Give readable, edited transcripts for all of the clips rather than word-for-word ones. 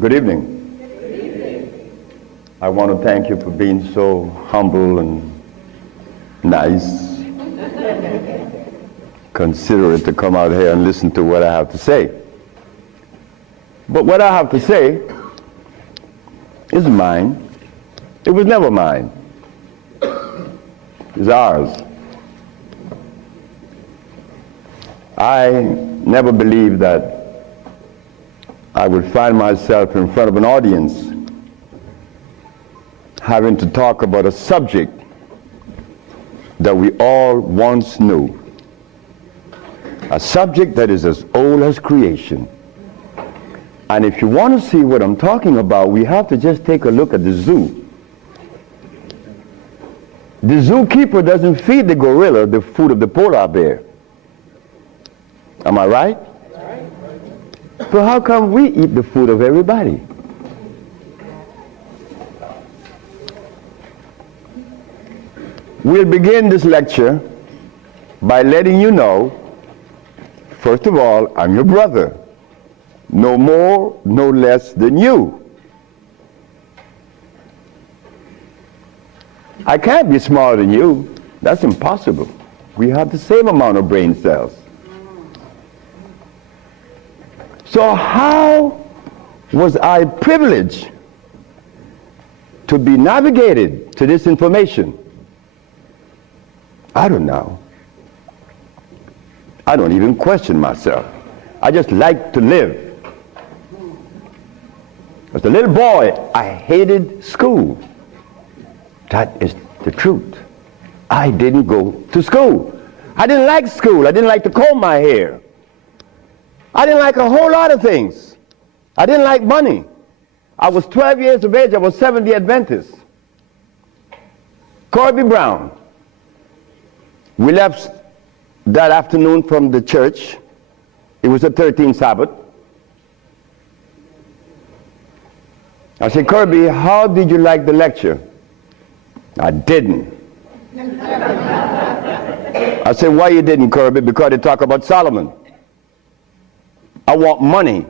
Good evening. Good evening. I want to thank you for being so humble and nice, considerate to come out here and listen to what I have to say. But what I have to say is mine. It was never mine. It's ours. I never believed that I would find myself in front of an audience having to talk about a subject that we all once knew. A subject that is as old as creation. And if you want to see what I'm talking about, we have to just take a look at the zoo. The zookeeper doesn't feed the gorilla the food of the polar bear. Am I right? So how come we eat the food of everybody? We'll begin this lecture by letting you know, first of all, I'm your brother. No more, no less than you. I can't be smarter than you. That's impossible. We have the same amount of brain cells. So how was I privileged to be navigated to this information? I don't know. I don't even question myself. I just like to live. As a little boy, I hated school. That is the truth. I didn't go to school. I didn't like school. I didn't like to comb my hair. I didn't like a whole lot of things. I didn't like money. I was 12 years of age. I was Seventh-day Adventist. Corby Brown. We left that afternoon from the church. It was the 13th Sabbath. I said, Kirby, how did you like the lecture? I didn't. I said, why you didn't, Kirby? Because they talk about Solomon. I want money.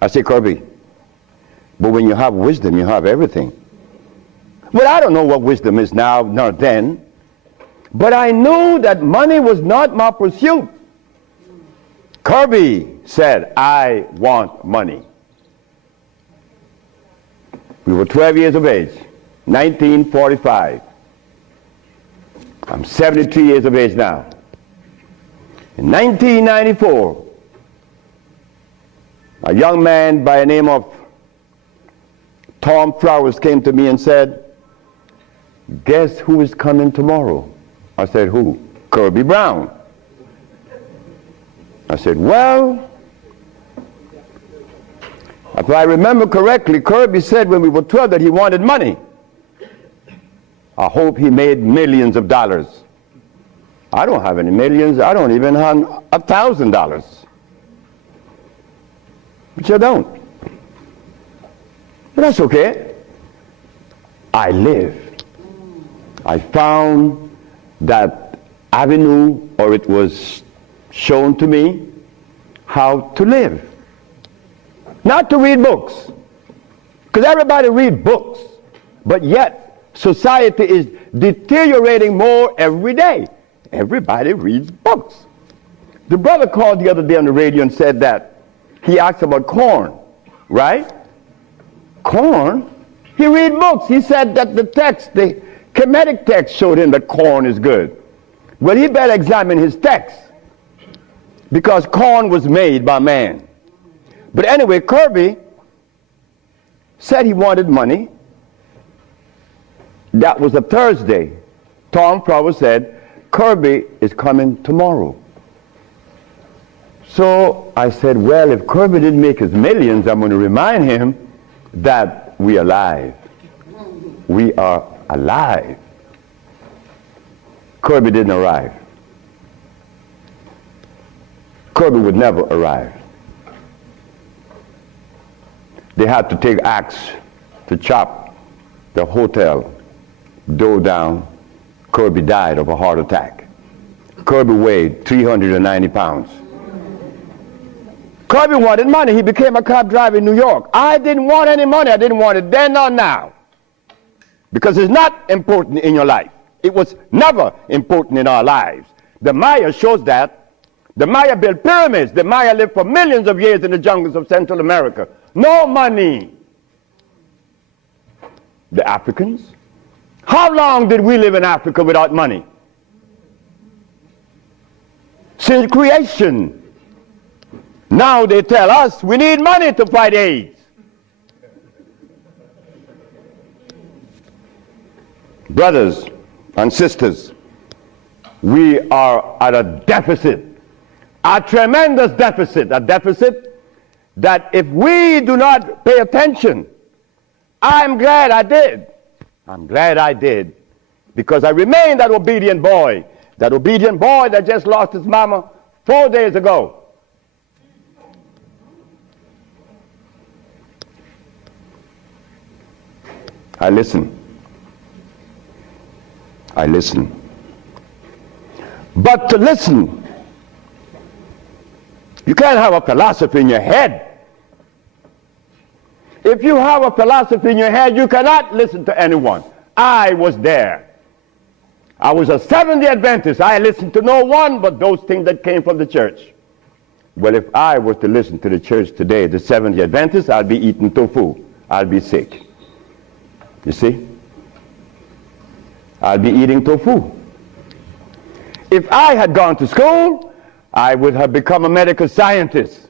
I said, Kirby, but when you have wisdom, you have everything. Well, I don't know what wisdom is now, nor then, but I knew that money was not my pursuit. Kirby said, I want money. We were 12 years of age, 1945. I'm 72 years of age now. In 1994, a young man by the name of Tom Flowers came to me and said, guess who is coming tomorrow? I said, who? Kirby Brown. I said, well, if I remember correctly, Kirby said when we were 12 that he wanted money. I hope he made millions of dollars. I don't have any millions. I don't even have $1,000. But you don't. But that's okay. I live. I found that avenue, or it was shown to me how to live. Not to read books, because everybody reads books, but yet society is deteriorating more every day. Everybody reads books. The brother called the other day on the radio and said that he asked about corn, right? Corn? He read books. He said that the text, the Kemetic text showed him that corn is good. Well, he better examine his text, because corn was made by man. But anyway, Kirby said he wanted money. That was a Thursday. Tom Flowers said, Kirby is coming tomorrow. So I said, well, if Kirby didn't make his millions, I'm going to remind him that we are alive. We are alive. Kirby didn't arrive. Kirby would never arrive. They had to take axe to chop the hotel door down. Kirby died of a heart attack. Kirby weighed 390 pounds. Kirby wanted money. He became a cab driver in New York. I didn't want any money. I didn't want it then or now. Because it's not important in your life. It was never important in our lives. The Maya shows that. The Maya built pyramids. The Maya lived for millions of years in the jungles of Central America. No money. The Africans? How long did we live in Africa without money? Since creation. Now they tell us we need money to fight AIDS. Brothers and sisters, we are at a deficit, a tremendous deficit, a deficit that if we do not pay attention, I'm glad I did. I'm glad I did, because I remain that obedient boy that just lost his mama 4 days ago. I listen. But to listen, you can't have a philosophy in your head. If you have a philosophy in your head, you cannot listen to anyone. I was there. I was a Seventh-day Adventist. I listened to no one but those things that came from the church. Well, if I were to listen to the church today, the Seventh-day Adventists, I'd be eating tofu. I'll be sick. You see? I'll be eating tofu. If I had gone to school, I would have become a medical scientist.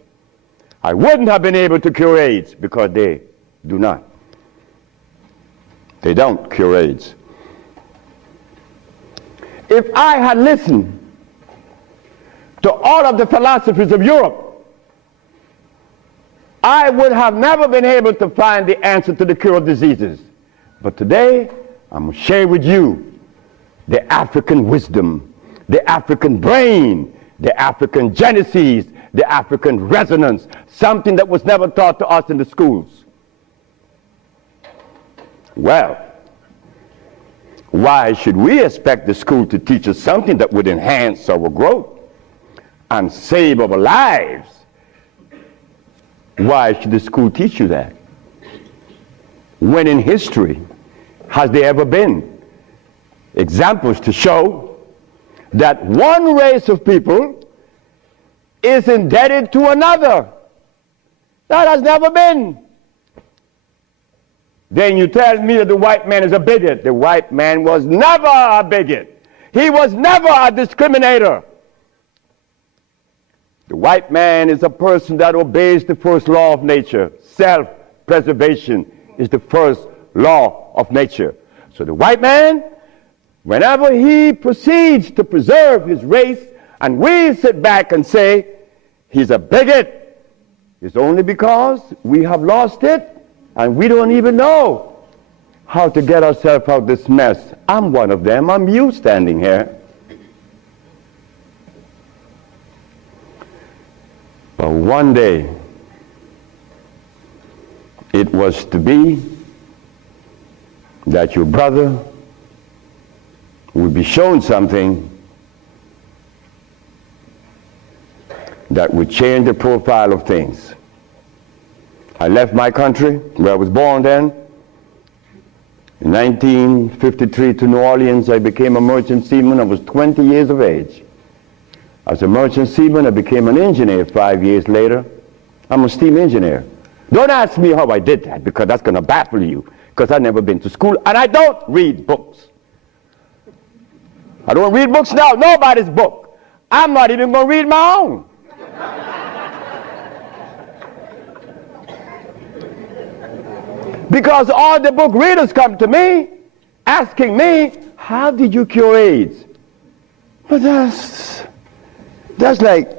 I wouldn't have been able to cure AIDS, because they do not. They don't cure AIDS. If I had listened to all of the philosophies of Europe, I would have never been able to find the answer to the cure of diseases. But today, I'm going to share with you the African wisdom, the African brain, the African genesis, the African resonance, something that was never taught to us in the schools. Well, why should we expect the school to teach us something that would enhance our growth and save our lives? Why should the school teach you that? When in history has there ever been examples to show that one race of people is indebted to another? That has never been. Then you tell me that the white man is a bigot. The white man was never a bigot. He was never a discriminator. The white man is a person that obeys the first law of nature. Self-preservation is the first law of nature. So the white man, whenever he proceeds to preserve his race, and we sit back and say he's a bigot, it's only because we have lost it and we don't even know how to get ourselves out of this mess. I'm one of them. I'm you standing here. But one day, it was to be that your brother would be shown something that would change the profile of things. I left my country, where I was born then. In 1953 to New Orleans, I became a merchant seaman. I was 20 years of age. As a merchant seaman, I became an engineer 5 years later. I'm a steam engineer. Don't ask me how I did that, because that's going to baffle you, because I've never been to school, and I don't read books. I don't read books now, nobody's book. I'm not even going to read my own. Because all the book readers come to me, asking me, how did you cure AIDS? Well, that's like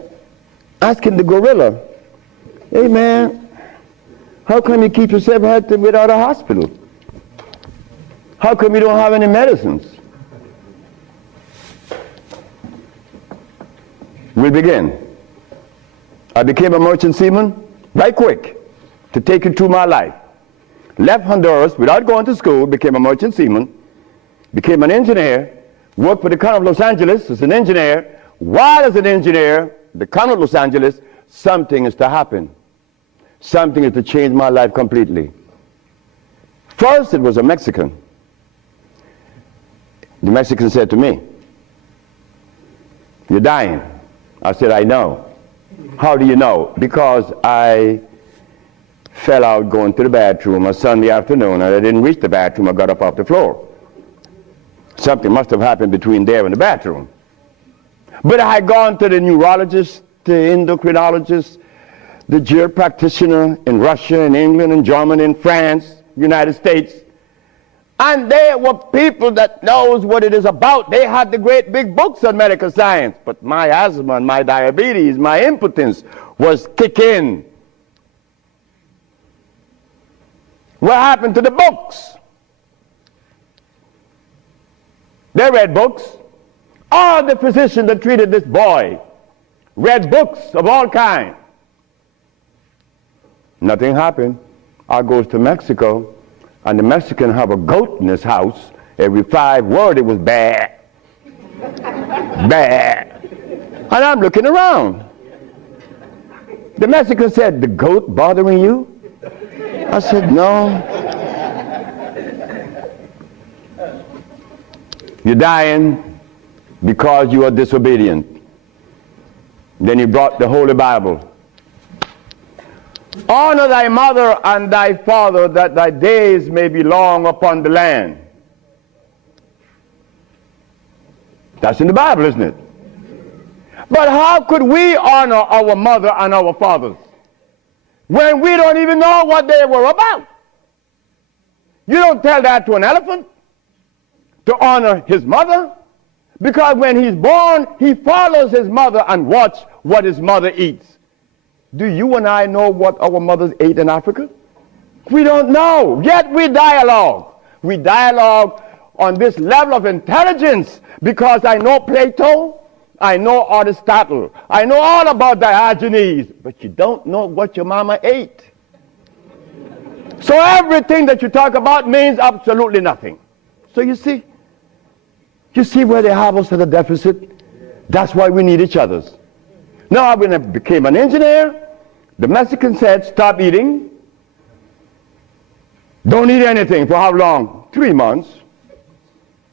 asking the gorilla, hey man, how come you keep yourself healthy without a hospital? How come you don't have any medicines? We'll begin. I became a merchant seaman right quick to take you through my life. Left Honduras without going to school, became a merchant seaman, became an engineer, worked for the County of Los Angeles as an engineer. While as an engineer, the County of Los Angeles something is to happen. Something is to change my life completely. First, it was a Mexican. The Mexican said to me, "You're dying." I said, "I know." "How do you know?" "Because I fell out going to the bathroom a Sunday afternoon, and I didn't reach the bathroom. I got up off the floor. Something must have happened between there and the bathroom." But I had gone to the neurologist, the endocrinologist, the jail practitioner in Russia, in England, in Germany, in France, United States. And they were people that knows what it is about. They had the great big books on medical science. But my asthma and my diabetes, my impotence was kicking. What happened to the books? They read books. All the physicians that treated this boy read books of all kinds. Nothing happened. I goes to Mexico, and the Mexican have a goat in his house. Every 5 words it was bah, bah. And I'm looking around. The Mexican said, "The goat bothering you?" I said, "No." "You're dying because you are disobedient." Then he brought the Holy Bible. "Honor thy mother and thy father, that thy days may be long upon the land." That's in the Bible, isn't it? But how could we honor our mother and our fathers when we don't even know what they were about? You don't tell that to an elephant, to honor his mother, because when he's born, he follows his mother and watch what his mother eats. Do you and I know what our mothers ate in Africa? We don't know. Yet we dialogue. We dialogue on this level of intelligence because I know Plato, I know Aristotle, I know all about Diogenes, but you don't know what your mama ate. So everything that you talk about means absolutely nothing. So you see where they have us at a deficit? That's why we need each other's. Now, when I became an engineer, the Mexican said, "Stop eating. Don't eat anything." For how long? 3 months.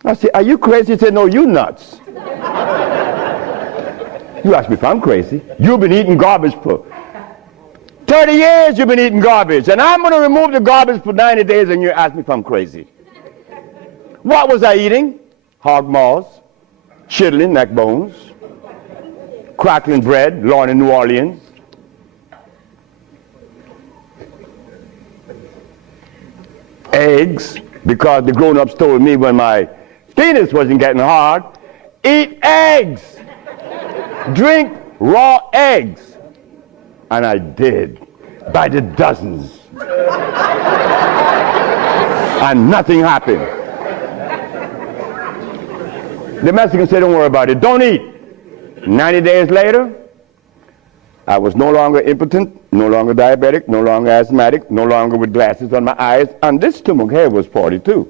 I said, "Are you crazy?" He said, "No, you nuts." You ask me if I'm crazy. You've been eating garbage for 30 years. You've been eating garbage. And I'm going to remove the garbage for 90 days, and you ask me if I'm crazy. What was I eating? Hog maws, chitlin, neck bones, crackling bread, Lorne in New Orleans. Eggs, because the grown-ups told me when my penis wasn't getting hard, eat eggs, drink raw eggs. And I did, by the dozens. And nothing happened. The Mexican said, "Don't worry about it, don't eat." 90 days later, I was no longer impotent, no longer diabetic, no longer asthmatic, no longer with glasses on my eyes, and this stomach hair was 42.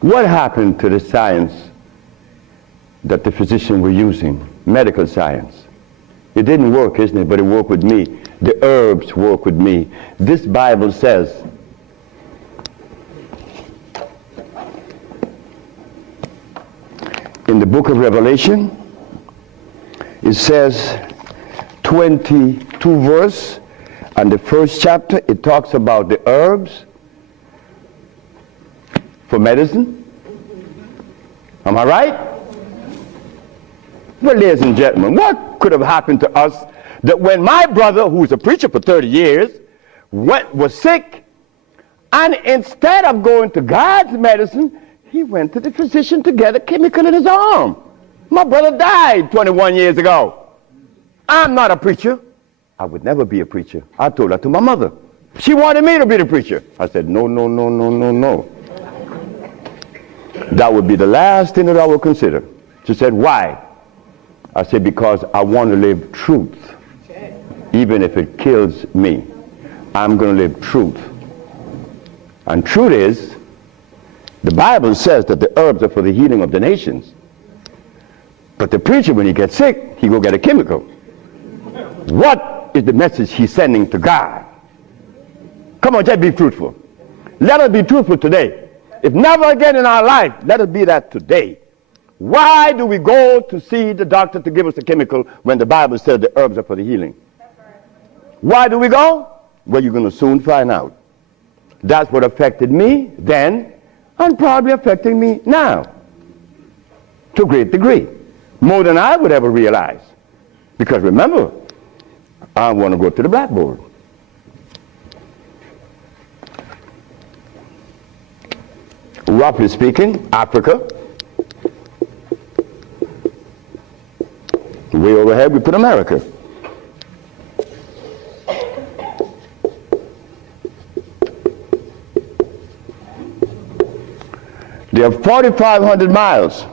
What happened to the science that the physicians were using, medical science? It didn't work, isn't it? But it worked with me. The herbs work with me. This Bible says, in the book of Revelation, it says 22 verse, and the first chapter, it talks about the herbs for medicine. Am I right? Well, ladies and gentlemen, what could have happened to us that when my brother, who's a preacher for 30 years, was sick, and instead of going to God's medicine, he went to the physician to get a chemical in his arm. My brother died 21 years ago. I'm not a preacher. I would never be a preacher. I told that to my mother. She wanted me to be the preacher. I said, no, no, no, no, no, no. That would be the last thing that I would consider. She said, "Why?" I said, "Because I want to live truth. Even if it kills me, I'm going to live truth." And truth is, the Bible says that the herbs are for the healing of the nations. But the preacher, when he gets sick, he go get a chemical. What is the message he's sending to God? Come on, just be truthful. Let us be truthful today. If never again in our life, let us be that today. Why do we go to see the doctor to give us a chemical when the Bible says the herbs are for the healing? Why do we go? Well, you're going to soon find out. That's what affected me then and probably affecting me now to a great degree. More than I would ever realize. Because remember, I want to go to the blackboard. Roughly speaking, Africa. Way overhead, we put America. They are 4,500 miles.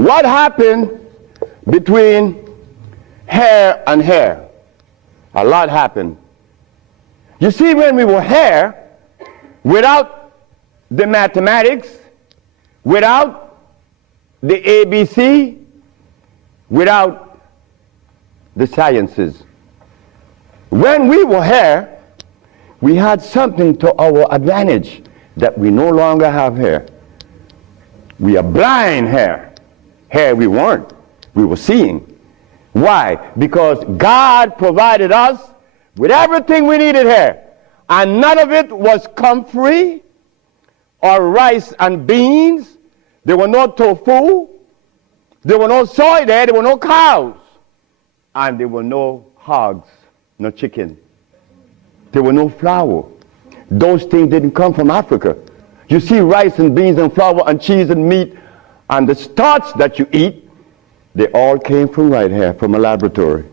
What happened between here and here? A lot happened. You see, when we were here, without the mathematics, without the ABC, without the sciences, when we were here, we had something to our advantage that we no longer have here. We are blind here. Here we weren't. We were seeing. Why? Because God provided us with everything we needed here. And none of it was comfrey or rice and beans. There were no tofu. There were no soy there. There were no cows. And there were no hogs, no chicken. There were no flour. Those things didn't come from Africa. You see rice and beans and flour and cheese and meat and the starch that you eat, they all came from right here, from a laboratory.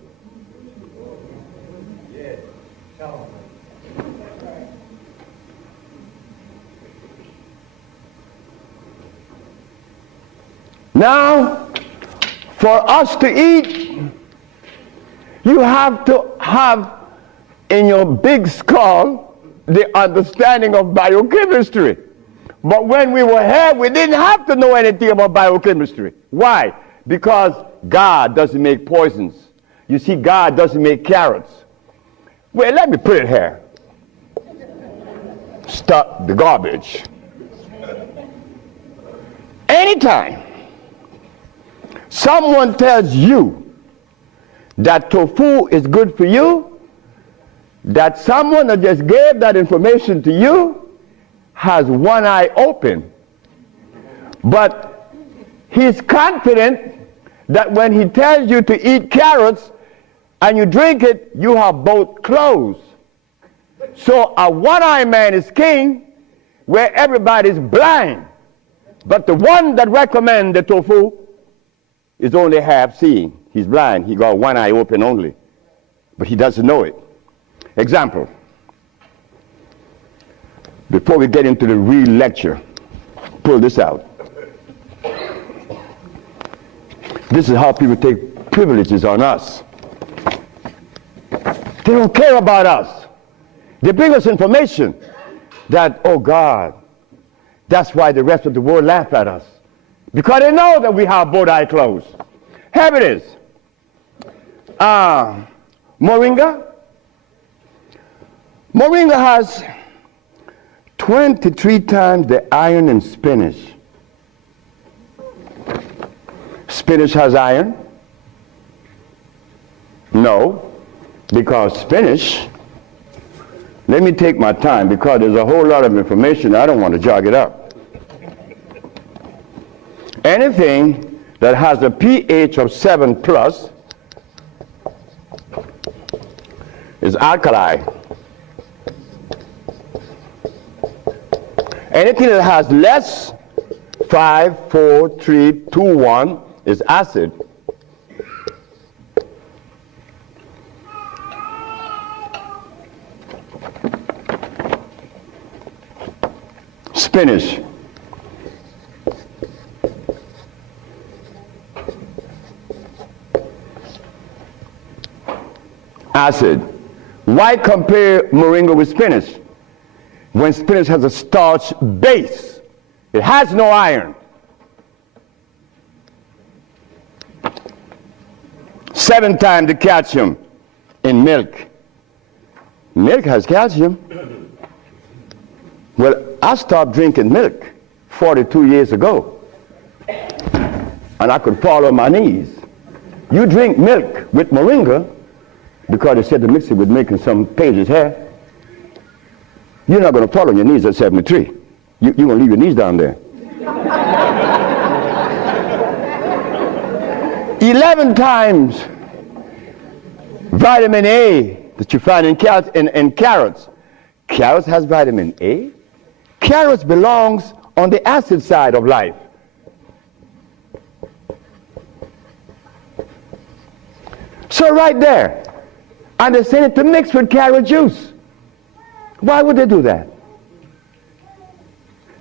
Now, for us to eat, you have to have in your big skull the understanding of biochemistry. But when we were here, we didn't have to know anything about biochemistry. Why? Because God doesn't make poisons. You see, God doesn't make carrots. Well, let me put it here. Stop the garbage. Anytime someone tells you that tofu is good for you, that someone that just gave that information to you has one eye open. But he's confident that when he tells you to eat carrots and you drink it, you have both closed. So a one-eyed man is king where everybody's blind. But the one that recommends the tofu is only half seeing. He's blind. He got one eye open only. But he doesn't know it. Example. Before we get into the real lecture, pull this out. This is how people take privileges on us. They don't care about us. They bring us information that, oh God, that's why the rest of the world laugh at us. Because they know that we have both eyes closed. Here it is. Moringa. Moringa has 23 times the iron in spinach. Spinach has iron? No, because spinach, let me take my time because there's a whole lot of information. I don't want to jog it up. Anything that has a pH of 7 plus is alkali. Anything that has less 5, 4, 3, 2, 1 is acid. Spinach. Acid. Why compare moringa with spinach? When spinach has a starch base, it has no iron. 7 times the calcium in milk. Milk has calcium. Well, I stopped drinking milk 42 years ago, and I could fall on my knees. You drink milk with moringa, because they said to mix it with milk and some pages hair, you're not going to fall on your knees at 73. You're going to leave your knees down there. 11 times vitamin A that you find in carrots. Carrots has vitamin A. Carrots belongs on the acid side of life. So right there, and they said it to mix with carrot juice. Why would they do that?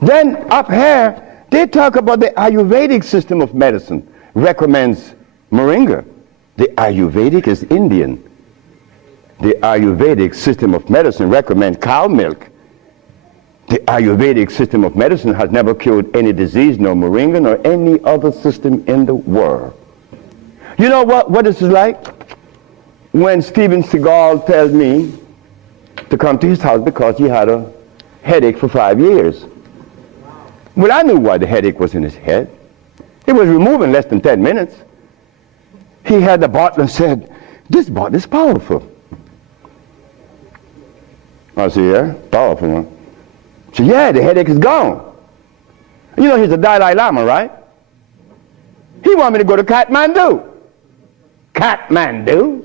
Then up here, they talk about the Ayurvedic system of medicine recommends moringa. The Ayurvedic is Indian. The Ayurvedic system of medicine recommends cow milk. The Ayurvedic system of medicine has never cured any disease, nor moringa, nor any other system in the world. You know what this is like? When Steven Seagal tells me to come to his house because he had a headache for 5 years. Well, I knew why the headache was in his head. It was removed in less than 10 minutes. He had the bottle and said, "This bottle is powerful." I said, "Yeah, powerful, huh?" He said, "Yeah, the headache is gone." You know, he's a Dalai Lama, right? He wanted me to go to Kathmandu. Kathmandu?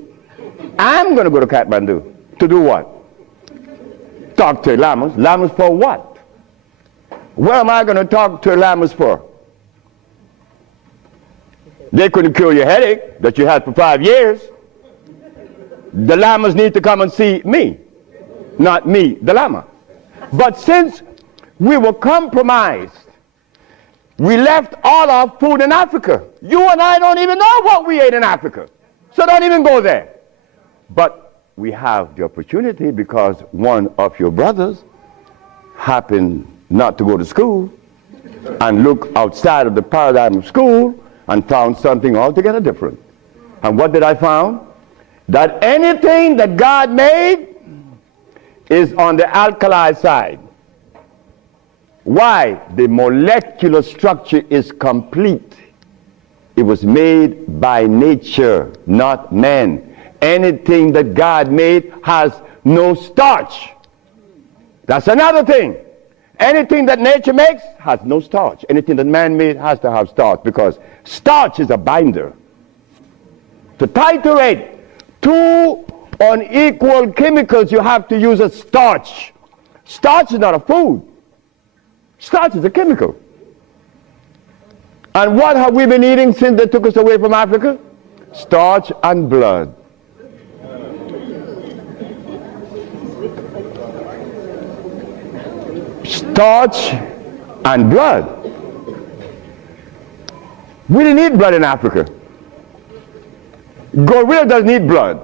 I'm going to go to Kathmandu. To do what? Talk to lamas. Lamas for what? What am I going to talk to lamas for? They couldn't cure your headache that you had for 5 years. The lamas need to come and see me, not me, the lama. But since we were compromised, we left all our food in Africa. You and I don't even know what we ate in Africa. So don't even go there. But we have the opportunity because one of your brothers happened not to go to school and look outside of the paradigm of school and found something altogether different. And what did I find? That anything that God made is on the alkali side. Why? The molecular structure is complete. It was made by nature, not man. Anything that God made has no starch. That's another thing. Anything that nature makes has no starch. Anything that man made has to have starch, because starch is a binder. To titrate 2 unequal chemicals, you have to use a starch. Starch is not a food. Starch is a chemical. And what have we been eating since they took us away from Africa? Starch and blood. Starch and blood. We didn't eat blood in Africa. Gorilla doesn't eat blood.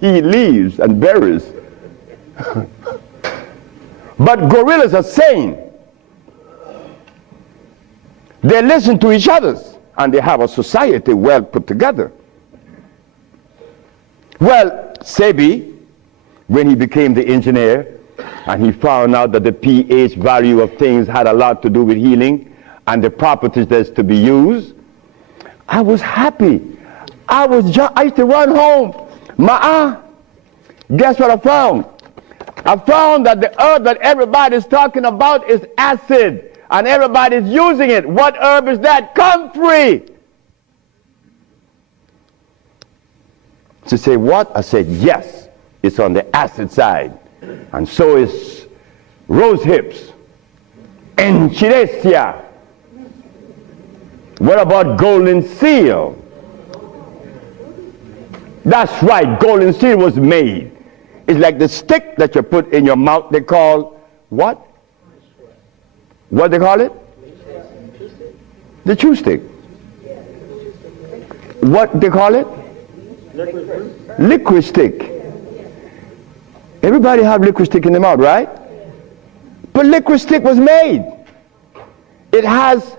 He eats leaves and berries. But gorillas are sane. They listen to each other, and they have a society well put together. Well, Sebi, when he became the engineer, and he found out that the pH value of things had a lot to do with healing and the properties that's to be used, I was happy. I used to run home. Guess what I found? I found that the herb that everybody's talking about is acid, and everybody's using it. What herb is that? Comfrey. She said, what? I said, yes, it's on the acid side. And so is rose hips, enchilesia. What about golden seal? That's right, golden seal was made. It's like the stick that you put in your mouth. They call what? What they call it? The chew stick. What they call it? Liquid stick. Everybody have liquid stick in the mouth, right? But liquid stick was made. It has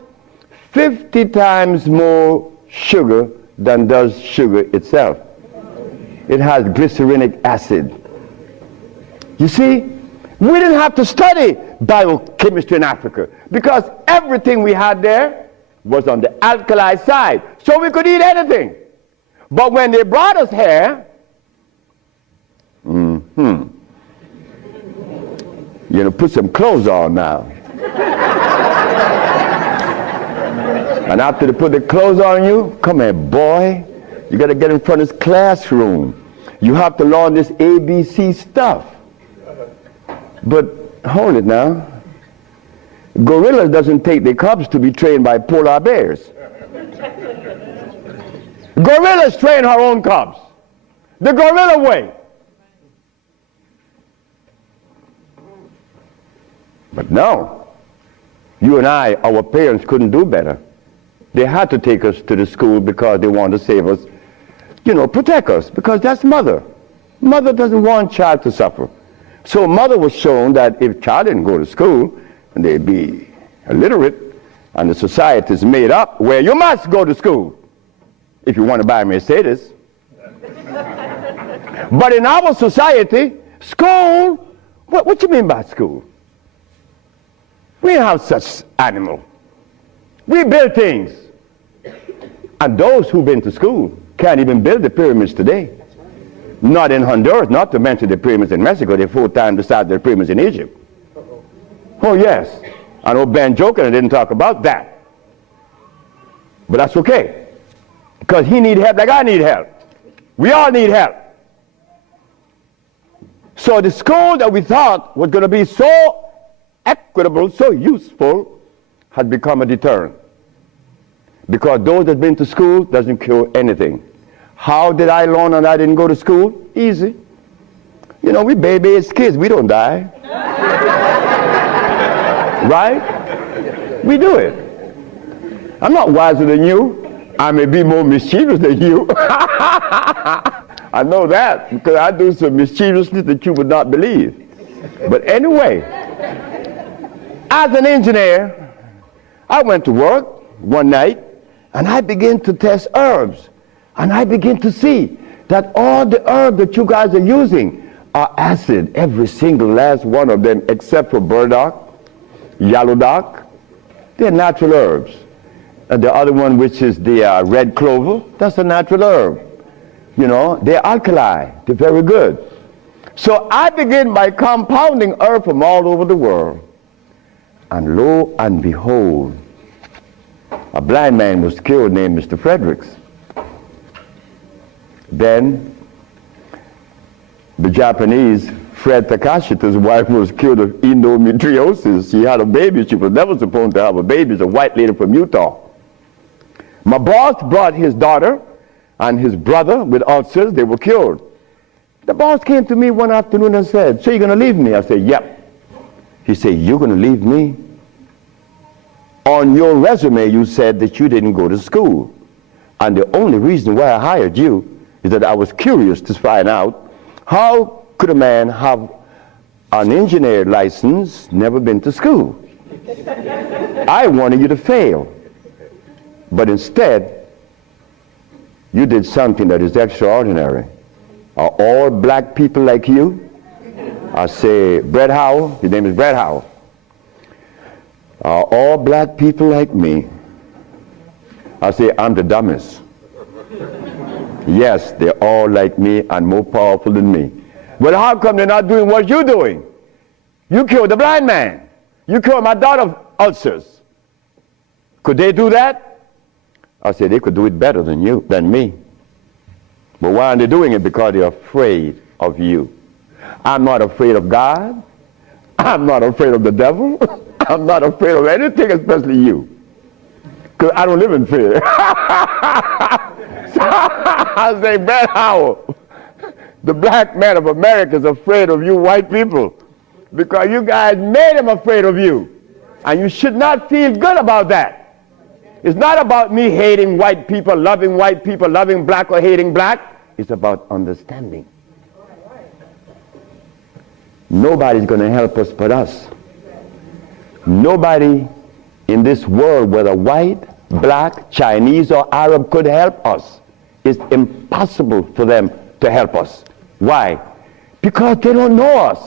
50 times more sugar than does sugar itself. It has glycerinic acid. You see, we didn't have to study biochemistry in Africa because everything we had there was on the alkali side, so we could eat anything. But when they brought us here, put some clothes on now. And after they put the clothes on you, come here, boy. You got to get in front of this classroom. You have to learn this ABC stuff. But hold it now. Gorillas doesn't take their cubs to be trained by polar bears. Gorillas train her own cubs. The gorilla way. But no. You and I, our parents couldn't do better. They had to take us to the school because they wanted to save us, protect us, because that's mother. Mother doesn't want child to suffer. So mother was shown that if child didn't go to school, they'd be illiterate, and the society is made up where you must go to school if you want to buy a Mercedes. But in our society, school, what you mean by school? We don't have such animal. We build things. And those who've been to school can't even build the pyramids today. Not in Honduras, not to mention the pyramids in Mexico. They're 4 times the size of the pyramids in Egypt. Oh, yes. I know Ben joking, I didn't talk about that. But that's okay. Because he need help like I need help. We all need help. So the school that we thought was going to be so equitable, so useful, has become a deterrent. Because those that have been to school doesn't cure anything. How did I learn and I didn't go to school? Easy. We baby-aged kids. We don't die. Right? We do it. I'm not wiser than you. I may be more mischievous than you. I know that because I do some mischievousness that you would not believe. But anyway, as an engineer, I went to work one night and I began to test herbs. And I begin to see that all the herbs that you guys are using are acid, every single last one of them, except for burdock, yellow dock. They're natural herbs. And the other one, which is the red clover, that's a natural herb. They're alkali. They're very good. So I begin by compounding herbs from all over the world. And lo and behold, a blind man was killed named Mr. Fredericks. Then the Japanese, Fred Takashita's wife was killed of endometriosis. She had a baby. She was never supposed to have a baby. It's a white lady from Utah. My boss brought his daughter and his brother with ulcers. They were cured. The boss came to me one afternoon and said, "So you're going to leave me?" I said, "Yep." He said, "You're going to leave me? On your resume, you said that you didn't go to school. And the only reason why I hired you is that I was curious to find out how could a man have an engineer license, never been to school. I wanted you to fail. But instead, you did something that is extraordinary. Are all black people like you?" I say, "Brett Howell," his name is Brett Howell. "Are all black people like me?" I say, "I'm the dumbest." "Yes, they're all like me and more powerful than me." "Well, how come they're not doing what you're doing? You killed the blind man. You killed my daughter ulcers. Could they do that?" I said, "They could do it better than me. But why aren't they doing it? Because they're afraid of you." I'm not afraid of God. I'm not afraid of the devil. I'm not afraid of anything, especially you. Because I don't live in fear. So I say, "Brett Howell, the black man of America is afraid of you white people because you guys made him afraid of you. And you should not feel good about that. It's not about me hating white people, loving black or hating black. It's about understanding. Nobody's going to help us but us. Nobody in this world, whether white, black, Chinese, or Arab, could help us it's impossible for them to help us. Why? Because they don't know us.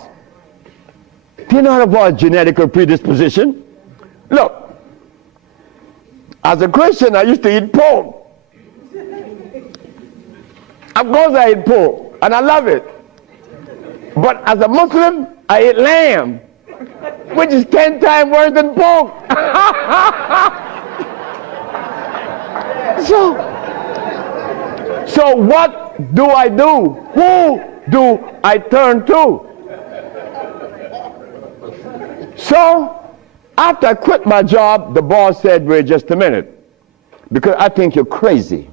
They don't have our genetic predisposition. Look, as a Christian, I used to eat pork. Of course I eat pork, and I love it. But as a Muslim, I eat lamb, which is 10 times worse than pork. So what do I do? Who do I turn to? So after I quit my job, the boss said, wait just a minute, because I think you're crazy.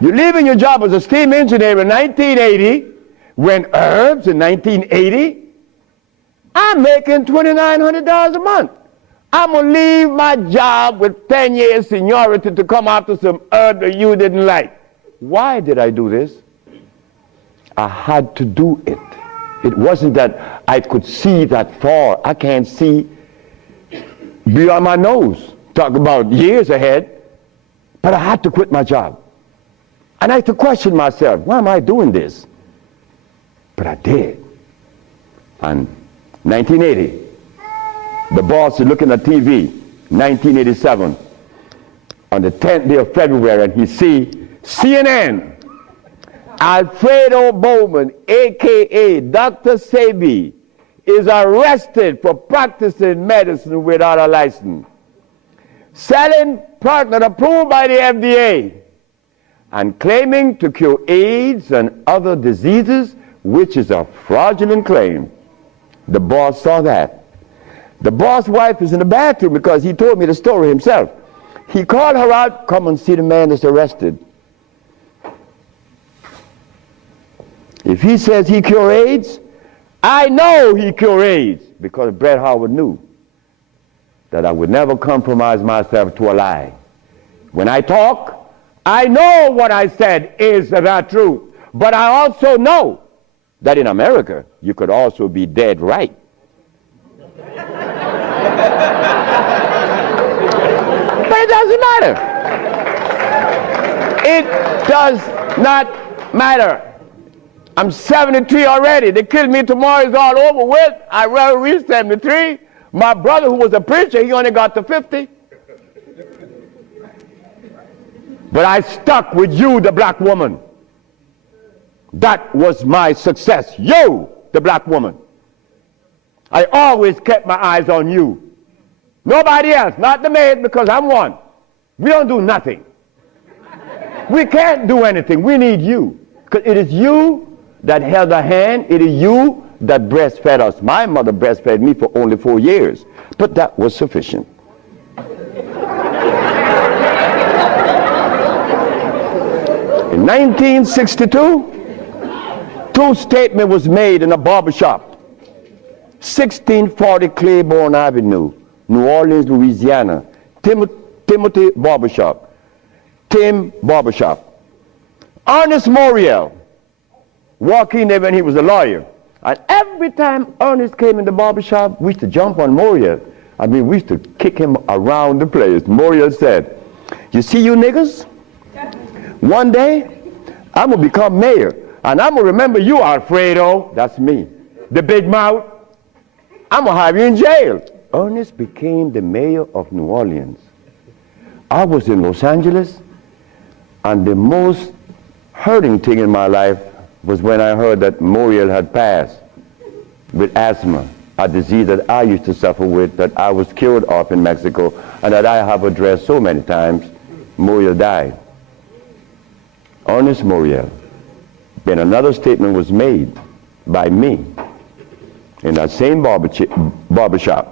You're leaving your job as a steam engineer in 1980, when herbs in 1980, I'm making $2,900 a month. I'm going to leave my job with 10 years seniority to come after some herb that you didn't like. Why did I do this? I had to do it. It wasn't that I could see that far. I can't see beyond my nose. Talk about years ahead. But I had to quit my job. And I had to question myself, why am I doing this? But I did. And 1980, the boss is looking at TV, 1987, on the 10th day of February, and he see CNN, Alfredo Bowman, a.k.a. Dr. Sebi, is arrested for practicing medicine without a license, selling product approved by the FDA, and claiming to cure AIDS and other diseases, which is a fraudulent claim. The boss saw that. The boss' wife is in the bathroom because he told me the story himself. He called her out, come and see the man that's arrested. If he says he cure AIDS, I know he cure AIDS, because Bret Howard knew that I would never compromise myself to a lie. When I talk, I know what I said is the truth, but I also know that in America, you could also be dead right. But it doesn't matter. It does not matter. I'm 73 already. They kill me tomorrow, it's all over with. I rather reach 73. My brother, who was a preacher, he only got to 50. But I stuck with you, the black woman. That was my success. You, the black woman. I always kept my eyes on you. Nobody else, not the maid, because I'm one. We don't do nothing. We can't do anything. We need you. Because it is you that held our hand. It is you that breastfed us. My mother breastfed me for only 4 years. But that was sufficient. In 1962, two statements was made in a barbershop. 1640 Claiborne Avenue, New Orleans, Louisiana. Timothy Barbershop. Tim Barbershop. Ernest Moriel walked in there when he was a lawyer. And every time Ernest came in the barbershop, we used to jump on Moriel. I mean, we used to kick him around the place. Moriel said, you see you niggas? One day, I'm going to become mayor. And I'm going to remember you, Alfredo. That's me. The big mouth. I'm going to have you in jail. Ernest became the mayor of New Orleans. I was in Los Angeles, and the most hurting thing in my life was when I heard that Moriel had passed with asthma, a disease that I used to suffer with, that I was cured of in Mexico, and that I have addressed so many times. Moriel died. Ernest Moriel. Then another statement was made by me in that same barbershop.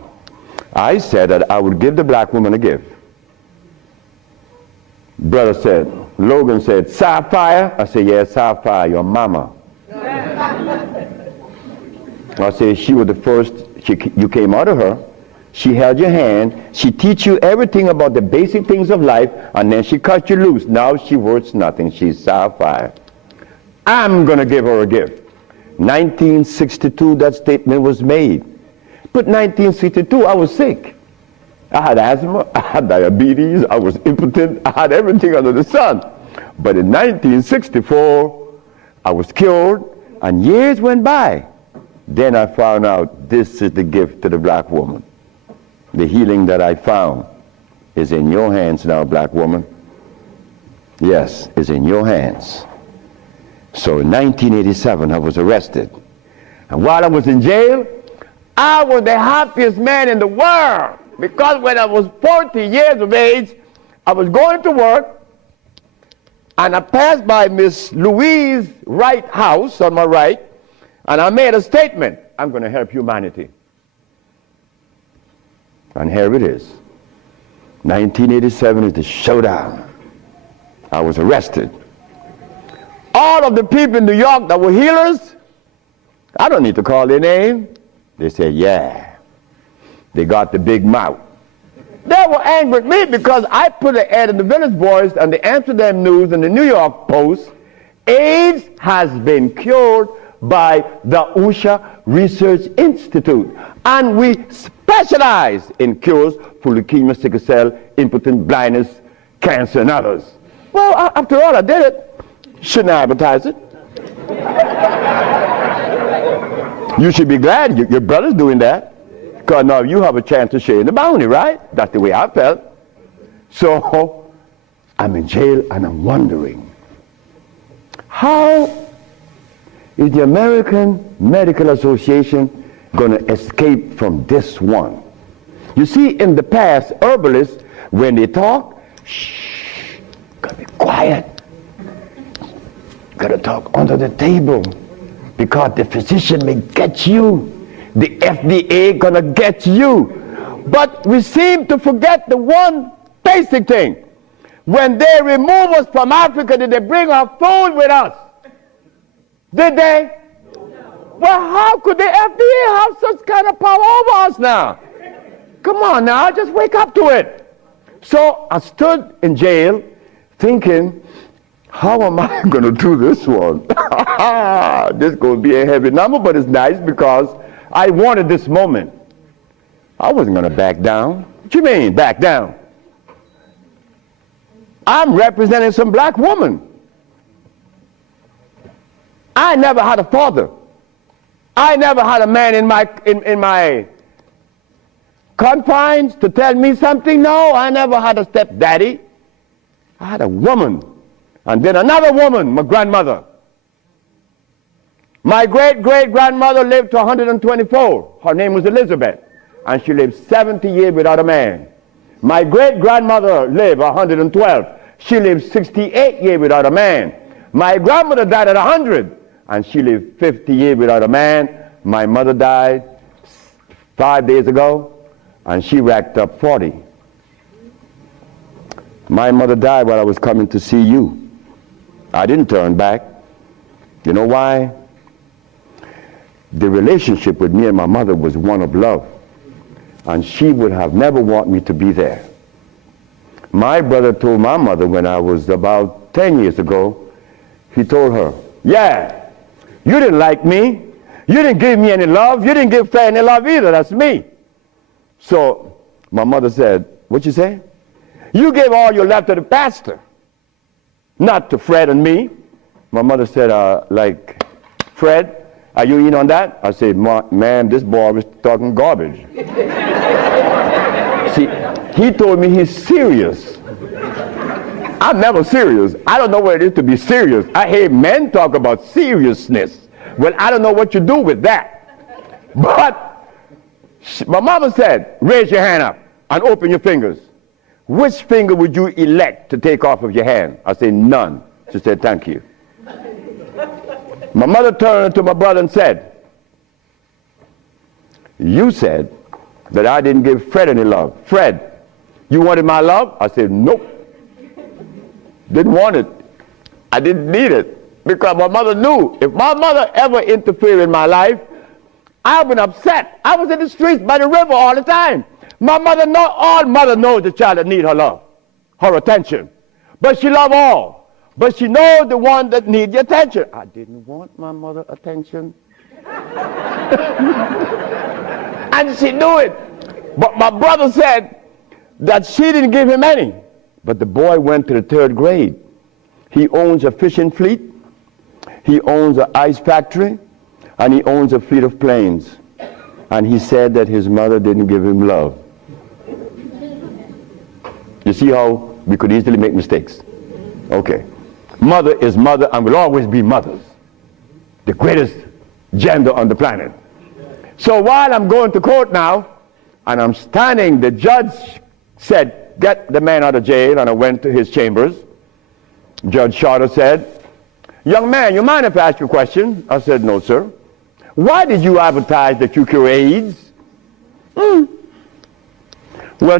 I said that I would give the black woman a gift. Brother said, Logan said, Sapphire? I said, yes, Sapphire, your mama. I said, she was the first, you came out of her, she held your hand, she teach you everything about the basic things of life, and then she cut you loose. Now she worth nothing, she's Sapphire. I'm going to give her a gift. 1962, that statement was made. But 1962, I was sick. I had asthma, I had diabetes, I was impotent, I had everything under the sun. But in 1964, I was cured, and years went by. Then I found out this is the gift to the black woman. The healing that I found is in your hands now, black woman. Yes, it's in your hands. So in 1987, I was arrested. And while I was in jail, I was the happiest man in the world. Because when I was 40 years of age, I was going to work, and I passed by Miss Louise Wright's house on my right, and I made a statement: I'm going to help humanity. And here it is. 1987 is the showdown. I was arrested. All of the people in New York that were healers, I don't need to call their name. They said, yeah. They got the big mouth. They were angry at me because I put an ad in the Village Voice and the Amsterdam News and the New York Post. AIDS has been cured by the USHA Research Institute. And we specialize in cures for leukemia, sickle cell, impotence, blindness, cancer, and others. Well, after all, I did it. Shouldn't I advertise it? You should be glad your brother's doing that. Because now you have a chance to share in the bounty, right? That's the way I felt. So I'm in jail and I'm wondering, how is the American Medical Association going to escape from this one? You see, in the past, herbalists, when they talk, shh, gotta be quiet. Gotta talk under the table, because the physician may get you. The FDA gonna get you. But we seem to forget the one basic thing. When they remove us from Africa, did they bring our food with us? Did they? Well, how could the FDA have such kind of power over us now? Come on now, just wake up to it. So I stood in jail thinking, how am I going to do this one? This is going to be a heavy number, but it's nice because I wanted this moment. I wasn't going to back down. What you mean, back down? I'm representing some black woman. I never had a father. I never had a man in my confines to tell me something. No, I never had a stepdaddy. I had a woman. And then another woman, my grandmother. My great-great-grandmother lived to 124. Her name was Elizabeth. And she lived 70 years without a man. My great-grandmother lived 112. She lived 68 years without a man. My grandmother died at 100. And she lived 50 years without a man. My mother died 5 days ago. And she racked up 40. My mother died while I was coming to see you. I didn't turn back. You know why? The relationship with me and my mother was one of love. And she would have never wanted me to be there. My brother told my mother when I was about 10 years ago, he told her, yeah, you didn't like me. You didn't give me any love. You didn't give Fred any love either. That's me. So my mother said, what you say? You gave all your love to the pastor, not to Fred and me. My mother said, like, Fred, are you in on that? I said, man, this boy was talking garbage. See, he told me he's serious. I'm never serious. I don't know what it is to be serious. I hear men talk about seriousness. Well, I don't know what you do with that. But my mama said, raise your hand up and open your fingers. Which finger would you elect to take off of your hand? I said, none. She said, thank you. My mother turned to my brother and said, you said that I didn't give Fred any love. Fred, you wanted my love? I said, nope. Didn't want it. I didn't need it. Because my mother knew if my mother ever interfered in my life, I would be upset. I was in the streets by the river all the time. My mother all mother knows the child that need her love, her attention. But she love all. But she knows the one that need the attention. I didn't want my mother attention. And she knew it. But my brother said that she didn't give him any. But the boy went to the 3rd grade. He owns a fishing fleet, he owns an ice factory, and he owns a fleet of planes. And he said that his mother didn't give him love. You see how we could easily make mistakes? Okay. Mother is mother and will always be mothers. The greatest gender on the planet. So while I'm going to court now, and I'm standing, the judge said, get the man out of jail, and I went to his chambers. Judge Shorter said, young man, you mind if I ask you a question? I said, no, sir. Why did you advertise that you cure AIDS? Well,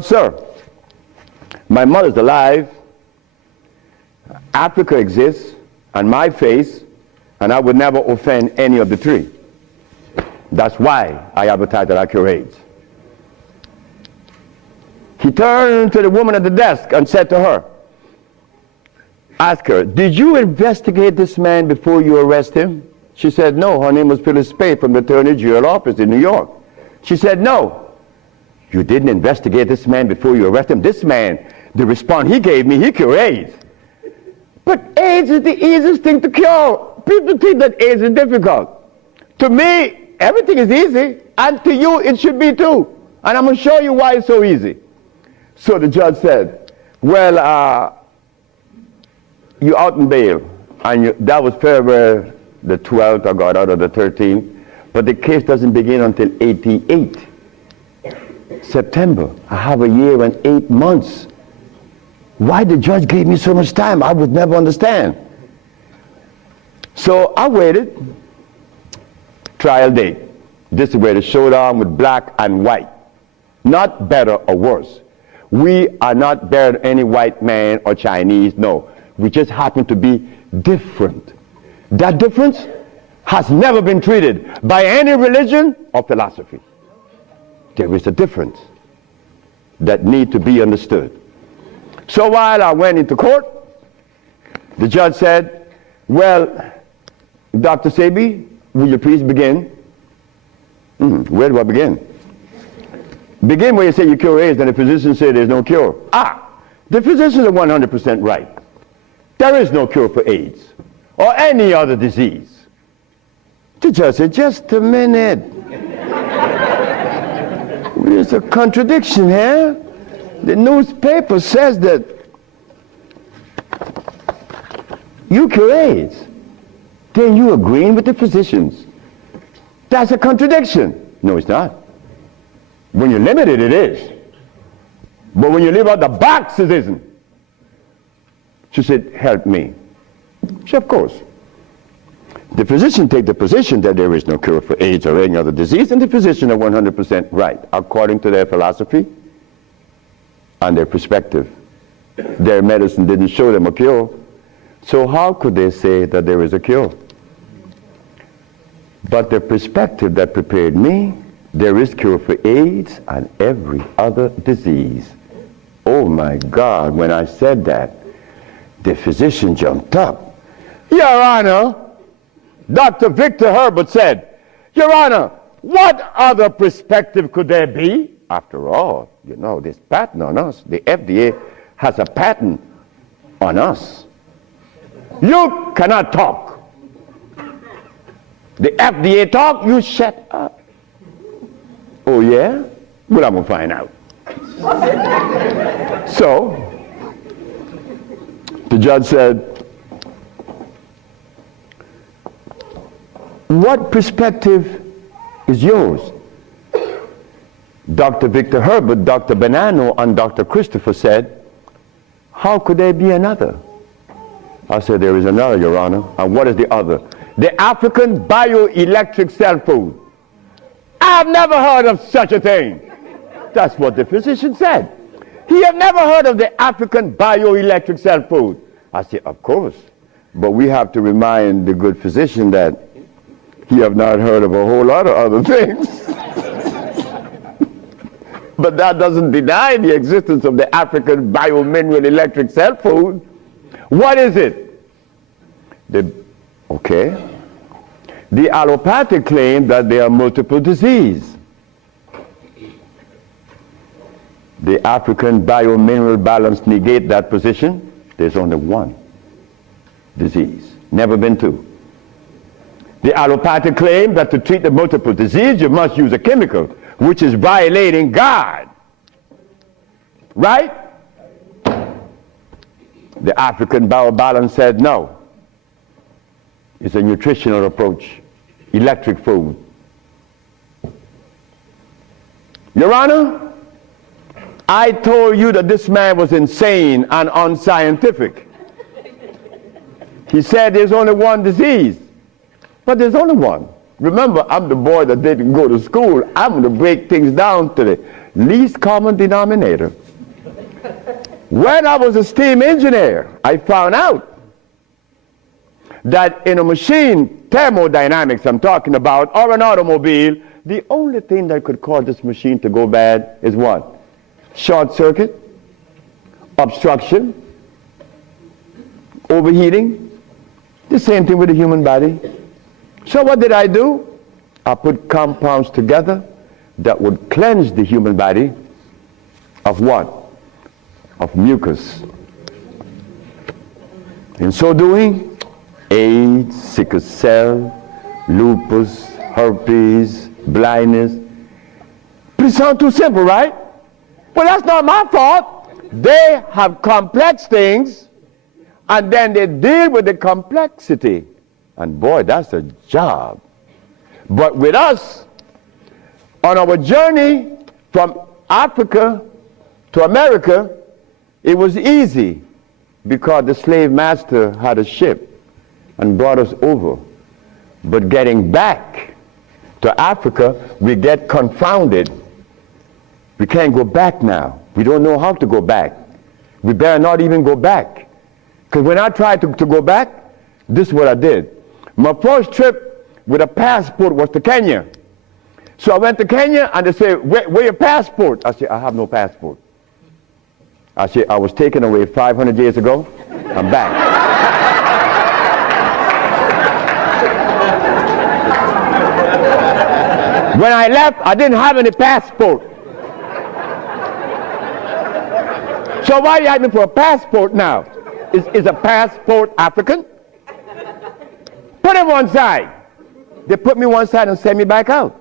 sir, my mother's alive, Africa exists, and my face, and I would never offend any of the three. That's why I advertise that I cure AIDS. He turned to the woman at the desk and said to her, ask her, did you investigate this man before you arrest him? She said, no. Her name was Phyllis Spade from the Attorney General office in New York. She said, no. You didn't investigate this man before you arrest him? This man, the response he gave me, he cured AIDS. But AIDS is the easiest thing to cure. People think that AIDS is difficult. To me, everything is easy, and to you it should be too. And I'm going to show you why it's so easy. So the judge said, well, you out in bail. And that was February the 12th, I got out of the 13th. But the case doesn't begin until 88. September. I have a year and 8 months. Why the judge gave me so much time, I would never understand. So I waited. Trial date. This is where the showdown with black and white. Not better or worse. We are not better than any white man or Chinese, no. We just happen to be different. That difference has never been treated by any religion or philosophy. There is a difference that needs to be understood. So while I went into court, the judge said, well, Dr. Sebi, will you please begin? Where do I begin? Begin where you say you cure AIDS and the physician said there's no cure. The physicians are 100% right. There is no cure for AIDS or any other disease. The judge said, just a minute. There's a contradiction here. The newspaper says that you cure AIDS. Then you agreeing with the physicians. That's a contradiction. No, it's not. When you limit it, it is. But when you leave out the box, it isn't. She said, help me. She said, of course. The physician take the position that there is no cure for AIDS or any other disease, and the physician are 100% right, according to their philosophy and their perspective. Their medicine didn't show them a cure. So how could they say that there is a cure? But the perspective that prepared me, there is cure for AIDS and every other disease. Oh my God, when I said that, the physician jumped up. Your Honor, Dr. Victor Herbert said, Your Honor, what other perspective could there be? After all, you know, this patent on us, the FDA has a patent on us. You cannot talk. The FDA talk, you shut up. Oh yeah? Well, I'm going to find out. So, the judge said, what perspective is yours? Dr. Victor Herbert, Dr. Bonanno, and Dr. Christopher said, how could there be another? I said, there is another, Your Honor. And what is the other? The African bioelectric cell food. I've never heard of such a thing. That's what the physician said. He had never heard of the African bioelectric cell food. I said, of course. But we have to remind the good physician that he have not heard of a whole lot of other things. But that doesn't deny the existence of the African biomineral electric cell food. What is it? Okay. The allopathic claim that there are multiple diseases. The African biomineral balance negate that position. There's only one. disease. Never been to. The allopathic claim that to treat the multiple disease, you must use a chemical, which is violating God. Right? The African biobalance said no. It's a nutritional approach. Electric food. Your Honor, I told you that this man was insane and unscientific. He said there's only one disease. But there's only one. Remember, I'm the boy that didn't go to school. I'm going to break things down to the least common denominator. When I was a steam engineer, I found out that in a machine, thermodynamics I'm talking about, or an automobile, the only thing that could cause this machine to go bad is what? Short circuit, obstruction, overheating. The same thing with the human body. So what did I do? I put compounds together that would cleanse the human body of what? Of mucus. In so doing, AIDS, sickle cell, lupus, herpes, blindness. Pretty sound too simple, right? Well, that's not my fault. They have complex things, and then they deal with the complexity. And boy, that's a job. But with us, on our journey from Africa to America, it was easy because the slave master had a ship and brought us over. But getting back to Africa, we get confounded. We can't go back now. We don't know how to go back. We better not even go back. Because when I tried to go back, this is what I did. My first trip with a passport was to Kenya. So I went to Kenya and they said, where your passport? I said, I have no passport. I said, I was taken away 500 years ago. I'm back. When I left, I didn't have any passport. So why are you asking me for a passport now? Is a passport African? Put it one side. They put me one side and sent me back out.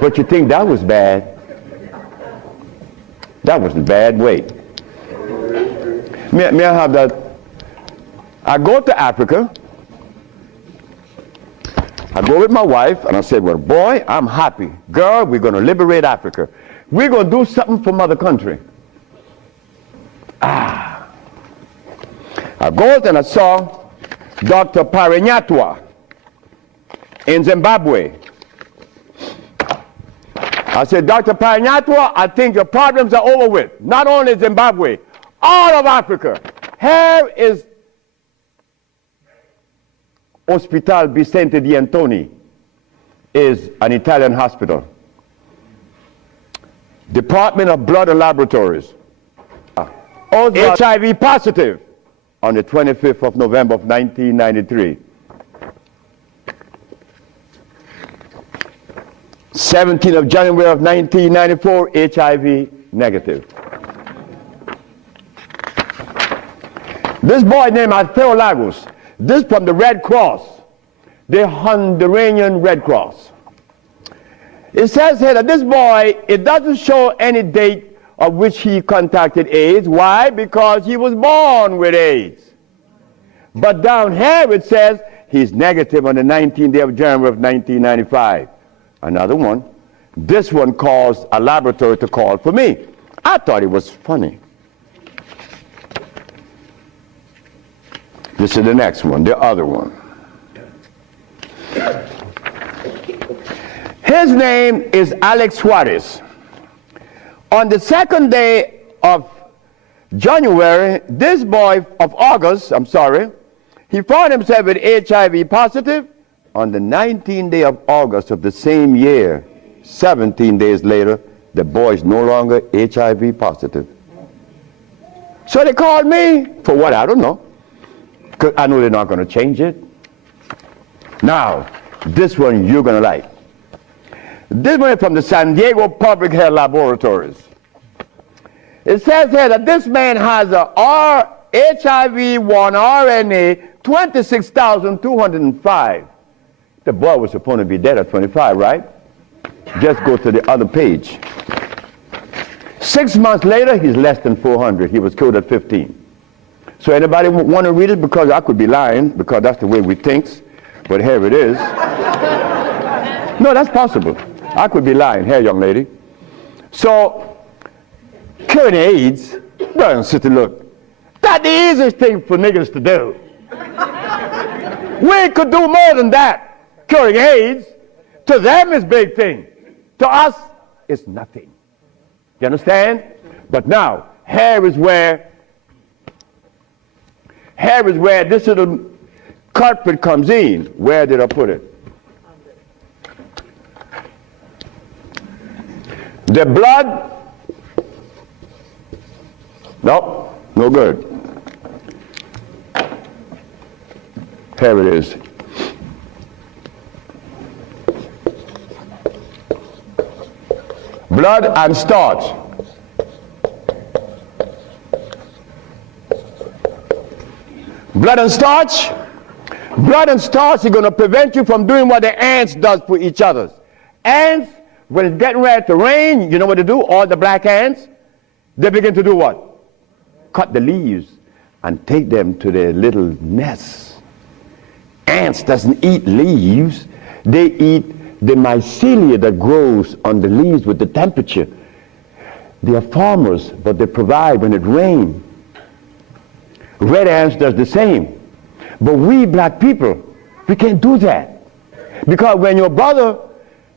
But you think that was bad? That wasn't bad. Wait. May I have that? I go to Africa. I go with my wife, and I said, well, boy, I'm happy. Girl, we're going to liberate Africa. We're going to do something for mother country. I go and I saw Dr. Parinyatwa in Zimbabwe. I said, Dr. Parinyatwa, I think your problems are over with. Not only Zimbabwe, all of Africa. Here is Hospital Vicente di Antoni, is an Italian hospital. Department of Blood and Laboratories. HIV positive on the 25th of November of 1993. 17th of January of 1994, HIV negative. This boy named Alfeo Lagos, this from the Red Cross, the Honduran Red Cross. It says here that this boy, it doesn't show any date of which he contracted AIDS. Why? Because he was born with AIDS. But down here it says he's negative on the 19th day of January of 1995. Another one. This one caused a laboratory to call for me. I thought it was funny. This is the next one, the other one. His name is Alex Suarez. On the second day of January, this boy of August, he found himself with HIV positive. On the 19th day of August of the same year, 17 days later, the boy is no longer HIV positive. So they called me for what? I don't know. Because I know they're not going to change it. Now, this one you're going to like. This one is from the San Diego Public Health Laboratories. It says here that this man has a HIV-1 RNA 26,205. The boy was supposed to be dead at 25, right? Just go to the other page. 6 months later, he's less than 400. He was killed at 15. So anybody want to read it? Because I could be lying, because that's the way we think. But here it is. No, that's possible. I could be lying. Here, young lady. So, curing AIDS, brother and sister, look, that's the easiest thing for niggas to do. We could do more than that. Curing AIDS, to them is big thing. To us, it's nothing. You understand? But now, here is where this little culprit comes in. Where did I put it? The blood, nope, no good. Here it is. Blood and starch. Blood and starch. Blood and starch is going to prevent you from doing what the ants does for each other. Ants, when it's getting ready to rain, you know what they do? All the black ants, they begin to do what? Cut the leaves and take them to their little nests. Ants doesn't eat leaves. They eat the mycelia that grows on the leaves with the temperature. They are farmers, but they provide when it rains. Red ants does the same. But we black people, we can't do that. Because when your brother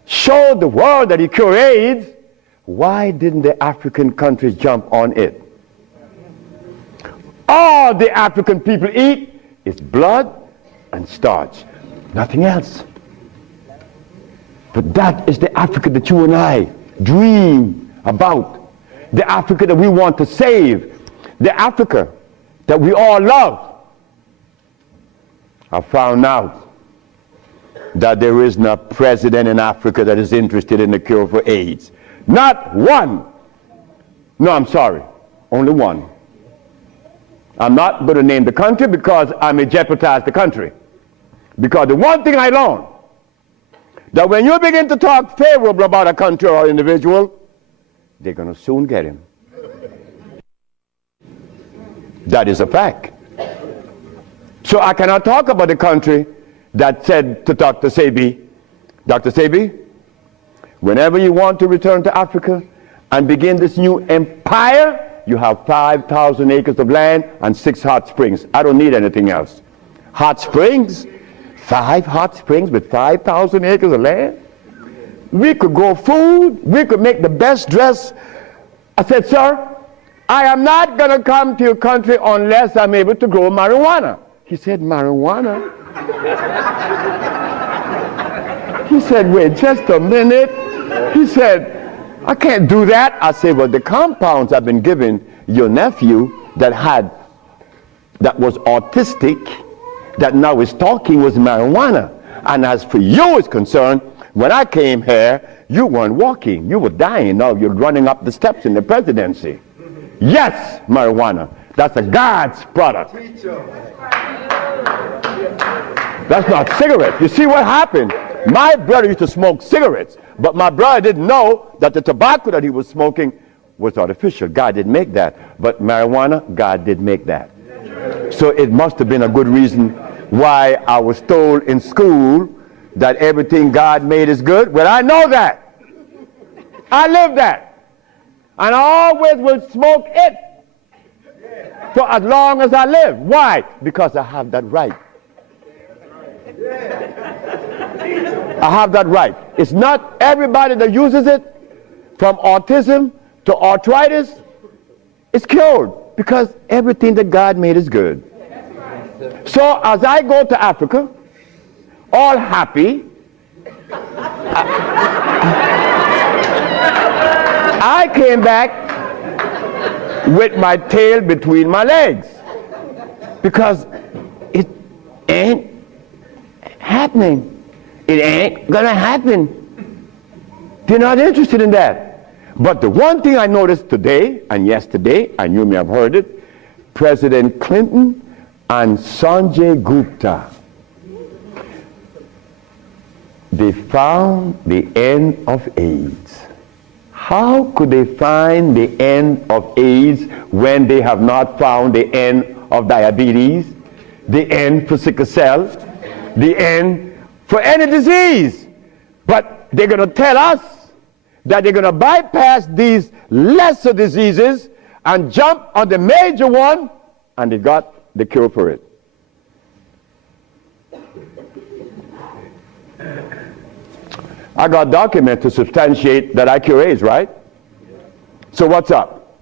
showed the world that he cured AIDS, why didn't the African countries jump on it? All the African people eat is blood and starch, nothing else. But that is the Africa that you and I dream about. The Africa that we want to save. The Africa that we all love. I found out that there is no president in Africa that is interested in the cure for AIDS. Not one. No, I'm sorry. Only one. I'm not going to name the country because I may jeopardize the country. Because the one thing I learned, that when you begin to talk favorable about a country or individual, they're going to soon get him. That is a fact. So I cannot talk about the country that said to Dr. Sebi, Dr. Sebi, whenever you want to return to Africa and begin this new empire, you have 5,000 acres of land and 6 hot springs. I don't need anything else. Hot springs? 5 hot springs with 5,000 acres of land? We could grow food. We could make the best dress. I said, sir, I am not going to come to your country unless I'm able to grow marijuana. He said, marijuana? He said, wait just a minute. He said, I can't do that. I said, well, the compounds I've been giving your nephew that was autistic, that now is talking, was marijuana. And as for you is concerned, when I came here, you weren't walking. You were dying. Now you're running up the steps in the presidency. Yes, marijuana. That's a God's product. That's not cigarettes. You see what happened? My brother used to smoke cigarettes, but my brother didn't know that the tobacco that he was smoking was artificial. God didn't make that. But marijuana, God did make that. So it must have been a good reason why I was told in school that everything God made is good. Well, I know that. I live that. And I always will smoke it for as long as I live. Why? Because I have that right. I have that right. It's not everybody that uses it, from autism to arthritis, is cured, because everything that God made is good. So as I go to Africa, all happy, I came back with my tail between my legs, because it ain't happening. It ain't gonna happen. They're not interested in that. But the one thing I noticed today and yesterday, and you may have heard it, President Clinton and Sanjay Gupta. They found the end of AIDS. How could they find the end of AIDS when they have not found the end of diabetes, the end for sickle cell, the end for any disease? But they're going to tell us that they're going to bypass these lesser diseases and jump on the major one, and they got the cure for it. I got documents to substantiate that I cure AIDS, right? So what's up?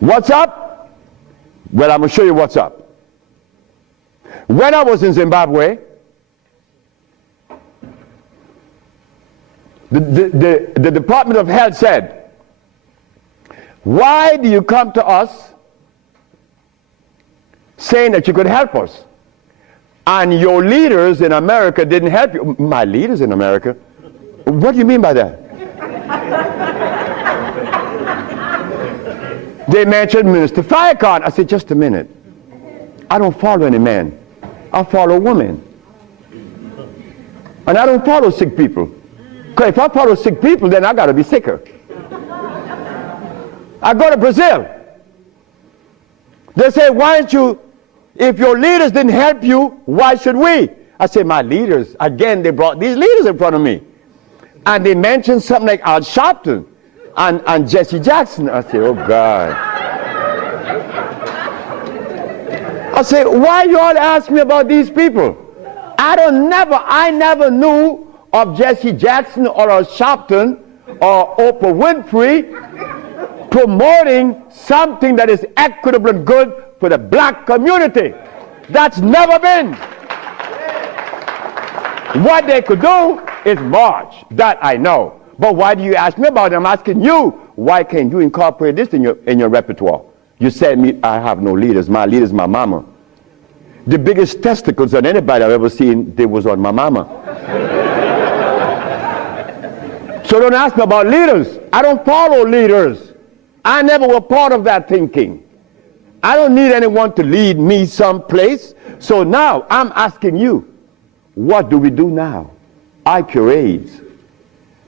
What's up? Well, I'm going to show you what's up. When I was in Zimbabwe, the Department of Health said, why do you come to us saying that you could help us? And your leaders in America didn't help you. My leaders in America? What do you mean by that? They mentioned Minister Farrakhan. I said, just a minute. I don't follow any man. I follow women. And I don't follow sick people. Because if I follow sick people, then I got to be sicker. I go to Brazil. They say, why don't you, if your leaders didn't help you, why should we? I say, my leaders, again, they brought these leaders in front of me. And they mentioned something like Al Sharpton and Jesse Jackson. I say, oh God. I say, why you all ask me about these people? I never knew of Jesse Jackson or Al Sharpton or Oprah Winfrey promoting something that is equitable and good for the black community. That's never been. What they could do is march. That I know. But why do you ask me about it? I'm asking you, why can't you incorporate this in your repertoire? You said me, I have no leaders. My leader's my mama. The biggest testicles that anybody I've ever seen, they was on my mama. So don't ask me about leaders. I don't follow leaders. I never was part of that thinking. I don't need anyone to lead me someplace. So now I'm asking you, what do we do now? I cure AIDS.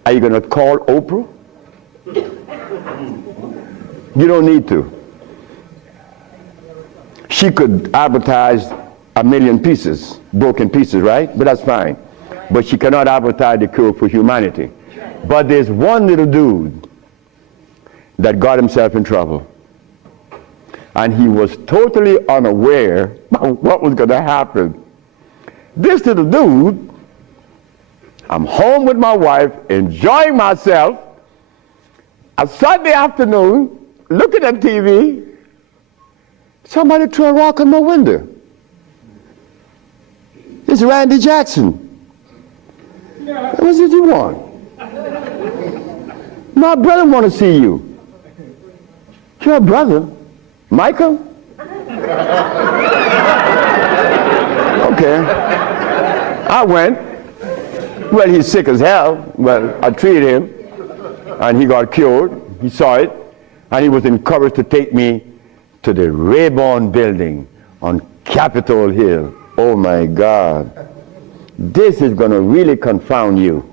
Are you going to call Oprah? You don't need to. She could advertise 1 million pieces, broken pieces, right? But that's fine. But she cannot advertise the cure for humanity. But there's one little dude that got himself in trouble. And he was totally unaware of what was going to happen. This little dude, I'm home with my wife, enjoying myself, a Sunday afternoon, looking at TV, somebody threw a rock on my window. It's Randy Jackson. What did you want? My brother want to see you. Your brother? Michael? Okay. I went. Well, he's sick as hell. Well, I treated him, and he got cured. He saw it, and he was encouraged to take me to the Rayburn building on Capitol Hill. Oh my God. This is going to really confound you.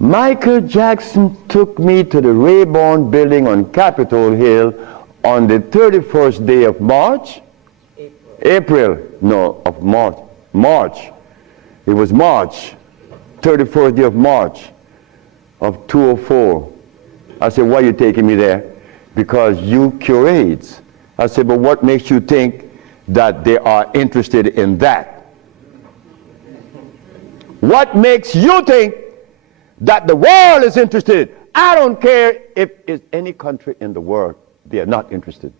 Michael Jackson took me to the Rayburn building on Capitol Hill on the 31st day of March. March. It was March, 31st day of March of 2004. I said, why are you taking me there? Because you cure AIDS. I said, but what makes you think that they are interested in that? What makes you think that the world is interested? I don't care if it's any country in the world, they are not interested.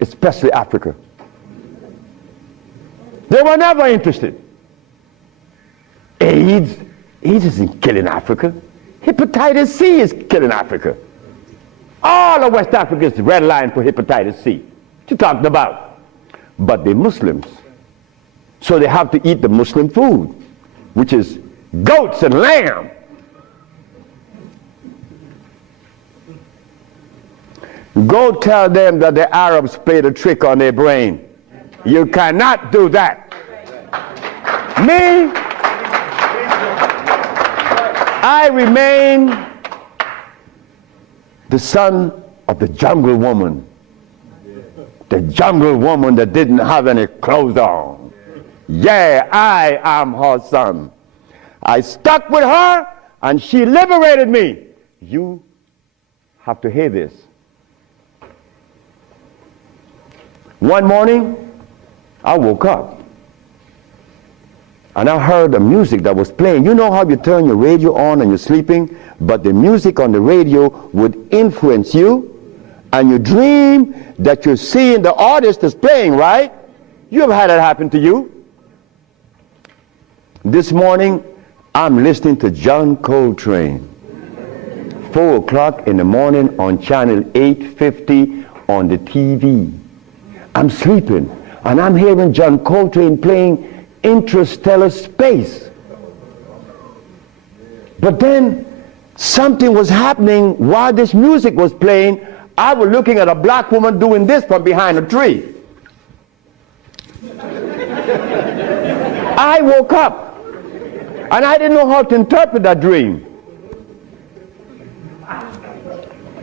Especially Africa. They were never interested. AIDS isn't killing Africa. Hepatitis C is killing Africa. All of West Africa is red line for hepatitis C. What you talking about? But they're Muslims. So they have to eat the Muslim food, which is goats and lamb. Go tell them that the Arabs played a trick on their brain. You cannot do that. Me, I remain the son of the jungle woman. The jungle woman that didn't have any clothes on. Yeah, I am her son. I stuck with her and she liberated me. You have to hear this. One morning, I woke up and I heard the music that was playing. You know how you turn your radio on and you're sleeping, but the music on the radio would influence you, and you dream that you're seeing the artist is playing, right? You have had it happen to you. This morning, I'm listening to John Coltrane. 4 o'clock in the morning on channel 850 on the TV. I'm sleeping and I'm hearing John Coltrane playing Interstellar Space. But then something was happening while this music was playing. I was looking at a black woman doing this from behind a tree. I woke up and I didn't know how to interpret that dream.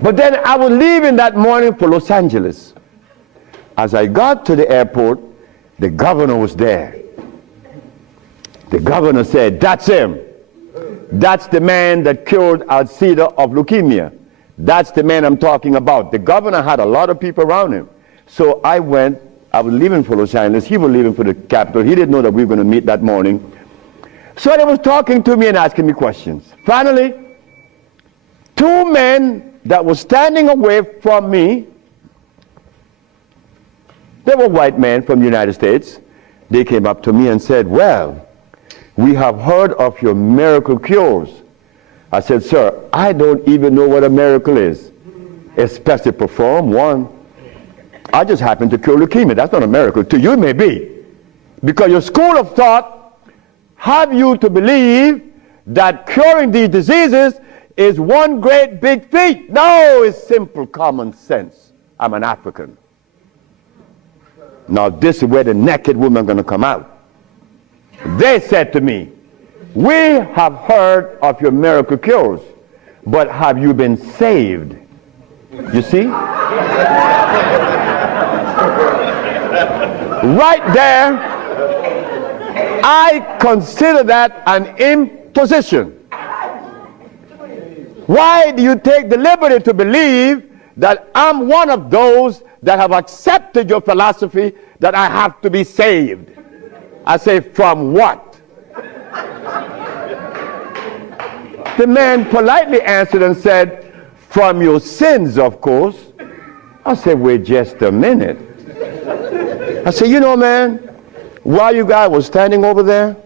But then I was leaving that morning for Los Angeles. As I got to the airport, the governor was there. The governor said, "That's him. That's the man that cured Alcida of leukemia. That's the man I'm talking about." The governor had a lot of people around him. So I went. I was leaving for Los Angeles. He was leaving for the capital. He didn't know that we were going to meet that morning. So they was talking to me and asking me questions. Finally, 2 men that were standing away from me, they were white men from the United States. They came up to me and said, "Well, we have heard of your miracle cures." I said, "Sir, I don't even know what a miracle is, especially perform one. I just happen to cure leukemia. That's not a miracle. To you it may be. Because your school of thought have you to believe that curing these diseases is one great big feat. No, it's simple common sense. I'm an African. Now this is where the naked woman going to come out. They said to me, "We have heard of your miracle cures, but have you been saved?" You see? Right there, I consider that an imposition. Why do you take the liberty to believe that I'm one of those that have accepted your philosophy that I have to be saved? I say, from what? The man politely answered and said, "From your sins, of course." I said, "Wait just a minute." I said, "You know, man, while you guys were standing over there,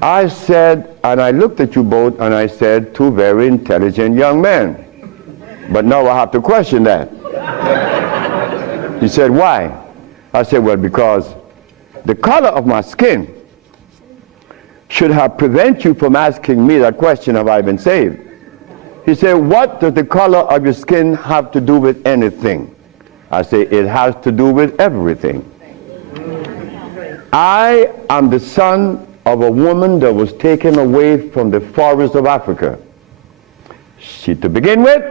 I said," and I looked at you both and I said, "Two very intelligent young men. But now I have to question that." He said, "Why?" I said, "Well, because the color of my skin should have prevented you from asking me that question, have I been saved?" He said, "What does the color of your skin have to do with anything?" I say, "It has to do with everything. I am the son of a woman that was taken away from the forest of Africa. To begin with,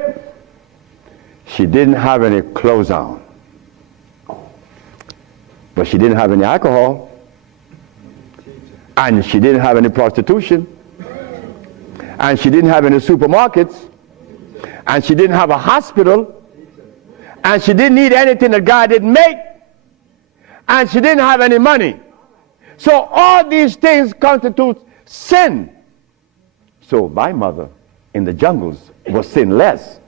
she didn't have any clothes on. But she didn't have any alcohol. And she didn't have any prostitution. And she didn't have any supermarkets. And she didn't have a hospital. And she didn't need anything that God didn't make. And she didn't have any money. So all these things constitute sin. So my mother in the jungles was sinless.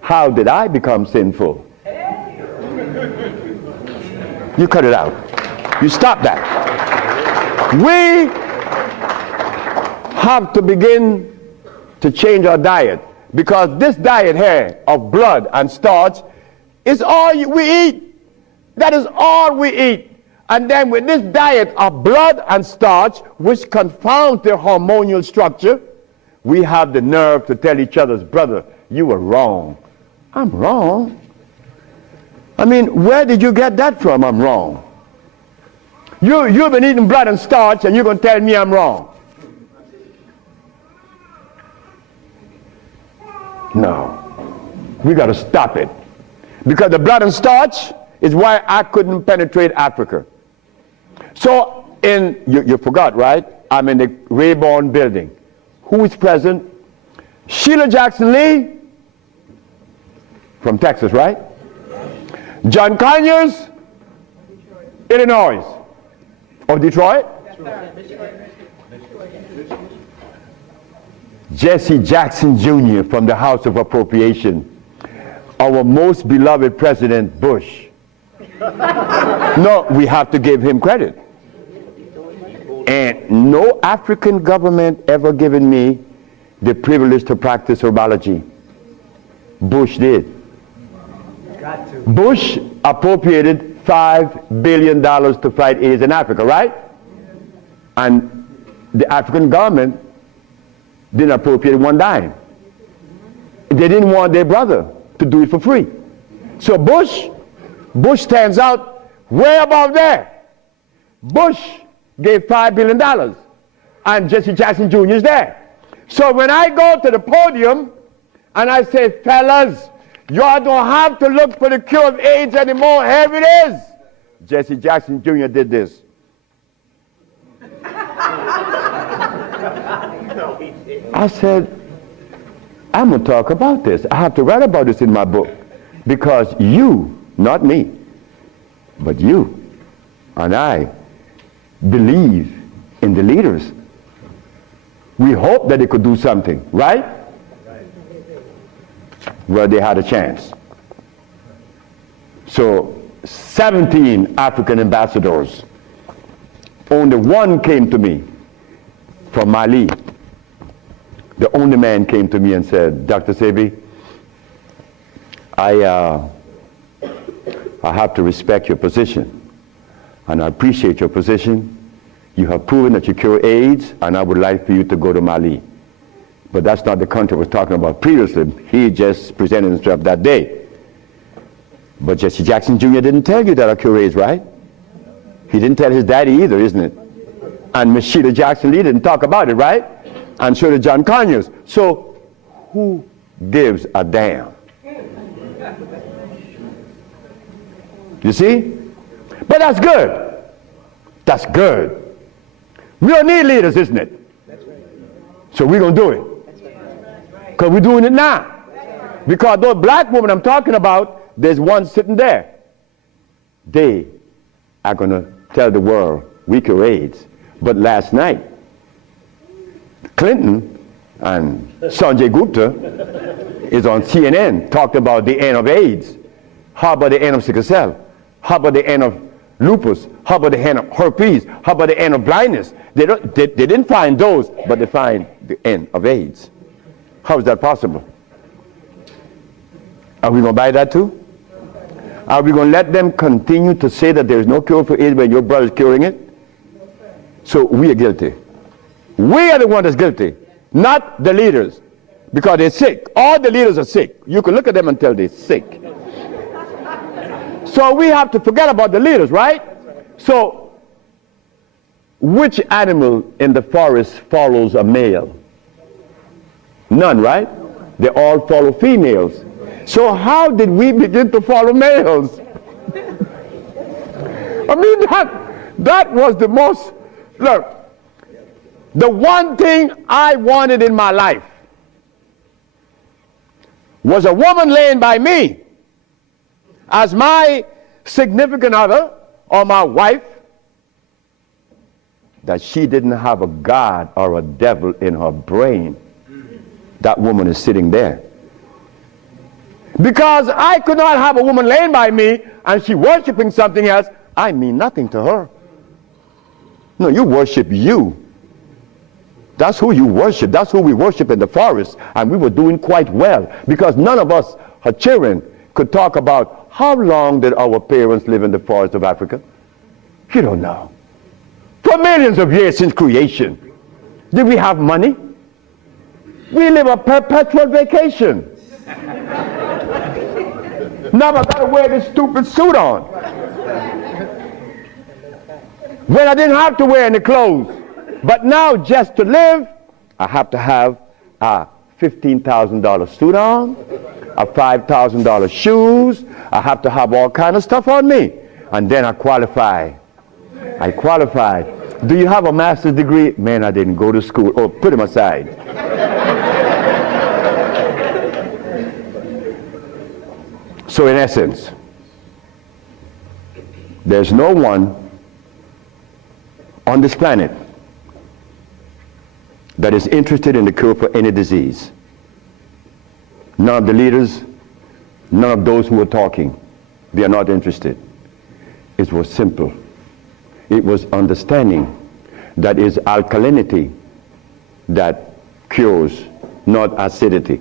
How did I become sinful?" You cut it out. You stop that. We have to begin to change our diet, because this diet here of blood and starch is all we eat. That is all we eat. And then with this diet of blood and starch, which confounds their hormonal structure, we have the nerve to tell each other's, "Brother, you were wrong. I'm wrong. I mean, where did you get that from? I'm wrong. You've been eating blood and starch, and you're going to tell me I'm wrong. No. We got to stop it. Because the blood and starch is why I couldn't penetrate Africa. So, you forgot, right? I'm in the Rayborn building. Who is present? Sheila Jackson Lee from Texas, right? John Conyers, Illinois. Or Detroit? Jesse Jackson Jr. from the House of Appropriation. Our most beloved President Bush. No, we have to give him credit. And no African government ever given me the privilege to practice herbology. Bush did. Bush appropriated $5 billion to fight AIDS in Africa, right? And the African government didn't appropriate one dime. They didn't want their brother to do it for free. So Bush stands out way above there. Bush gave $5 billion, and Jesse Jackson Jr. is there. So when I go to the podium and I say, fellas, y'all don't have to look for the cure of AIDS anymore. Here it is. Jesse Jackson Jr. did this. I said, I'm going to talk about this. I have to write about this in my book. Because you, not me, but you and I believe in the leaders. We hope that they could do something, right? Well, they had a chance. So 17 African ambassadors. Only one came to me from Mali. The only man came to me and said, Dr. Sebi, I have to respect your position, and I appreciate your position. You have proven that you cure AIDS, and I would like for you to go to Mali. But that's not the country I was talking about previously. He just presented himself that day. But Jesse Jackson Jr. didn't tell you that I cure AIDS, right? He didn't tell his daddy either, isn't it? And Miss Sheila Jackson Lee didn't talk about it, right? And so did John Conyers. So who gives a damn? You see? But that's good. That's good. We don't need leaders, isn't it? So we're going to do it. Because we're doing it now. Because those black women I'm talking about, there's one sitting there. They are going to tell the world we cure AIDS. But last night, Clinton and Sanjay Gupta is on CNN talking about the end of AIDS. How about the end of sickle cell? How about the end of lupus? How about the end of herpes? How about the end of blindness? They didn't find those, but they find the end of AIDS. How is that possible? Are we going to buy that too? Are we going to let them continue to say that there is no cure for AIDS when your brother is curing it? So we are guilty. We are the ones that's guilty, not the leaders, because they're sick. All the leaders are sick. You can look at them and tell they're sick. So we have to forget about the leaders, right? So which animal in the forest follows a male? None, right? They all follow females. So how did we begin to follow males? I mean, that was the most, look, the one thing I wanted in my life was a woman laying by me as my significant other or my wife, that she didn't have a God or a devil in her brain. That woman is sitting there. Because I could not have a woman laying by me and she worshiping something else. I mean nothing to her. No, you worship you. That's who you worship. That's who we worship in the forest. And we were doing quite well because none of us, her children, could talk about how long did our parents live in the forest of Africa. You don't know. For millions of years since creation. Did we have money? We live a perpetual vacation. Now I gotta wear this stupid suit on. When I didn't have to wear any clothes. But now just to live, I have to have a $15,000 suit on, a $5,000 shoes. I have to have all kind of stuff on me. And then I qualify. I qualified. Do you have a master's degree? Man, I didn't go to school. Oh, put him aside. So in essence, there's no one on this planet that is interested in the cure for any disease. None of the leaders, none of those who are talking, they are not interested. It was simple. It was understanding that is alkalinity that cures, not acidity.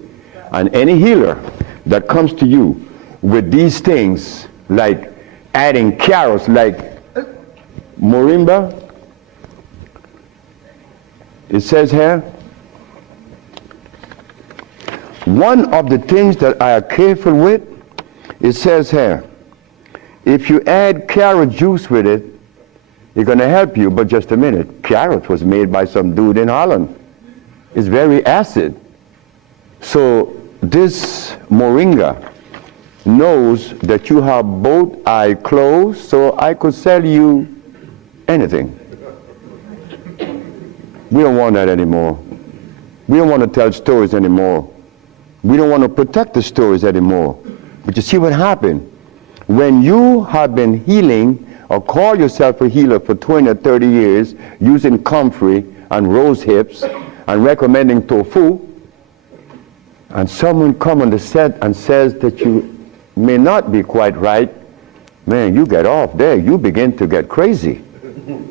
And any healer that comes to you with these things, like adding carrots, like moringa, it says here, one of the things that I are careful with, it says here, if you add carrot juice with it, it's going to help you. But just a minute, carrot was made by some dude in Holland. It's very acid. So this moringa knows that you have both eyes closed, so I could sell you anything. We don't want that anymore. We don't want to tell stories anymore. We don't want to protect the stories anymore. But you see what happened? When you have been healing or call yourself a healer for 20 or 30 years using comfrey and rose hips and recommending tofu, and someone comes on the set and says that you may not be quite right, man, you get off there. You begin to get crazy.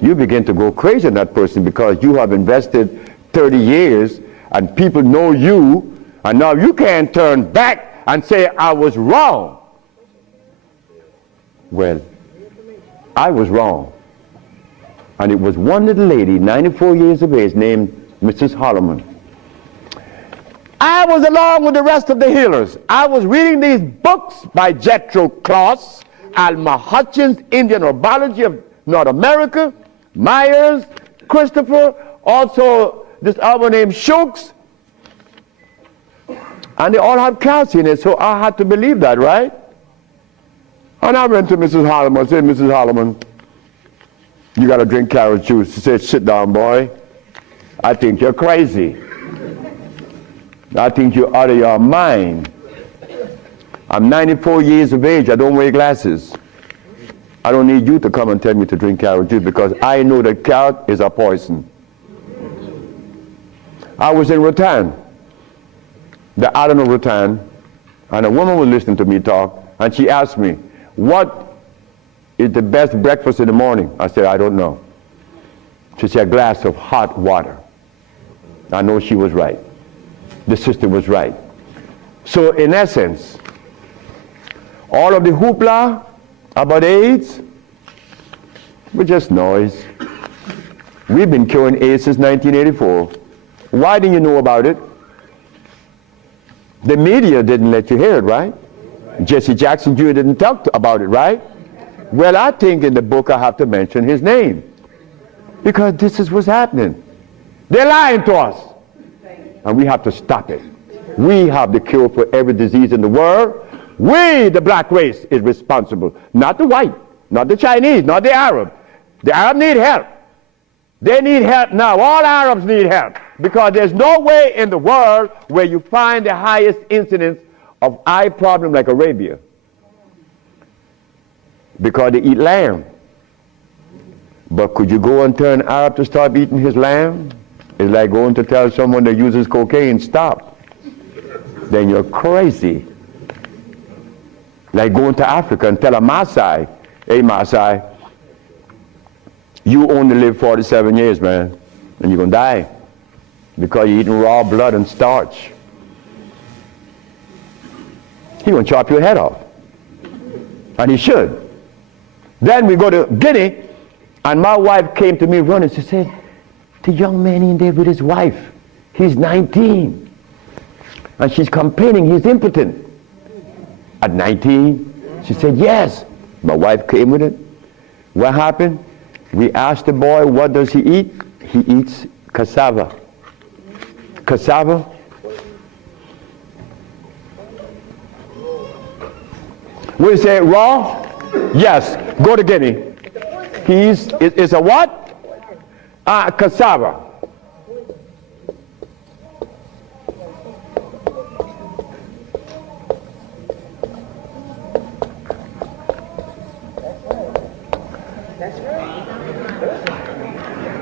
You begin to go crazy on that person because you have invested 30 years and people know you, and now you can't turn back and say, I was wrong. Well, I was wrong. And it was one little lady, 94 years of age, named Mrs. Holloman. I was along with the rest of the healers. I was reading these books by Jethro Kloss, Alma Hutchins, Indian Herbology of North America, Myers, Christopher, also this other named Shooks. And they all have calcium in it, so I had to believe that, right? And I went to Mrs. Holloman. I said, Mrs. Holloman, you got to drink carrot juice. She said, sit down, boy. I think you're crazy. I think you're out of your mind. I'm 94 years of age. I don't wear glasses. I don't need you to come and tell me to drink carrot juice because I know that carrot is a poison. I was in Rutan, the island of Rutan, and a woman was listening to me talk, and she asked me, what is the best breakfast in the morning? I said, I don't know. She said, a glass of hot water. I know she was right. The sister was right. So in essence, all of the hoopla about AIDS was just noise. We've been curing AIDS since 1984. Why didn't you know about it? The media didn't let you hear it, right? Jesse Jackson Jr. didn't talk about it, right? Well, I think in the book I have to mention his name because this is what's happening. They're lying to us, and we have to stop it. We have the cure for every disease in the world. We, the black race, is responsible. Not the white, not the Chinese, not the Arab. The Arab need help. They need help now. All Arabs need help because there's no way in the world where you find the highest incidence of eye problem like Arabia because they eat lamb. But could you go and tell an Arab to stop eating his lamb? It's like going to tell someone that uses cocaine, stop. Then you're crazy. Like going to Africa and tell a Maasai, hey Maasai, you only live 47 years, man, and you're going to die because you're eating raw blood and starch. He's going to chop your head off. And he should. Then we go to Guinea, and my wife came to me running. She said, the young man in there with his wife, he's 19. And she's complaining he's impotent. At 19, she said, yes. My wife came with it. What happened? We asked the boy, what does he eat? He eats cassava. Cassava? We say raw? Yes. Go to Guinea. It's a what? Cassava.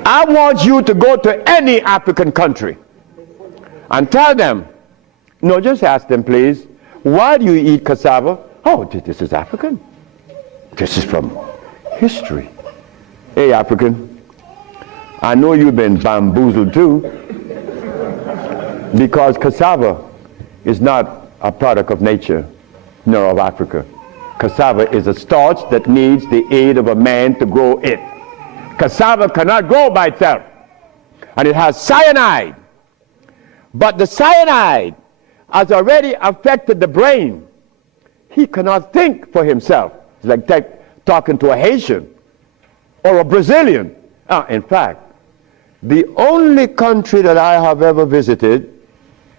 I want you to go to any African country and tell them, no, just ask them, please, why do you eat cassava? Oh, this is African. This is from history. Hey, African, I know you've been bamboozled too, because cassava is not a product of nature, nor of Africa. Cassava is a starch that needs the aid of a man to grow it. Cassava cannot grow by itself, and it has cyanide. But the cyanide has already affected the brain. He cannot think for himself. It's like talking to a Haitian or a Brazilian. In fact, the only country that I have ever visited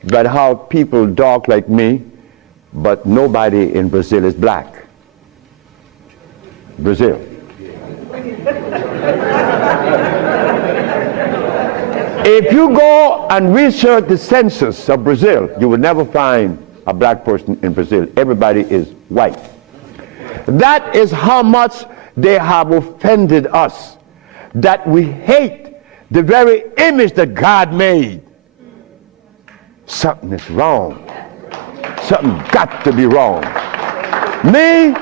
that have people dark like me, but nobody in Brazil is black. Brazil. If you go and research the census of Brazil, you will never find a black person in Brazil. Everybody is white. That is how much they have offended us, that we hate the very image that God made. Something is wrong. Something got to be wrong. Me,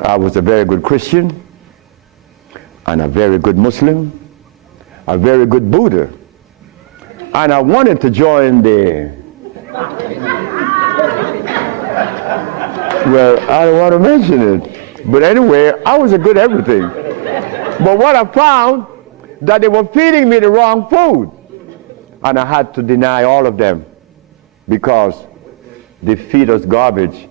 I was a very good Christian, and a very good Muslim, a very good Buddha. And I wanted to join the, well, I don't want to mention it. But anyway, I was a good everything. But what I found, that they were feeding me the wrong food. And I had to deny all of them because they feed us garbage.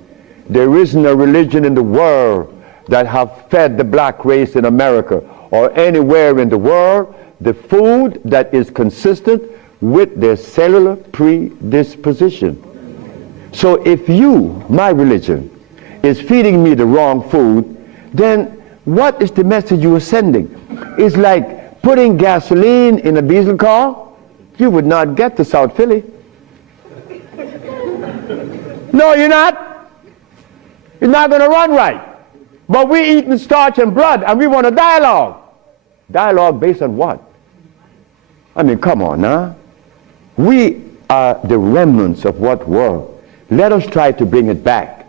There isn't a religion in the world that have fed the black race in America or anywhere in the world the food that is consistent with their cellular predisposition. So if you, my religion, is feeding me the wrong food, then what is the message you are sending? It's like putting gasoline in a diesel car. You would not get to South Philly. No, you're not. You're not going to run right. But we're eating starch and blood, and we want a dialogue. Dialogue based on what? I mean, come on now. We are the remnants of what world? Let us try to bring it back.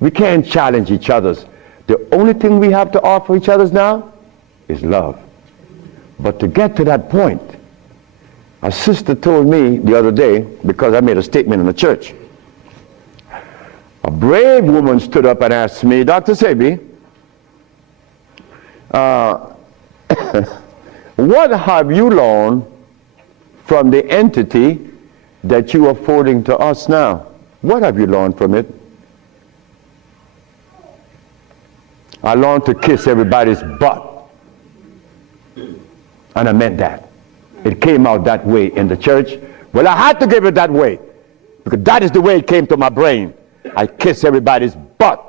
We can't challenge each other's. The only thing we have to offer each other's now is love. But to get to that point, a sister told me the other day, because I made a statement in the church, a brave woman stood up and asked me, Dr. Sebi, what have you learned from the entity that you are forwarding to us now? What have you learned from it? I learned to kiss everybody's butt. And I meant that. It came out that way in the church. Well, I had to give it that way, because that is the way it came to my brain. I kiss everybody's butt.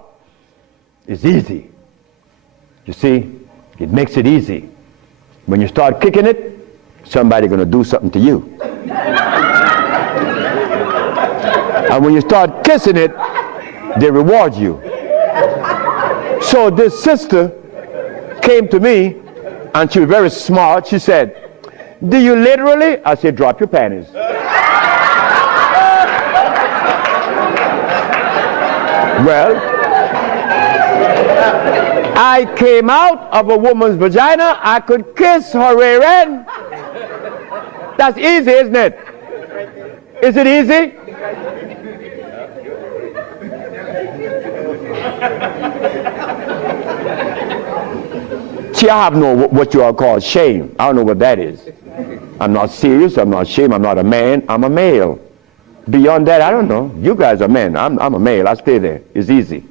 It's easy. You see, it makes it easy. When you start kicking it, somebody's going to do something to you. And when you start kissing it, they reward you. So this sister came to me, and she was very smart. She said, do you literally? I said, drop your panties. Well, I came out of a woman's vagina. I could kiss her rear end. That's easy, isn't it? Is it easy? See, I have no what you all call shame. I don't know what that is. I'm not serious, I'm not ashamed, I'm not a man, I'm a male. Beyond that, I don't know. You guys are men, I'm a male, I stay there. It's easy.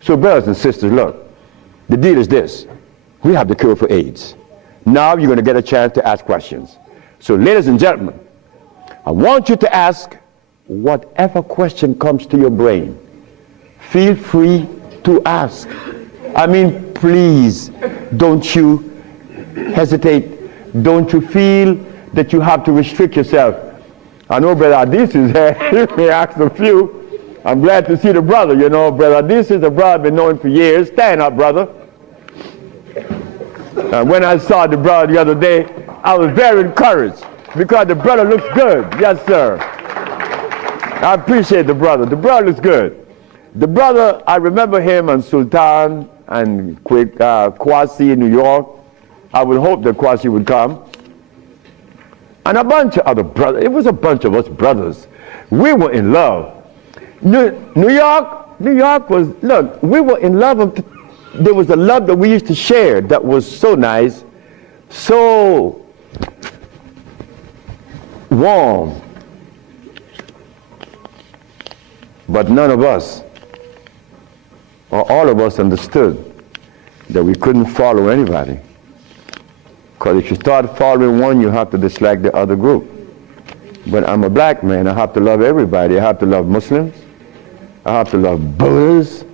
So brothers and sisters, look, the deal is this. We have the cure for AIDS. Now you're going to get a chance to ask questions. So ladies and gentlemen, I want you to ask whatever question comes to your brain. Feel free to ask. I mean, please, don't you hesitate. Don't you feel that you have to restrict yourself. I know Brother Adis is here. He may ask a few. I'm glad to see the brother. You know, Brother Adis is a brother I've been knowing for years. Stand up, brother. When I saw the brother the other day, I was very encouraged because the brother looks good. Yes, sir. I appreciate the brother. The brother looks good. The brother, I remember him and Sultan and Kwasi in New York. I would hope that Kwasi would come. And a bunch of other brothers. It was a bunch of us brothers. We were in love. New York was, look, we were in love. There was a love that we used to share that was so nice, so warm. But none of us, or all of us, understood that we couldn't follow anybody. Because if you start following one, you have to dislike the other group. But I'm a black man. I have to love everybody. I have to love Muslims. I have to love Buddhists.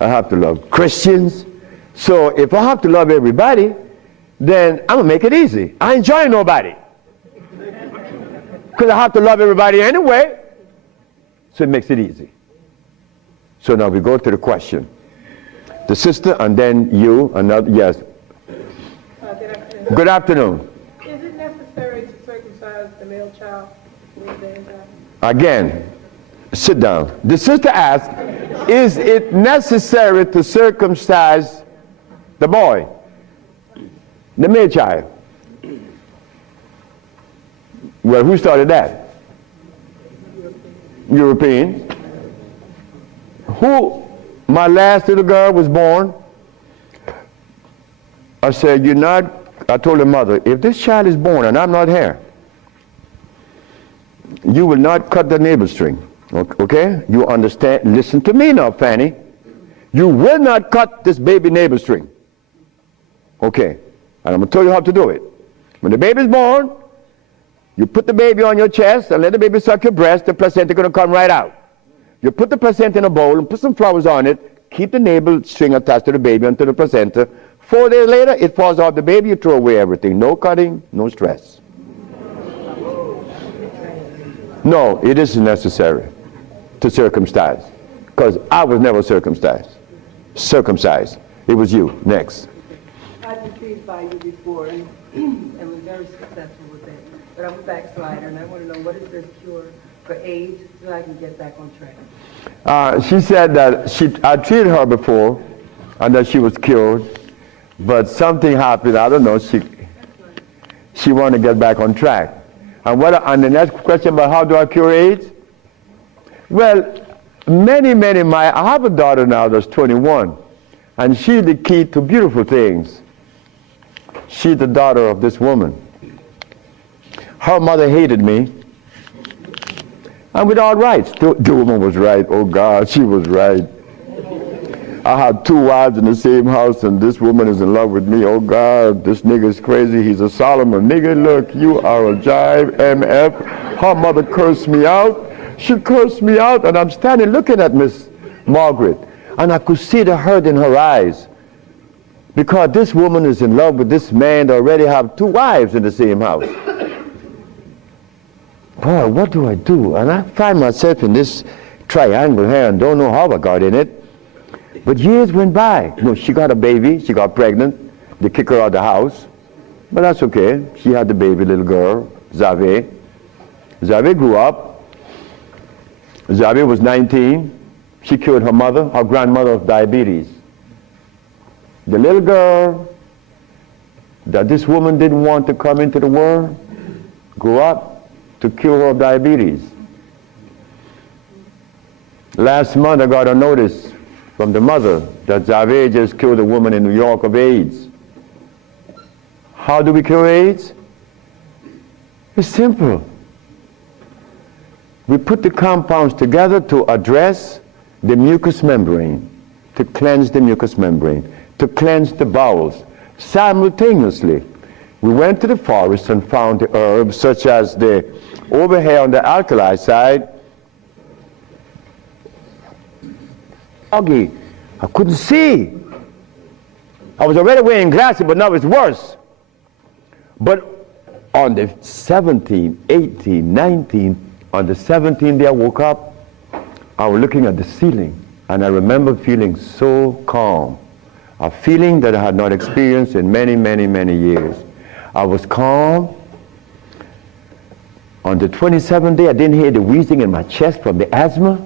I have to love Christians. So if I have to love everybody, then I'm going to make it easy. I ain't joining nobody. Because I have to love everybody anyway. So it makes it easy. So now we go to the question. The sister and then you, another, yes. Good afternoon. Is it necessary to circumcise the male child? Again, sit down. The sister asked, is it necessary to circumcise the boy, the male child? Well, who started that? European. Who? My last little girl was born. I said, I told her mother, if this child is born and I'm not here, you will not cut the navel string. Okay? You understand? Listen to me now, Fanny. You will not cut this baby navel string. Okay? And I'm going to tell you how to do it. When the baby's born, you put the baby on your chest and let the baby suck your breast. The placenta is going to come right out. You put the placenta in a bowl and put some flowers on it. Keep the navel string attached to the baby until the placenta. 4 days later, it falls off the baby. You throw away everything. No cutting, no stress. No, it isn't necessary to circumcise, because I was never circumcised. It was you. Next. I've been treated by you before and was very successful with it. But I'm a backslider, and I want to know, what is this cure for AIDS so I can get back on track? She said that I treated her before and that she was cured, but something happened. I don't know. She wanted to get back on track. And the next question about how do I cure AIDS? Well, I have a daughter now that's 21, and she's the key to beautiful things. She's the daughter of this woman. Her mother hated me, and with all rights. The woman was right. Oh God, she was right. I had 2 wives in the same house, and this woman is in love with me. Oh God, this nigga is crazy. He's a Solomon. Nigga, look, you are a jive, MF. Her mother cursed me out. She cursed me out, and I'm standing looking at Miss Margaret, and I could see the hurt in her eyes, because this woman is in love with this man that already have 2 wives in the same house. Boy, what do I do? And I find myself in this triangle here and don't know how I got in it. But years went by. No, she got a baby. She got pregnant. They kick her out of the house. But that's okay. She had the baby, little girl, Zave. Zave grew up. Zave was 19. She cured her mother, her grandmother, of diabetes. The little girl that this woman didn't want to come into the world grew up to cure her of diabetes. Last month I got a notice from the mother that Zave just killed a woman in New York of AIDS. How do we cure AIDS? It's simple. We put the compounds together to address the mucous membrane, to cleanse the mucous membrane, to cleanse the bowels. Simultaneously, we went to the forest and found the herbs such as over here on the alkali side, foggy. I couldn't see. I was already wearing glasses, but now it's worse. But on the 17th, 18th, 19th, on the 17th day I woke up, I was looking at the ceiling, and I remember feeling so calm, a feeling that I had not experienced in many, many, many years. I was calm. On the 27th day, I didn't hear the wheezing in my chest from the asthma.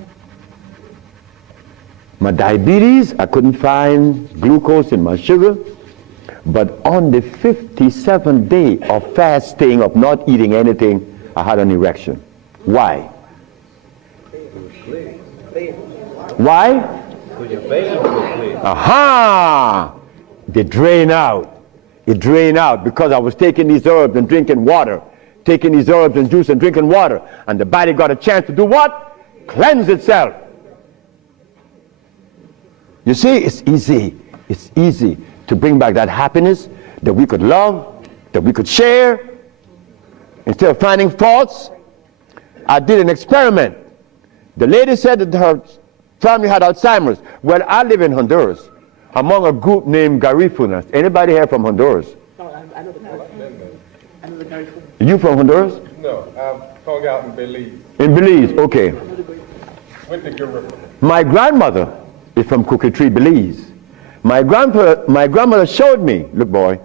My diabetes, I couldn't find glucose in my sugar. But on the 57th day of fasting, of not eating anything, I had an erection. Why? Why? Aha! They drain out. It drained out because I was taking these herbs and drinking water. Taking these herbs and juice and drinking water. And the body got a chance to do what? Cleanse itself. You see, it's easy. It's easy to bring back that happiness that we could love, that we could share. Instead of finding faults, I did an experiment. The lady said that her family had Alzheimer's. Well, I live in Honduras, among a group named Garifunas. Anybody here from Honduras? No, I know the Garifunas. You from Honduras? No, I'm hung out in Belize. In Belize, okay. With the Garifunas. My grandmother is from Cookie Tree, Belize. My grandmother showed me, look boy,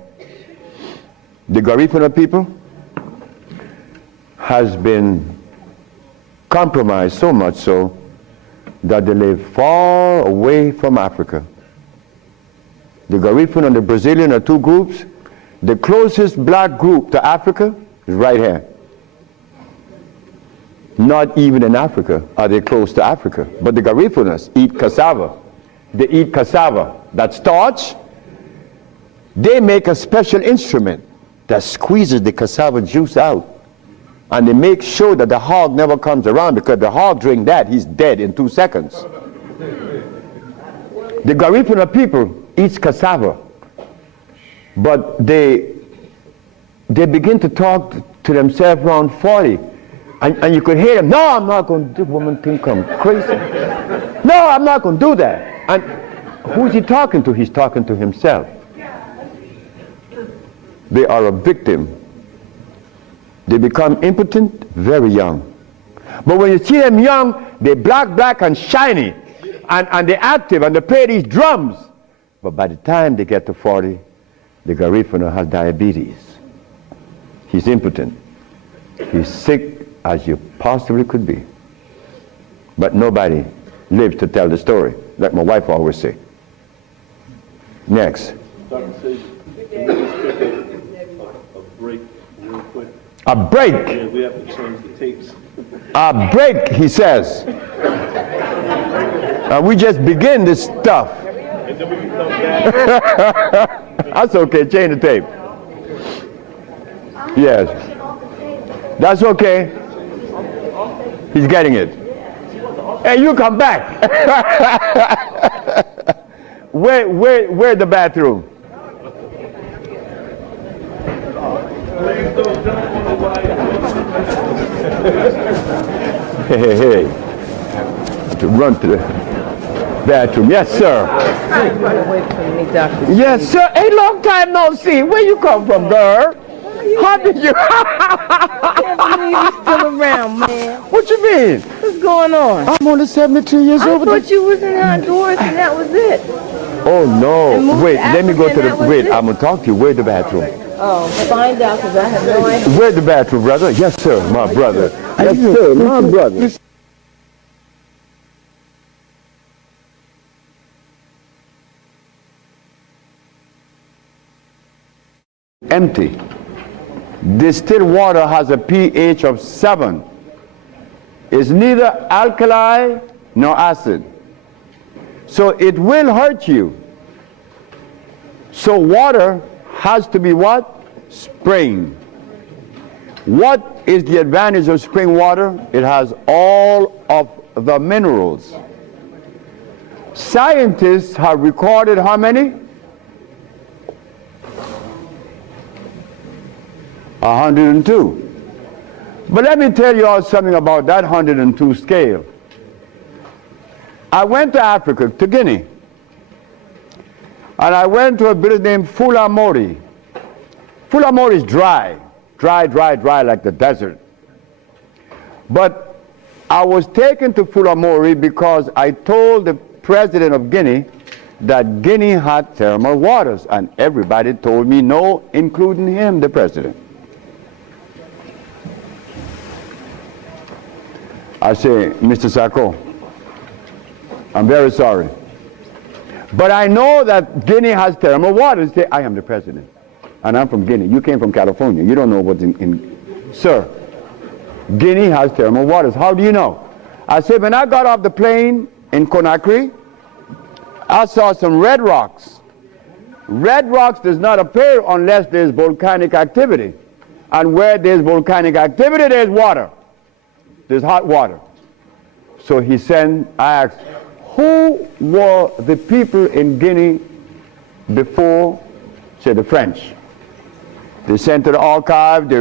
the Garifuna people has been compromised so much so that they live far away from Africa. The Garifuna and the Brazilian are two groups. The closest black group to Africa is right here. Not even in Africa are they close to Africa. But the Garifunas eat cassava. They eat cassava. That starch, they make a special instrument that squeezes the cassava juice out. And they make sure that the hog never comes around, because the hog drink that, he's dead in 2 seconds. The Garifuna people eat cassava, but they begin to talk to themselves around 40. And you could hear them, no, I'm not going to do, woman think I'm crazy. No, I'm not going to do that. And who's he talking to? He's talking to himself. They are a victim. They become impotent very young. But when you see them young, they're black, and shiny. And they're active, and they play these drums. But by the time they get to 40, the Garifuna has diabetes. He's impotent. He's sick as you possibly could be. But nobody lives to tell the story, like my wife always say. Next. Dr. Sebi, can we just take a break real quick? A break. Yeah, we have to change the tapes. A break, he says. We just begin this stuff. And then we can come back. That's okay, change the tape. Yes. That's okay. He's getting it. Hey, you come back. Where's the bathroom? Hey. To run to the bathroom. Yes, sir. Run away from me, Dr. Yes, sir. A long time no see. Where you come from, girl? How did you? I can't believe you're still around, man. What you mean? What's going on? I'm only 72 years I old. thought you was in Honduras and that was it. Oh And no! moved Wait, to let me go Africa to and the. that was Wait, it? I'm gonna talk to you. Where's the bathroom? Oh, find out, because I have no idea. Where's the bathroom, brother? Yes, sir, my brother. Yes, sir, my brother. Empty. Distilled water has a pH of 7. It's neither alkali nor acid. So it will hurt you. So water has to be what? Spring. What is the advantage of spring water? It has all of the minerals. Scientists have recorded how many? 102. But let me tell you all something about that 102 scale. I went to Africa, to Guinea, and I went to a village named Fulamori. Fulamori is dry like the desert. But I was taken to Fulamori because I told the president of Guinea that Guinea had thermal waters, and everybody told me no, including him, the president. I say, Mr. Sacco, I'm very sorry, but I know that Guinea has thermal waters. Say, I am the president, and I'm from Guinea. You came from California. You don't know what's in. Sir, Guinea has thermal waters. How do you know? I said, when I got off the plane in Conakry, I saw some red rocks. Red rocks does not appear unless there's volcanic activity. And where there's volcanic activity, there's water. There's hot water. So he sent, I asked, who were the people in Guinea before, say, the French? They sent to the archive,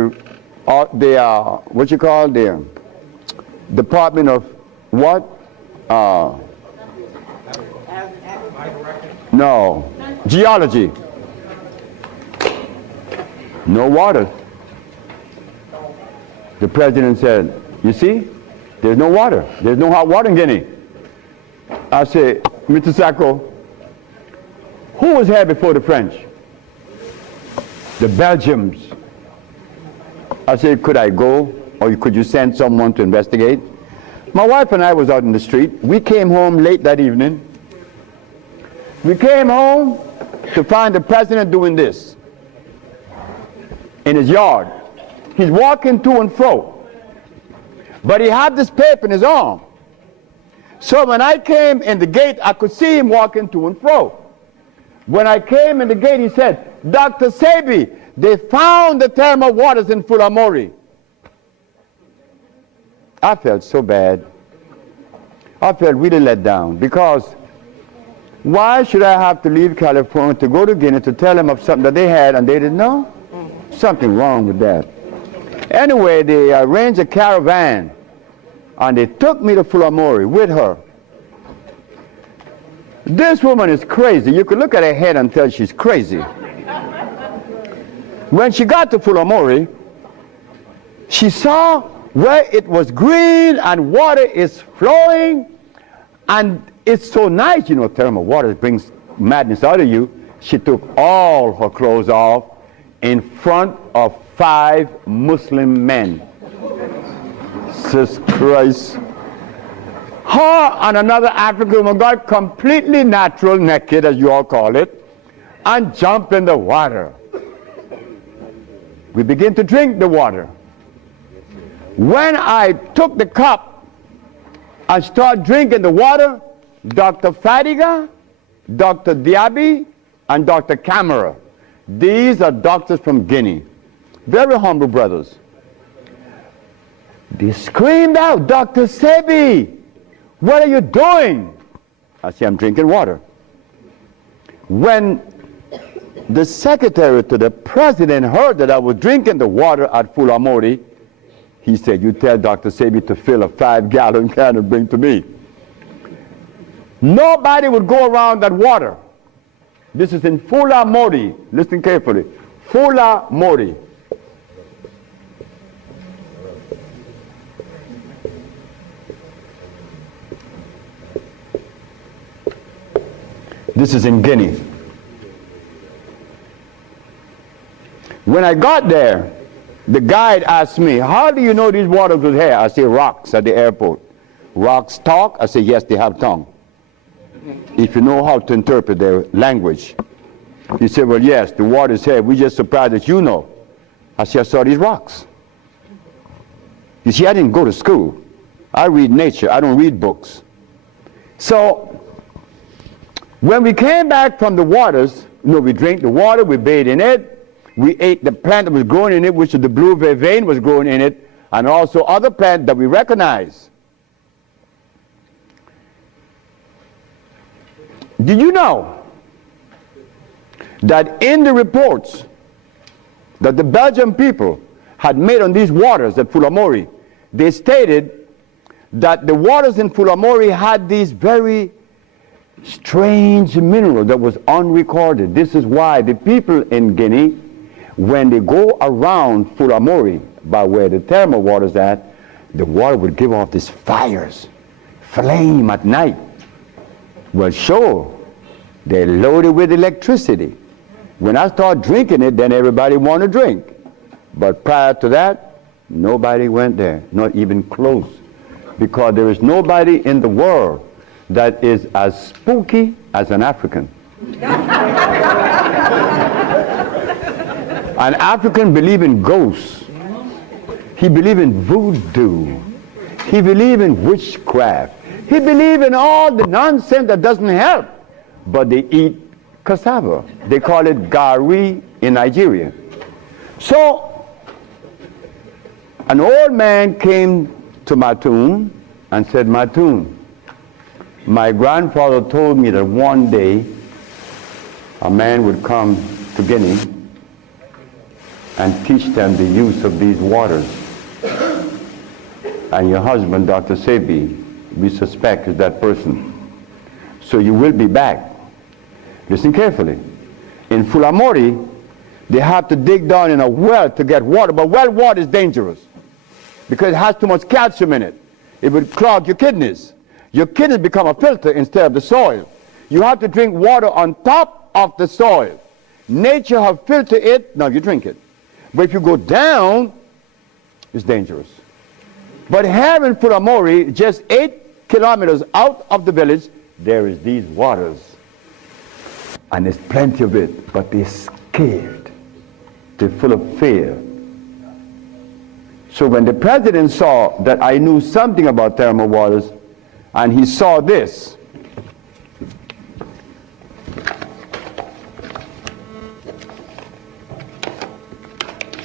what you call the Department of what? No, geology. No water. The president said, you see, there's no water. There's no hot water in Guinea. I said, Mr. Sacco, who was here before the French? The Belgians. I said, could I go, or could you send someone to investigate? My wife and I was out in the street. We came home late that evening. We came home to find the president doing this in his yard. He's walking to and fro. But he had this paper in his arm. So when I came in the gate, I could see him walking to and fro. When I came in the gate, he said, Dr. Sebi, they found the thermal waters in Fulamori. I felt so bad. I felt really let down, because why should I have to leave California to go to Guinea to tell them of something that they had and they didn't know? Something wrong with that. Anyway, they arranged a caravan and they took me to Fulamori with her. This woman is crazy. You could look at her head and tell she's crazy. When she got to Fulamori, she saw where it was green and water is flowing, and it's so nice, you know, thermal water brings madness out of you. She took all her clothes off in front of 5 Muslim men. Jesus Christ. Her and another African woman got completely natural naked, as you all call it, and jumped in the water. We began to drink the water. When I took the cup and started drinking the water, Dr. Fadiga, Dr. Diaby, and Dr. Camara, these are doctors from Guinea, very humble brothers. They screamed out, Dr. Sebi, what are you doing? I said, I'm drinking water. When the secretary to the president heard that I was drinking the water at Fulamori, he said, you tell Dr. Sebi to fill a 5-gallon can and bring to me. Nobody would go around that water. This is in Fulamori. Listen carefully. Fulamori. This is in Guinea. When I got there, the guide asked me, how do you know these waters was here? I say, rocks at the airport. Rocks talk? I say, yes, they have tongue. If you know how to interpret their language. He said, well, yes, the water's here. We just surprised that you know. I said, I saw these rocks. You see, I didn't go to school. I read nature. I don't read books. So when we came back from the waters, you know, we drank the water, we bathed in it, we ate the plant that was growing in it, which is the blue vervain was growing in it, and also other plants that we recognize. Did you know that in the reports that the Belgian people had made on these waters at Fulamori, they stated that the waters in Fulamori had these very strange mineral that was unrecorded. This is why the people in Guinea, when they go around Fulamori, by where the thermal water is at, the water would give off these fires, flame at night. Well, sure, they're loaded with electricity. When I start drinking it, then everybody want to drink. But prior to that, nobody went there, not even close, because there is nobody in the world that is as spooky as an African. An African believes in ghosts. He believes in voodoo. He believes in witchcraft. He believes in all the nonsense that doesn't help. But they eat cassava. They call it gari in Nigeria. So, an old man came to Matun and said, Matun, my grandfather told me that one day a man would come to Guinea and teach them the use of these waters. And your husband, Dr. Sebi, we suspect is that person. So you will be back. Listen carefully. In Fulamori, they have to dig down in a well to get water, but well water is dangerous because it has too much calcium in it. It would clog your kidneys. Your kidneys become a filter instead of the soil. You have to drink water on top of the soil. Nature has filtered it, now you drink it. But if you go down, it's dangerous. But here in Fulamori, just 8 kilometers out of the village, there is these waters. And there's plenty of it, but they're scared. They're full of fear. So when the president saw that I knew something about thermal waters, and he saw this,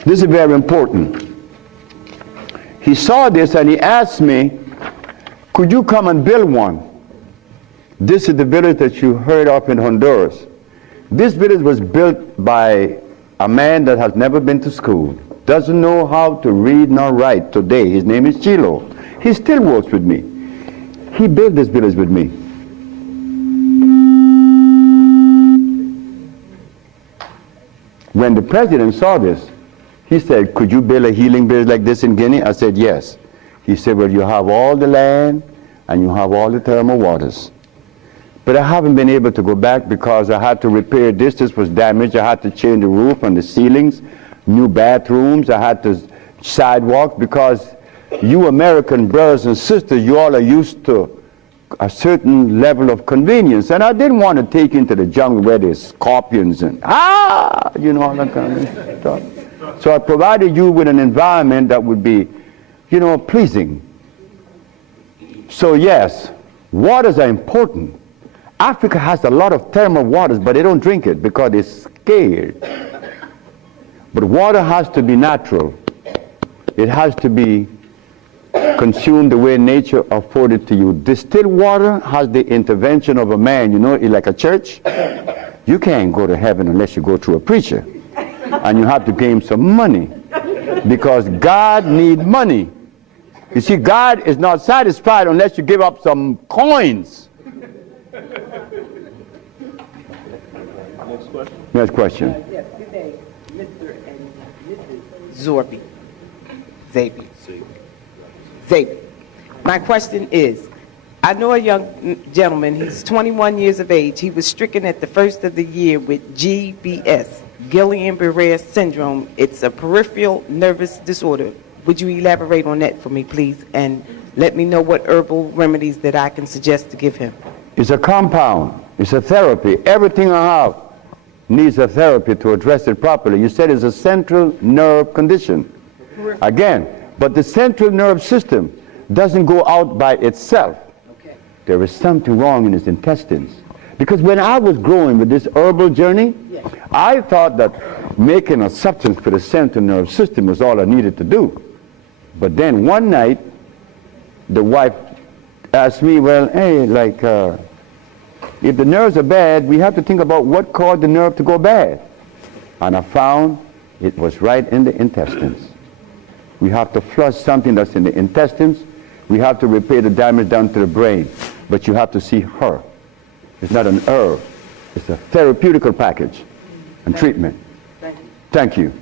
this is very important. He saw this and he asked me, could you come and build one? This is the village that you heard of in Honduras. This village was built by a man that has never been to school, doesn't know how to read nor write today. His name is Chilo. He still works with me. He built this village with me. When the president saw this, he said, could you build a healing village like this in Guinea? I said, yes. He said, well, you have all the land and you have all the thermal waters. But I haven't been able to go back because I had to repair this. This was damaged. I had to change the roof and the ceilings, new bathrooms. I had to sidewalks because you American brothers and sisters, you all are used to a certain level of convenience. And I didn't want to take you into the jungle where there's scorpions and, you know, all that kind of stuff. So I provided you with an environment that would be, you know, pleasing. So yes, waters are important. Africa has a lot of thermal waters, but they don't drink it because they're scared. But water has to be natural. It has to be consumed the way nature afforded to you. Distilled water has the intervention of a man, you know, like a church. You can't go to heaven unless you go through a preacher. And you have to give him some money because God needs money. You see, God is not satisfied unless you give up some coins. Next question. Next question. Yes, good day, Mr. and Mrs. Zorbi. Zabi. My question is, I know a young gentleman, he's 21 years of age. He was stricken at the first of the year with GBS, Guillain-Barré syndrome. It's a peripheral nervous disorder. Would you elaborate on that for me, please? And let me know what herbal remedies that I can suggest to give him. It's a compound. It's a therapy. Everything I have needs a therapy to address it properly. You said it's a central nerve condition. Again, but the central nerve system doesn't go out by itself. Okay. There is something wrong in his intestines. Because when I was growing with this herbal journey, Yes. I thought that making a substance for the central nerve system was all I needed to do. But then one night, the wife asked me, well, hey, like, if the nerves are bad, we have to think about what caused the nerve to go bad. And I found it was right in the intestines. We have to flush something that's in the intestines. We have to repair the damage down to the brain. But you have to see her. It's not an herb. It's a therapeutical package and treatment. Thank you.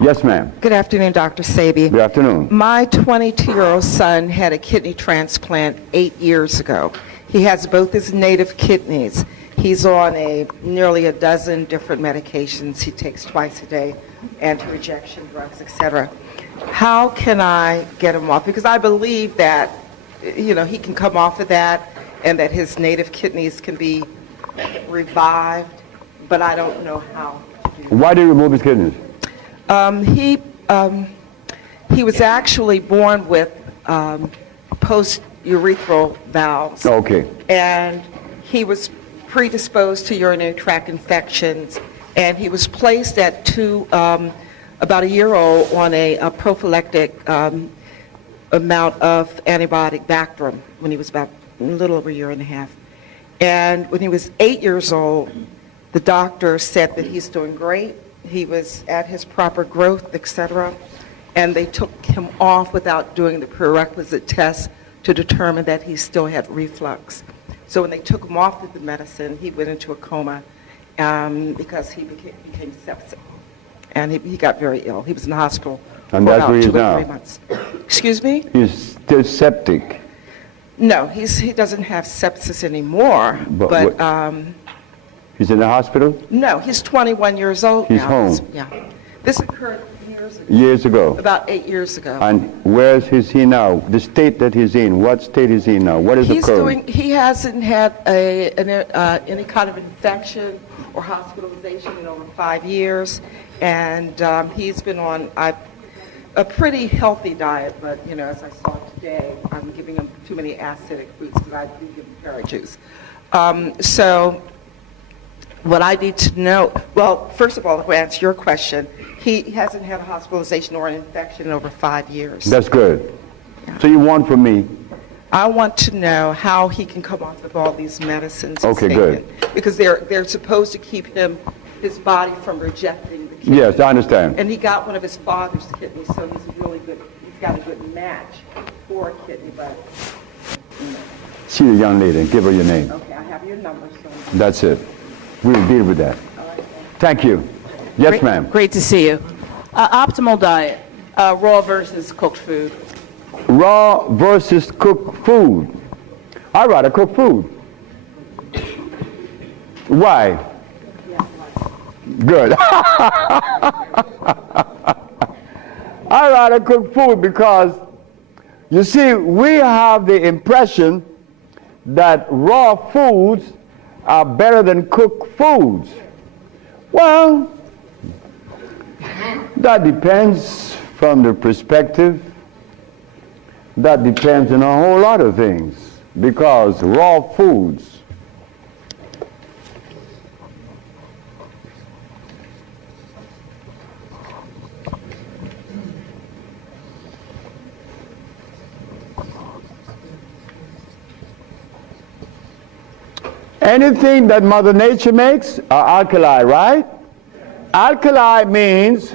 Yes, ma'am. Good afternoon, Dr. Sebi. Good afternoon. My 22-year-old son had a kidney transplant 8 years ago. He has both his native kidneys. He's on nearly a dozen different medications he takes twice a day, anti-rejection drugs, etc. How can I get him off? Because I believe that, he can come off of that and that his native kidneys can be revived, but I don't know how to do that. Why did you remove his kidneys? He was actually born with post-urethral valves. Okay. And he was predisposed to urinary tract infections, and he was placed at about a year old on a prophylactic amount of antibiotic Bactrim when he was about a little over a year and a half. And when he was 8 years old, the doctor said that he's doing great. He was at his proper growth, etc. And they took him off without doing the prerequisite tests to determine that he still had reflux. So when they took him off of the medicine, he went into a coma because he became septic. And he got very ill. He was in the hospital And for that's about where he is 2 or now. 3 months. Excuse me? He's still septic. No, he doesn't have sepsis anymore. But he's in the hospital? No, he's 21 years old He's now. home. Yeah. This occurred years ago. Years ago. About 8 years ago. And where is he now? The state that he's in. What state is he now? What is occurring? He hasn't had any kind of infection or hospitalization in over 5 years, and he's been on a pretty healthy diet, but as I saw today, I'm giving him too many acidic foods because I do give him carrot juice. So what I need to know, well, first of all, to answer your question, he hasn't had a hospitalization or an infection in over 5 years. That's good. So you want from me? I want to know how he can come off of all these medicines. he's Okay, taken. good. Because they're supposed to keep his body from rejecting the kidney. Yes, I understand. And he got one of his father's kidneys, so he's got a good match for a kidney, but, See the young lady and give her your name. okay, I have your number, so. That's it. We'll deal with that. Thank you. Yes, ma'am. Great to see you. Optimal diet, raw versus cooked food. Raw versus cooked food. I'd rather cook food. Why? Good. I'd rather cook food because, you see, we have the impression that raw foods are better than cooked foods. Well, that depends from the perspective. That depends on a whole lot of things, because raw foods anything that Mother Nature makes are alkali, right? Alkali means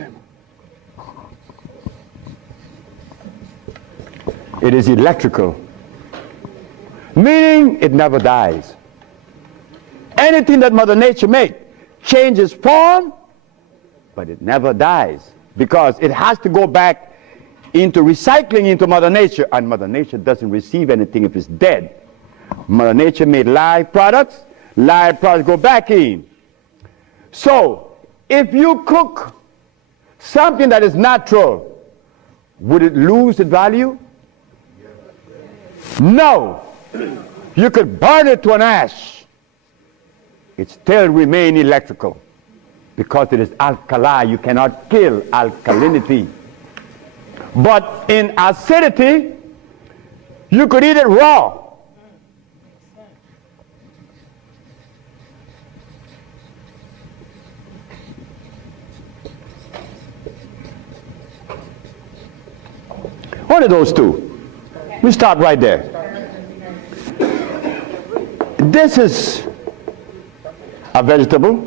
it is electrical, meaning it never dies. Anything that Mother Nature makes changes form, but it never dies, because it has to go back into recycling into Mother Nature, and Mother Nature doesn't receive anything if it's dead. Mother Nature made live products go back in. So, if you cook something that is natural, would it lose its value? No. You could burn it to an ash. It still remain electrical because it is alkali. You cannot kill alkalinity. But in acidity, you could eat it raw. One of those two. We start right there. This is a vegetable.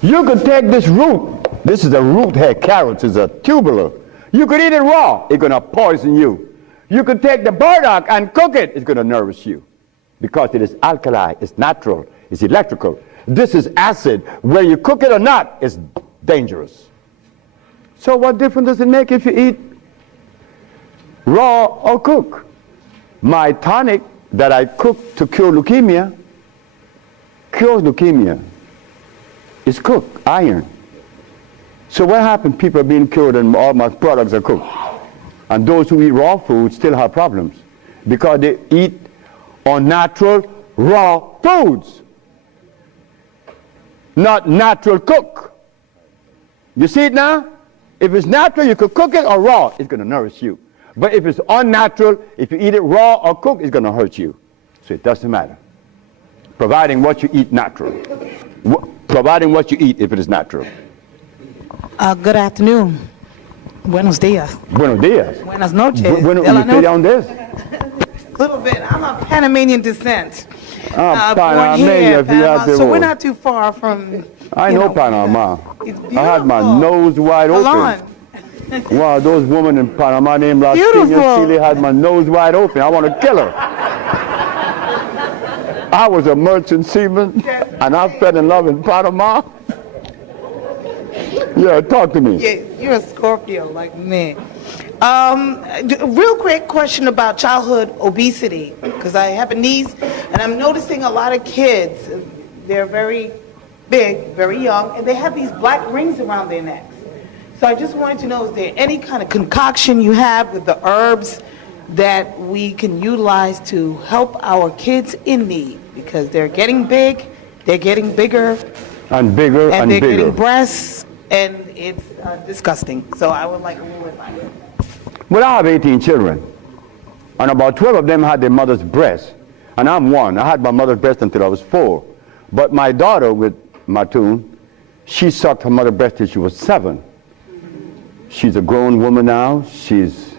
You could take this root. This is a root here. Carrots is a tubular. You could eat it raw. It's going to poison you. You could take the burdock and cook it. It's going to nourish you because it is alkali. It's natural. It's electrical. This is acid. Whether you cook it or not, it's dangerous. So what difference does it make if you eat raw or cook? My tonic that I cook to cure leukemia cures leukemia. It's cooked, iron. So what happened? People are being cured and all my products are cooked. And those who eat raw food still have problems because they eat unnatural raw foods, not natural cook. You see it now? If it's natural, you could cook it, or raw, it's going to nourish you. But if it's unnatural, if you eat it raw or cooked, it's going to hurt you. So it doesn't matter. Providing what you eat natural. Providing what you eat if it is natural. Good afternoon. Buenos días. Buenos días. Buenas noches. Bueno, De la ¿y usted de dónde es? A little bit. I'm of Panamanian descent. Ah, Born here, Panamanian, Panama. fíjate So we're vos. not too far from. I know Panama. It's I had my beautiful. nose wide open. Salon. Wow, those women in Panama named Las Beautiful. Piñas Chile had my nose wide open. I want to kill her. I was a merchant seaman, and I fell in love in Panama. Yeah, talk to me. Yeah, you're a Scorpio like me. Real quick question about childhood obesity, because I have a niece, and I'm noticing a lot of kids. They're very big, very young, and they have these black rings around their necks. So I just wanted to know, is there any kind of concoction you have with the herbs that we can utilize to help our kids in need? Because they're getting big, they're getting bigger, And bigger and and they're bigger. getting breasts, and it's disgusting. So I would like a little advice. Well, I have 18 children, and about 12 of them had their mother's breast, and I'm one. I had my mother's breast until I was 4. But my daughter with Matun, she sucked her mother's breast till she was 7. She's a grown woman now. She's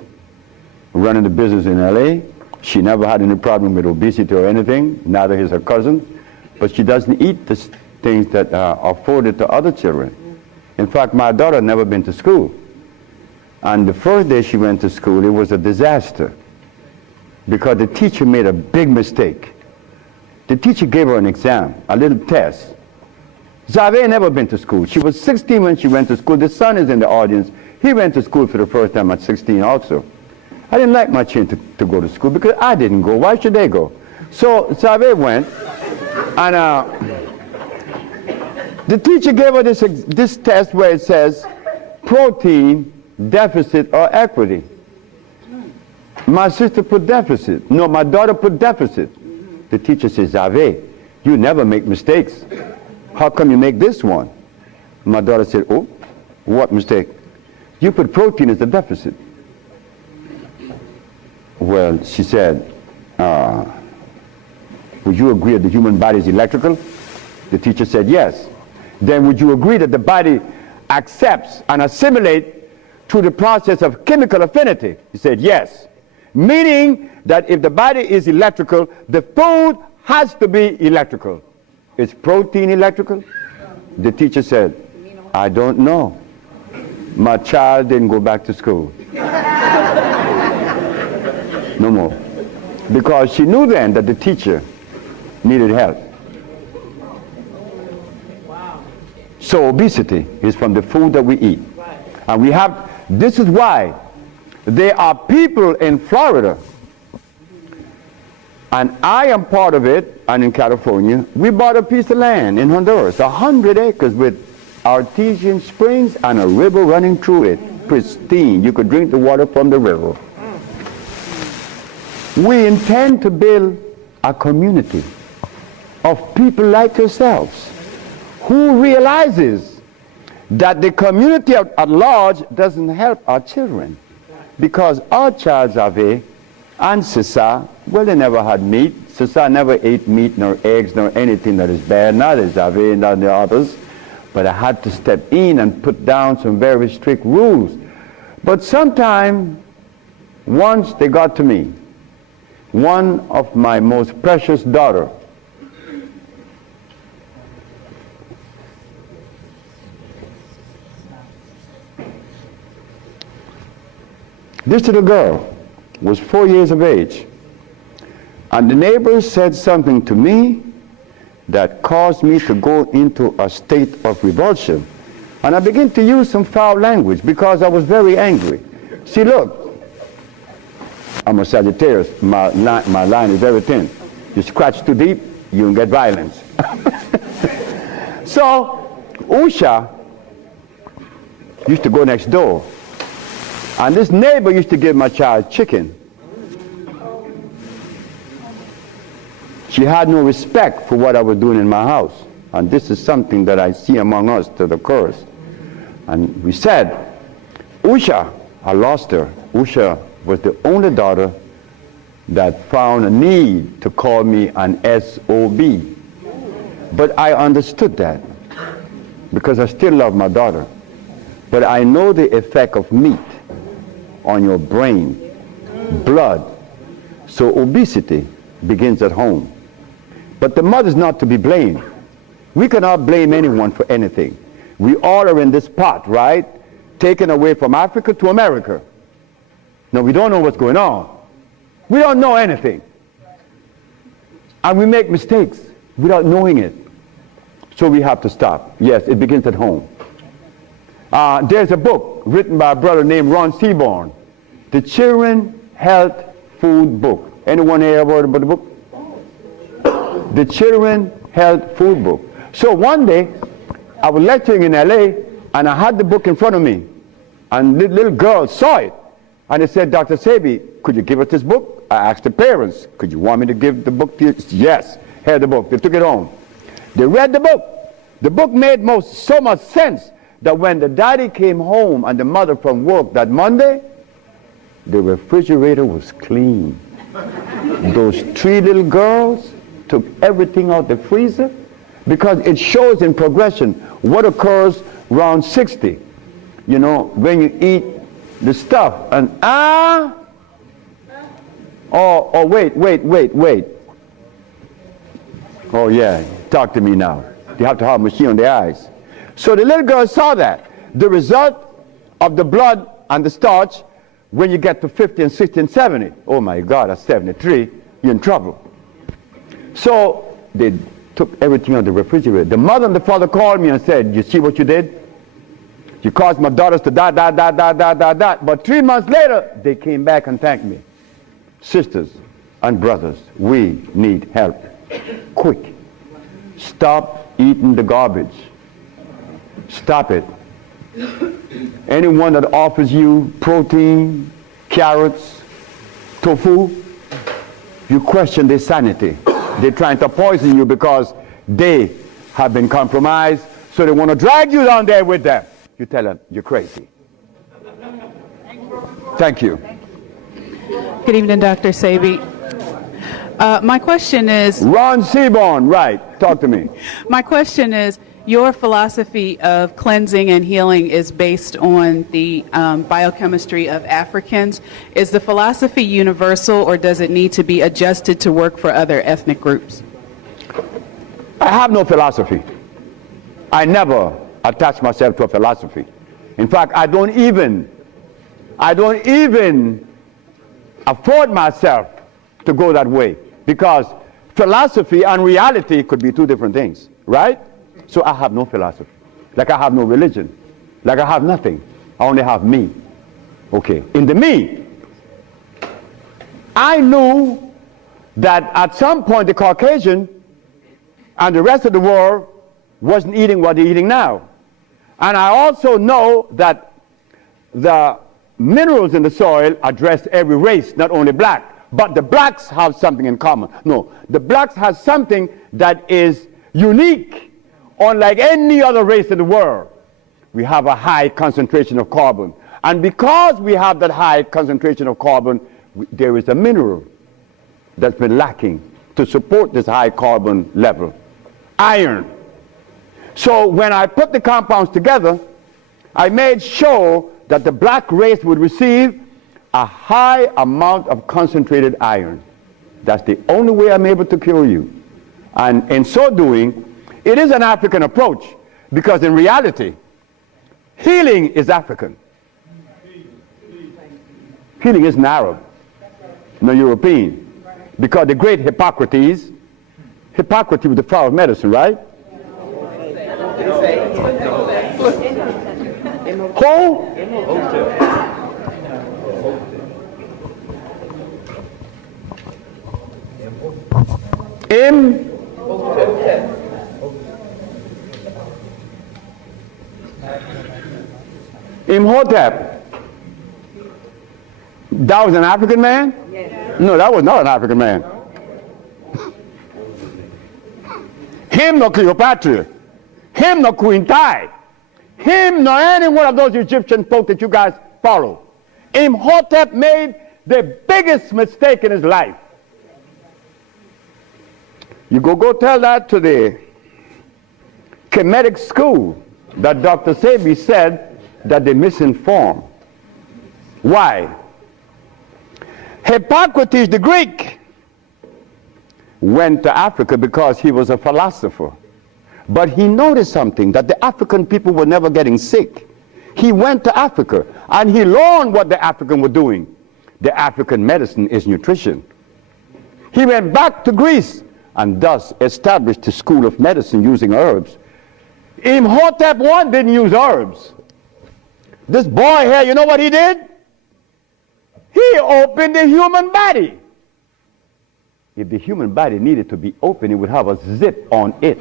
running the business in LA. She never had any problem with obesity or anything, neither is her cousin, but she doesn't eat the things that are afforded to other children. In fact, my daughter had never been to school. And the first day she went to school, it was a disaster because the teacher made a big mistake. The teacher gave her an exam, a little test. Zave had never been to school. She was 16 when she went to school. The son is in the audience. He went to school for the first time at 16 also. I didn't like my children to go to school because I didn't go. Why should they go? So Zave went, and the teacher gave her this test where it says protein, deficit, or equity. My sister put deficit. No, my daughter put deficit. The teacher says, Zave, you never make mistakes. How come you make this one? My daughter said, oh, what mistake? You put protein as a deficit. Well, she said, would you agree that the human body is electrical? The teacher said, yes. Then would you agree that the body accepts and assimilates through the process of chemical affinity? He said, yes. Meaning that if the body is electrical, the food has to be electrical. Is protein electrical? The teacher said, I don't know. My child didn't go back to school. No more. Because she knew then that the teacher needed help. So obesity is from the food that we eat. And we have, this is why there are people in Florida, and I am part of it, and in California, we bought a piece of land in Honduras, 100 acres with artesian springs and a river running through it, pristine. You could drink the water from the river. We intend to build a community of people like yourselves who realizes that the community at large doesn't help our children, because our child Zave and Sisa, well, they never had meat, since I never ate meat nor eggs nor anything that is bad, not as I've eaten on the others, but I had to step in and put down some very strict rules. But sometime, once they got to me, one of my most precious daughter, this little girl was 4 years of age, and the neighbors said something to me that caused me to go into a state of revulsion. And I began to use some foul language because I was very angry. See, look, I'm a Sagittarius. My line is very thin. You scratch too deep, you can get violence. So, Usha used to go next door. And this neighbor used to give my child chicken. She had no respect for what I was doing in my house. And this is something that I see among us to the curse. And we said, Usha, I lost her. Usha was the only daughter that found a need to call me an SOB. But I understood that because I still love my daughter. But I know the effect of meat on your brain, blood. So obesity begins at home. But the mother's not to be blamed. We cannot blame anyone for anything. We all are in this pot, right? Taken away from Africa to America. No, we don't know what's going on. We don't know anything. And we make mistakes without knowing it. So we have to stop. Yes, it begins at home. There's a book written by a brother named Ron Seaborn, the Children Health Food Book. Anyone here ever heard about the book? The Children Health Food Book. So one day, I was lecturing in LA, and I had the book in front of me. And the little girl saw it. And they said, Dr. Sebi, could you give us this book? I asked the parents, could you want me to give the book to you? Yes, here's the book. They took it home. They read the book. The book made so much sense that when the daddy came home and the mother from work that Monday, the refrigerator was clean. Those 3 little girls took everything out the freezer because it shows in progression what occurs around 60. You know, when you eat the stuff and wait. Oh yeah, talk to me now. You have to have a machine on their eyes. So the little girl saw that. The result of the blood and the starch, when you get to 50 and 60 and 70, oh my God, at 73, you're in trouble. So they took everything out of the refrigerator. The mother and the father called me and said, you see what you did? You caused my daughters to die. But 3 months later, they came back and thanked me. Sisters and brothers, we need help. Quick. Stop eating the garbage. Stop it. Anyone that offers you protein, carrots, tofu, you question their sanity. They're trying to poison you because they have been compromised, so they want to drag you down there with them. You tell them, you're crazy. Thank you. Good evening, Dr. Sebi. My question is... Ron Seaborn, right. Talk to me. My question is, your philosophy of cleansing and healing is based on the biochemistry of Africans. Is the philosophy universal, or does it need to be adjusted to work for other ethnic groups? I have no philosophy. I never attach myself to a philosophy. In fact, I don't even afford myself to go that way, because philosophy and reality could be 2 different things, right? So I have no philosophy. Like I have no religion. Like I have nothing. I only have me. Okay. In the me, I knew that at some point the Caucasian and the rest of the world wasn't eating what they're eating now. And I also know that the minerals in the soil address every race, not only black. But the blacks have something in common. No, the blacks have something that is unique, unlike any other race in the world. We have a high concentration of carbon. And because we have that high concentration of carbon, there is a mineral that's been lacking to support this high carbon level? Iron. So when I put the compounds together, I made sure that the black race would receive a high amount of concentrated iron. That's the only way I'm able to cure you. And in so doing, it is an African approach, because in reality, healing is African. Healing isn't Arab, no European. Because the great Hippocrates was the father of medicine, right? Who? Imhotep. That was an African man? Yes. No, that was not an African man. Him nor Cleopatra. Him nor Queen Tai. Him nor any one of those Egyptian folk that you guys follow. Imhotep made the biggest mistake in his life. You go tell that to the Kemetic school that Dr. Sebi said that they misinformed. Why? Hippocrates the Greek went to Africa because he was a philosopher. But he noticed something, that the African people were never getting sick. He went to Africa and he learned what the African were doing. The African medicine is nutrition. He went back to Greece and thus established the school of medicine using herbs. Imhotep I didn't use herbs. This boy here, you know what he did? He opened the human body. If the human body needed to be open, it would have a zip on it.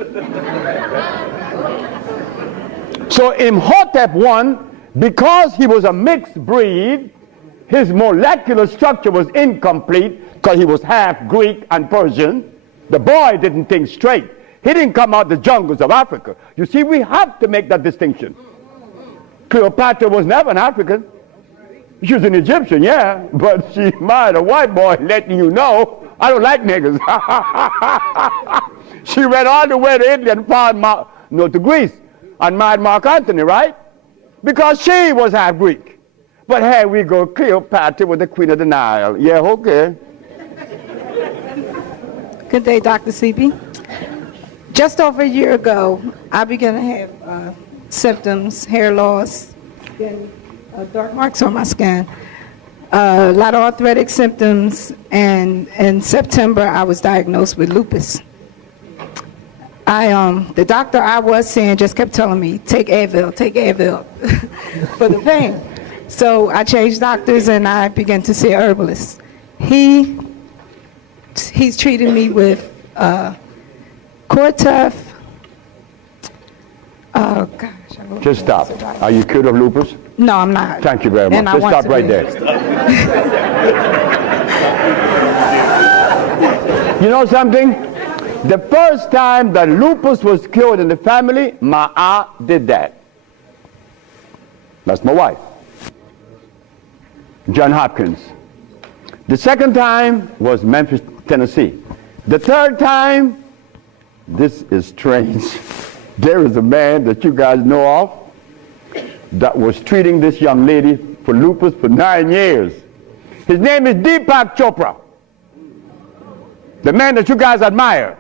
So Imhotep I, because he was a mixed breed, his molecular structure was incomplete because he was half Greek and Persian. The boy didn't think straight. He didn't come out the jungles of Africa. You see, we have to make that distinction. Cleopatra was never an African. She was an Egyptian, yeah, but she married a white boy, letting you know, I don't like niggas. She went all the way to Italy and found to Greece and married Mark Antony, right? Because she was half Greek. But here we go, Cleopatra was the queen of the Nile. Yeah, okay. Good day, Dr. Sebi. Just over a year ago, I began to have symptoms, hair loss, skin, dark marks on my skin, a lot of arthritic symptoms, and in September I was diagnosed with lupus. The doctor I was seeing just kept telling me, take Advil for the pain. So I changed doctors and I began to see a herbalist. He's treated me with Cortef. Oh gosh. Just stop. Are you cured of lupus? No, I'm not. Thank you very much. Just stop right there. You know something? The first time that lupus was cured in the family, my aunt did that. That's my wife. John Hopkins. The second time was Memphis, Tennessee. The third time, this is strange. There is a man that you guys know of that was treating this young lady for lupus for 9 years. His name is Deepak Chopra. The man that you guys admire.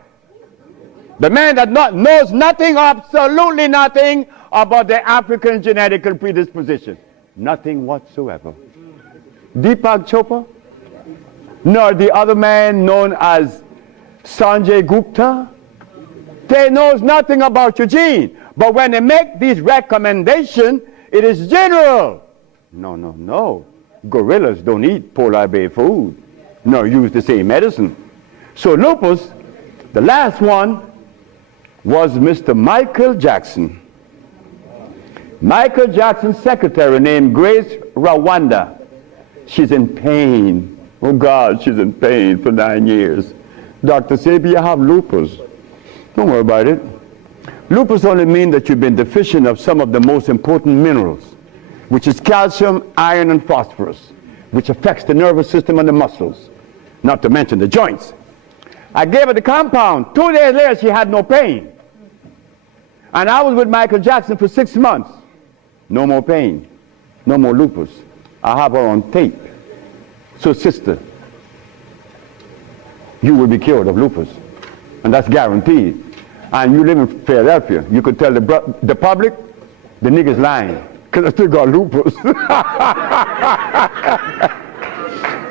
The man that knows nothing, absolutely nothing about the African genetical predisposition. Nothing whatsoever. Deepak Chopra, nor the other man known as Sanjay Gupta. They knows nothing about your gene. But when they make these recommendations, it is general. No. Gorillas don't eat polar bear food, nor use the same medicine. So lupus, the last one, was Mr. Michael Jackson. Michael Jackson's secretary named Grace Rwanda. She's in pain. Oh God, she's in pain for 9 years. Dr. Sebi, I have lupus. Don't worry about it. Lupus only means that you've been deficient of some of the most important minerals, which is calcium, iron, and phosphorus, which affects the nervous system and the muscles, not to mention the joints. I gave her the compound. 2 days later, she had no pain. And I was with Michael Jackson for 6 months. No more pain. No more lupus. I have her on tape. So, sister, you will be cured of lupus. And that's guaranteed. And you live in Philadelphia. You could tell the public, the nigga's lying. Because I still got lupus.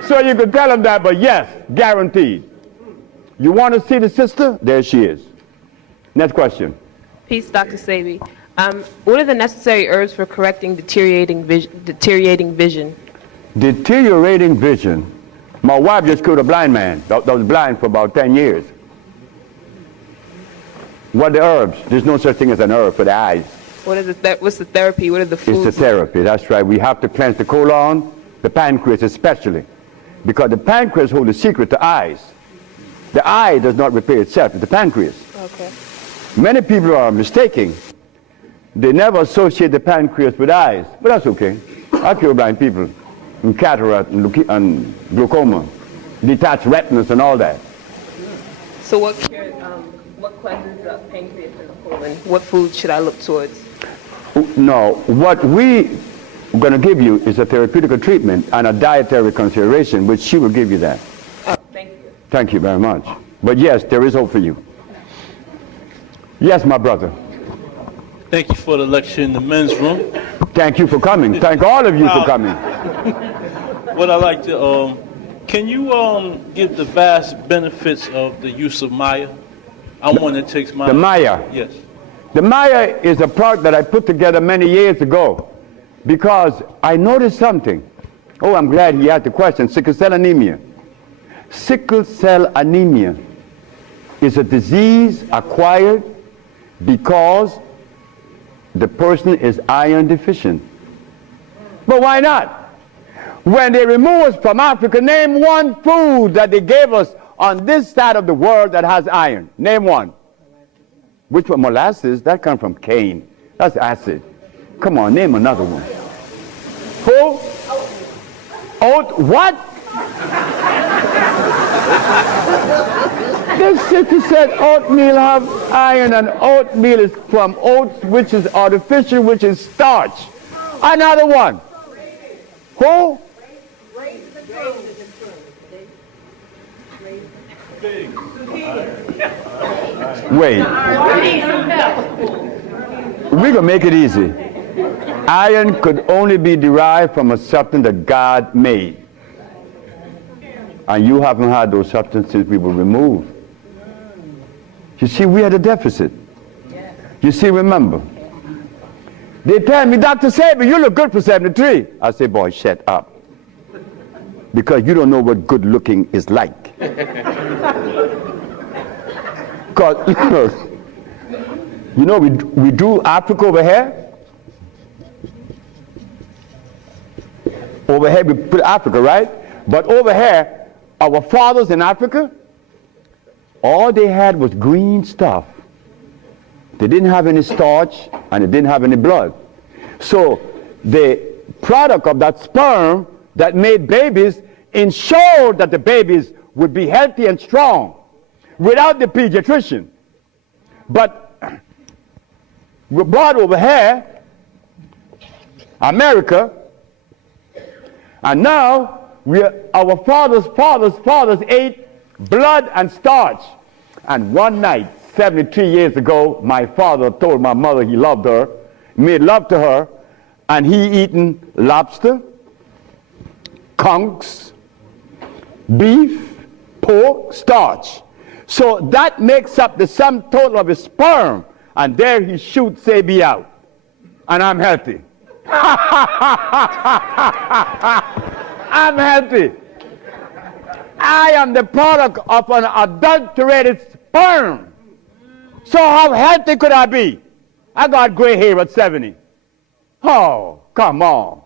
So you could tell them that, but yes, guaranteed. You want to see the sister? There she is. Next question. Peace, Dr. Sebi. What are the necessary herbs for correcting deteriorating vision? Deteriorating vision. My wife just killed a blind man that was blind for about 10 years. What are the herbs? There's no such thing as an herb for the eyes. What's the therapy? What are the foods? It's the therapy, that's right. We have to cleanse the colon, the pancreas especially, because the pancreas holds the secret to eyes. The eye does not repair itself, it's the pancreas. Okay. Many people are mistaken. They never associate the pancreas with eyes, but that's okay. I cure blind people, and cataract, and glaucoma, detached retinas, and all that. So what cleanses the pancreas and the colon? What food should I look towards? No, what we are going to give you is a therapeutical treatment and a dietary consideration, which she will give you that. Thank you. Thank you very much. But yes, there is hope for you. Yes, my brother. Thank you for the lecture in the men's room. Thank you for coming. Thank all of you for coming. What I like to, can you give the vast benefits of the use of Maya? I'm one that takes Maya. The Maya. Yes. The Maya is a product that I put together many years ago because I noticed something. Oh, I'm glad he asked the question. Sickle cell anemia. Sickle cell anemia is a disease acquired because the person is iron deficient. But why not? When they remove us from Africa, name one food that they gave us on this side of the world that has iron. Name one. Which one? Molasses? That comes from cane. That's acid. Come on, name another one. Who? Oat what? This sister said oatmeal have iron, and oatmeal is from oats, which is artificial, which is starch. Another one. Who? Wait. We're going to make it easy. Iron could only be derived from a substance that God made. And you haven't had those substances since we were removed. You see, we had a deficit. You see, remember. They tell me, Dr. Sebi, you look good for 73. I say, boy, shut up. Because you don't know what good looking is like. Because, you know, we drew Africa over here. Over here, we put Africa, right? But over here, our fathers in Africa, all they had was green stuff. They didn't have any starch, and they didn't have any blood. So the product of that sperm that made babies ensured that the babies would be healthy and strong without the pediatrician. But we brought over here, America, and now our fathers ate blood and starch. And one night, 73 years ago, my father told my mother he loved her, made love to her, and he eaten lobster, conchs, beef, pork, starch. So that makes up the sum total of his sperm, and there he shoots Sebi out. And I'm healthy. I'm healthy. I am the product of an adulterated sperm. So how healthy could I be? I got gray hair at 70. Oh, come on.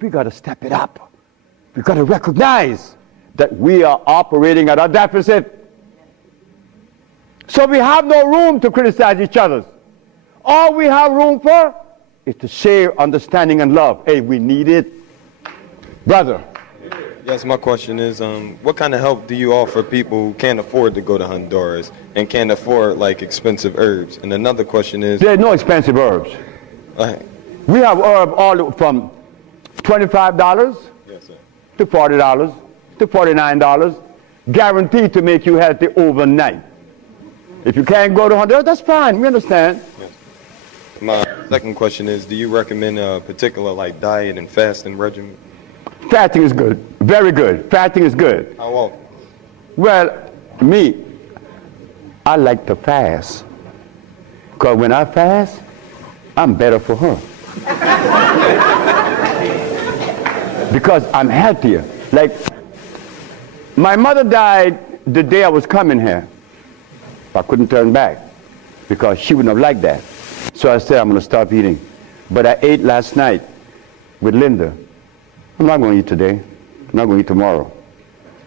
We got to step it up. We got to recognize that we are operating at a deficit. So we have no room to criticize each other. All we have room for is to share understanding and love. Hey, we need it. Brother. Yes, my question is, what kind of help do you offer people who can't afford to go to Honduras and can't afford like expensive herbs? And another question is, There's no expensive herbs. We have herb all from $25 yes, sir. to $40 to $49, guaranteed to make you healthy overnight. If you can't go to Honduras, that's fine. We understand. Yes. My second question is, do you recommend a particular like diet and fasting regimen? Fasting is good. Very good. Fasting is good. How often? Well, me, I like to fast. Because when I fast, I'm better for her. Because I'm healthier. Like, my mother died the day I was coming here. I couldn't turn back because she wouldn't have liked that. So I said, I'm going to stop eating. But I ate last night with Linda. I'm not going to eat today. I'm not going to eat tomorrow.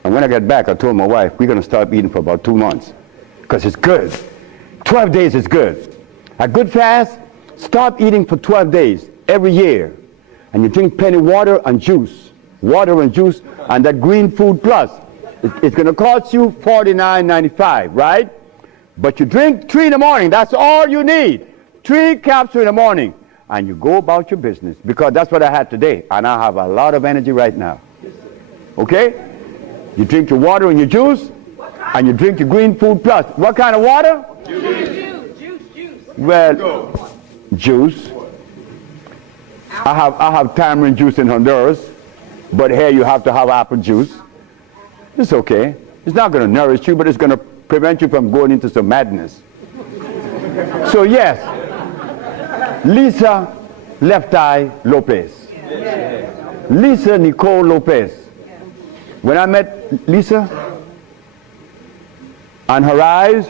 And when I get back, I told my wife, we're going to stop eating for about 2 months because it's good. 12 days is good. A good fast, stop eating for 12 days every year. And you drink plenty of water and juice. Water and juice and that green food plus. It's going to cost you $49.95, right? But you drink 3 in the morning. That's all you need. 3 capsules in the morning. And you go about your business. Because that's what I had today. And I have a lot of energy right now. Okay? You drink your water and your juice. And you drink your green food plus. What kind of water? Juice. Well, juice. I have tamarind juice in Honduras. But here you have to have apple juice. It's okay. It's not going to nourish you, but it's going to prevent you from going into some madness. So yes, Lisa Left Eye Lopez. Lisa Nicole Lopez. When I met Lisa, on her eyes,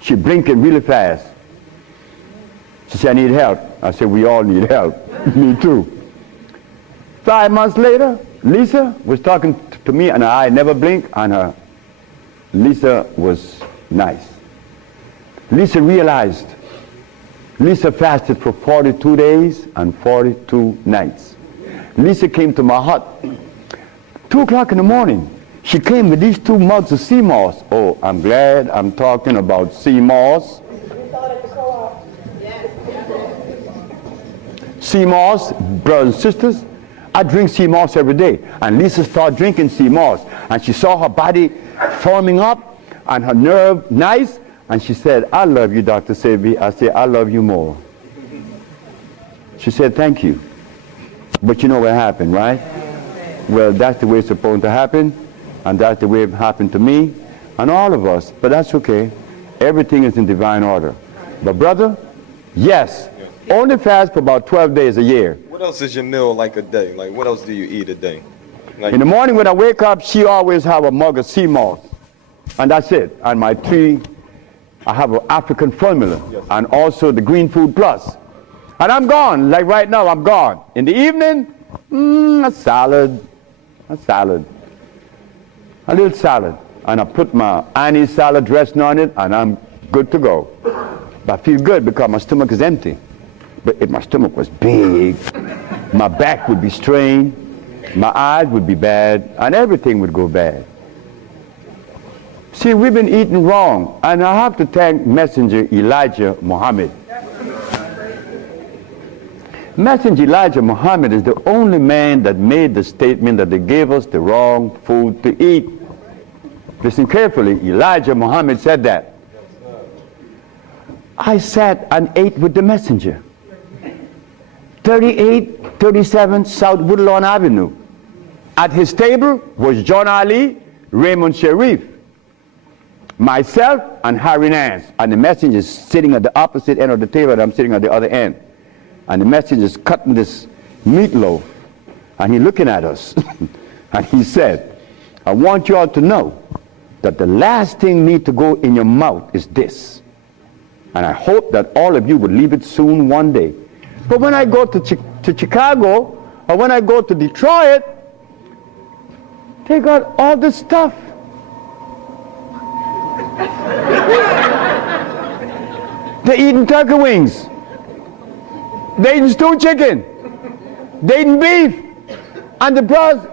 she blinking really fast. She said, I need help. I said, we all need help. Me too. 5 months later, Lisa was talking to me and her eye never blinked, and her Lisa was nice. Lisa realized. Lisa fasted for 42 days and 42 nights. Lisa came to my hut 2 o'clock in the morning. She came with these 2 mugs of sea moss. Oh, I'm glad I'm talking about sea moss. Sea moss, brothers and sisters, I drink sea moss every day. And Lisa started drinking sea moss. And she saw her body forming up and her nerve nice. And she said, I love you, Dr. Sebi. I said, I love you more. She said, thank you. But you know what happened, right? Well, that's the way it's supposed to happen. And that's the way it happened to me and all of us. But that's okay. Everything is in divine order. But brother, yes. Only fast for about 12 days a year. What else is your meal like a day? Like, what else do you eat a day? Like, in the morning when I wake up, she always have a mug of sea moss. And that's it. And my 3, I have an African formula. Yes. And also the green food plus. And I'm gone. Like right now, I'm gone. In the evening, a salad. A little salad. And I put my anise salad dressing on it, and I'm good to go. But I feel good because my stomach is empty. But if my stomach was big, my back would be strained, my eyes would be bad, and everything would go bad. See, we've been eating wrong, and I have to thank Messenger Elijah Muhammad. Messenger Elijah Muhammad is the only man that made the statement that they gave us the wrong food to eat. Listen carefully, Elijah Muhammad said that. I sat and ate with the messenger. 3837 South Woodlawn Avenue. At his table was John Ali, Raymond Sharif, myself, and Harry Nance. And the messenger is sitting at the opposite end of the table, and I'm sitting at the other end. And the messenger is cutting this meatloaf, and he's looking at us. And he said, I want you all to know that the last thing need to go in your mouth is this. And I hope that all of you will leave it soon one day. But when I go to Chicago, or when I go to Detroit, they got all this stuff. They're eating turkey wings. They're eating stewed chicken. They're eating beef. And the brothers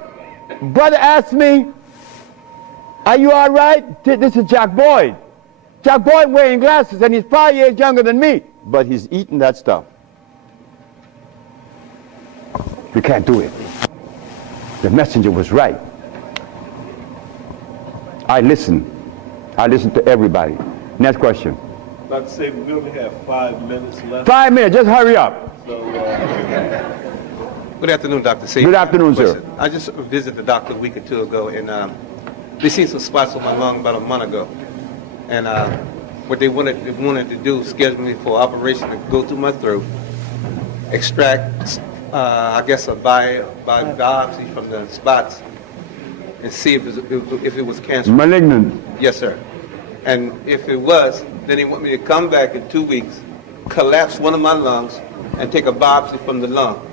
brother asked me, are you all right? This is Jack Boyd. Jack Boyd wearing glasses, and he's 5 years younger than me, but he's eating that stuff. We can't do it. The messenger was right. I listen to everybody. Next question. Dr. Sebi, we only have 5 minutes left. 5 minutes, just hurry up. So, Good afternoon, Dr. Sebi. Good afternoon, sir. I just visited the doctor a week or two ago, and they seen some spots on my lung about a month ago. And what they wanted to do, schedule me for an operation to go through my throat, extract, I guess, a biopsy from the spots, and see if it was cancer. Malignant. Yes, sir. And if it was, then they want me to come back in 2 weeks, collapse one of my lungs, and take a biopsy from the lung.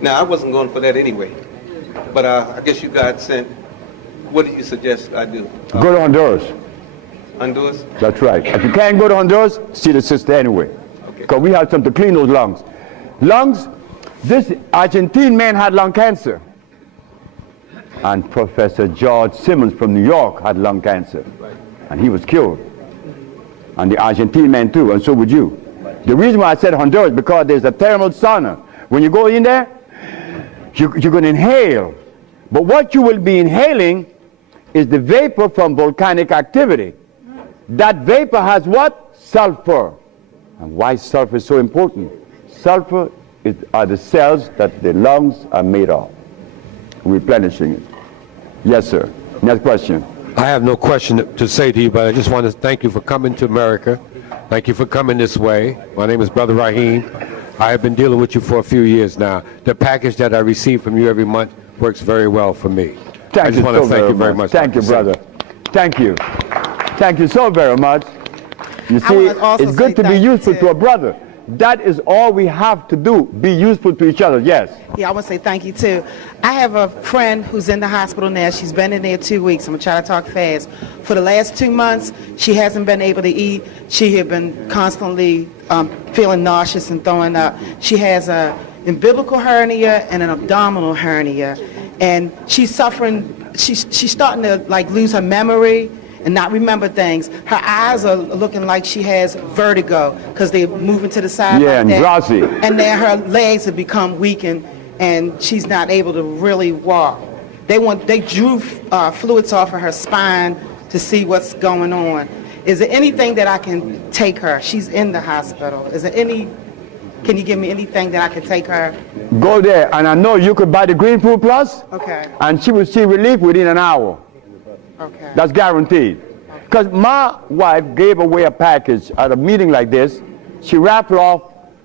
Now, I wasn't going for that anyway, but I guess you guys sent. What do you suggest I do? Go to Honduras. Honduras? That's right. If you can't go to Honduras, see the sister anyway. Because we have something to clean those lungs. Lungs, this Argentine man had lung cancer. And Professor George Simmons from New York had lung cancer. And he was cured. And the Argentine man too, and so would you. The reason why I said Honduras, because there's a thermal sauna. When you go in there, you're going to inhale. But what you will be inhaling is the vapor from volcanic activity. That vapor has what? Sulfur. And why sulfur is so important? Sulfur are the cells that the lungs are made of. Replenishing it. Yes, sir. Next question. I have no question to say to you, but I just want to thank you for coming to America. Thank you for coming this way. My name is Brother Raheem. I have been dealing with you for a few years now. The package that I receive from you every month works very well for me. I just want to thank you very much. Thank you, brother. Thank you. Thank you so very much. You see, it's good to be useful to a brother. That is all we have to do, be useful to each other. Yes. Yeah, I want to say thank you too. I have a friend who's in the hospital now. She's been in there 2 weeks. I'm going to try to talk fast. For the last 2 months, she hasn't been able to eat. She had been constantly feeling nauseous and throwing up. She has an umbilical hernia and an abdominal hernia. And she's suffering, she's starting to like lose her memory and not remember things. Her eyes are looking like she has vertigo because they're moving to the side. Yeah, like and that. drowsy. And then her legs have become weakened, and she's not able to really walk. They drew fluids off of her spine to see what's going on. Is there anything that I can take her? She's in the hospital. Is there any? Can you give me anything that I can take her? Go there, and I know you could buy the Green Food Plus. Okay. And she will see relief within an hour. Okay. That's guaranteed. Because my wife gave away a package at a meeting like this. She wrapped it off,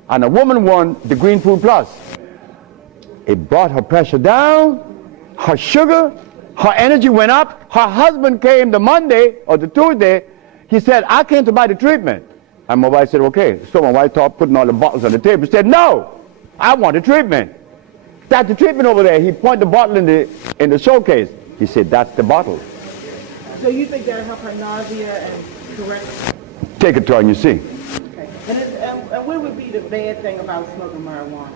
and a woman won the Green Food Plus. It brought her pressure down, her sugar, her energy went up. Her husband came the Monday or the Tuesday. He said, I came to buy the treatment. And my wife said, okay. So my wife started putting all the bottles on the table. She said, no, I want the treatment. That's the treatment over there. He pointed the bottle in the showcase. He said, that's the bottle. So you think that'll help her nausea and correct? Take it to her and you see. Okay. And what would be the bad thing about smoking marijuana?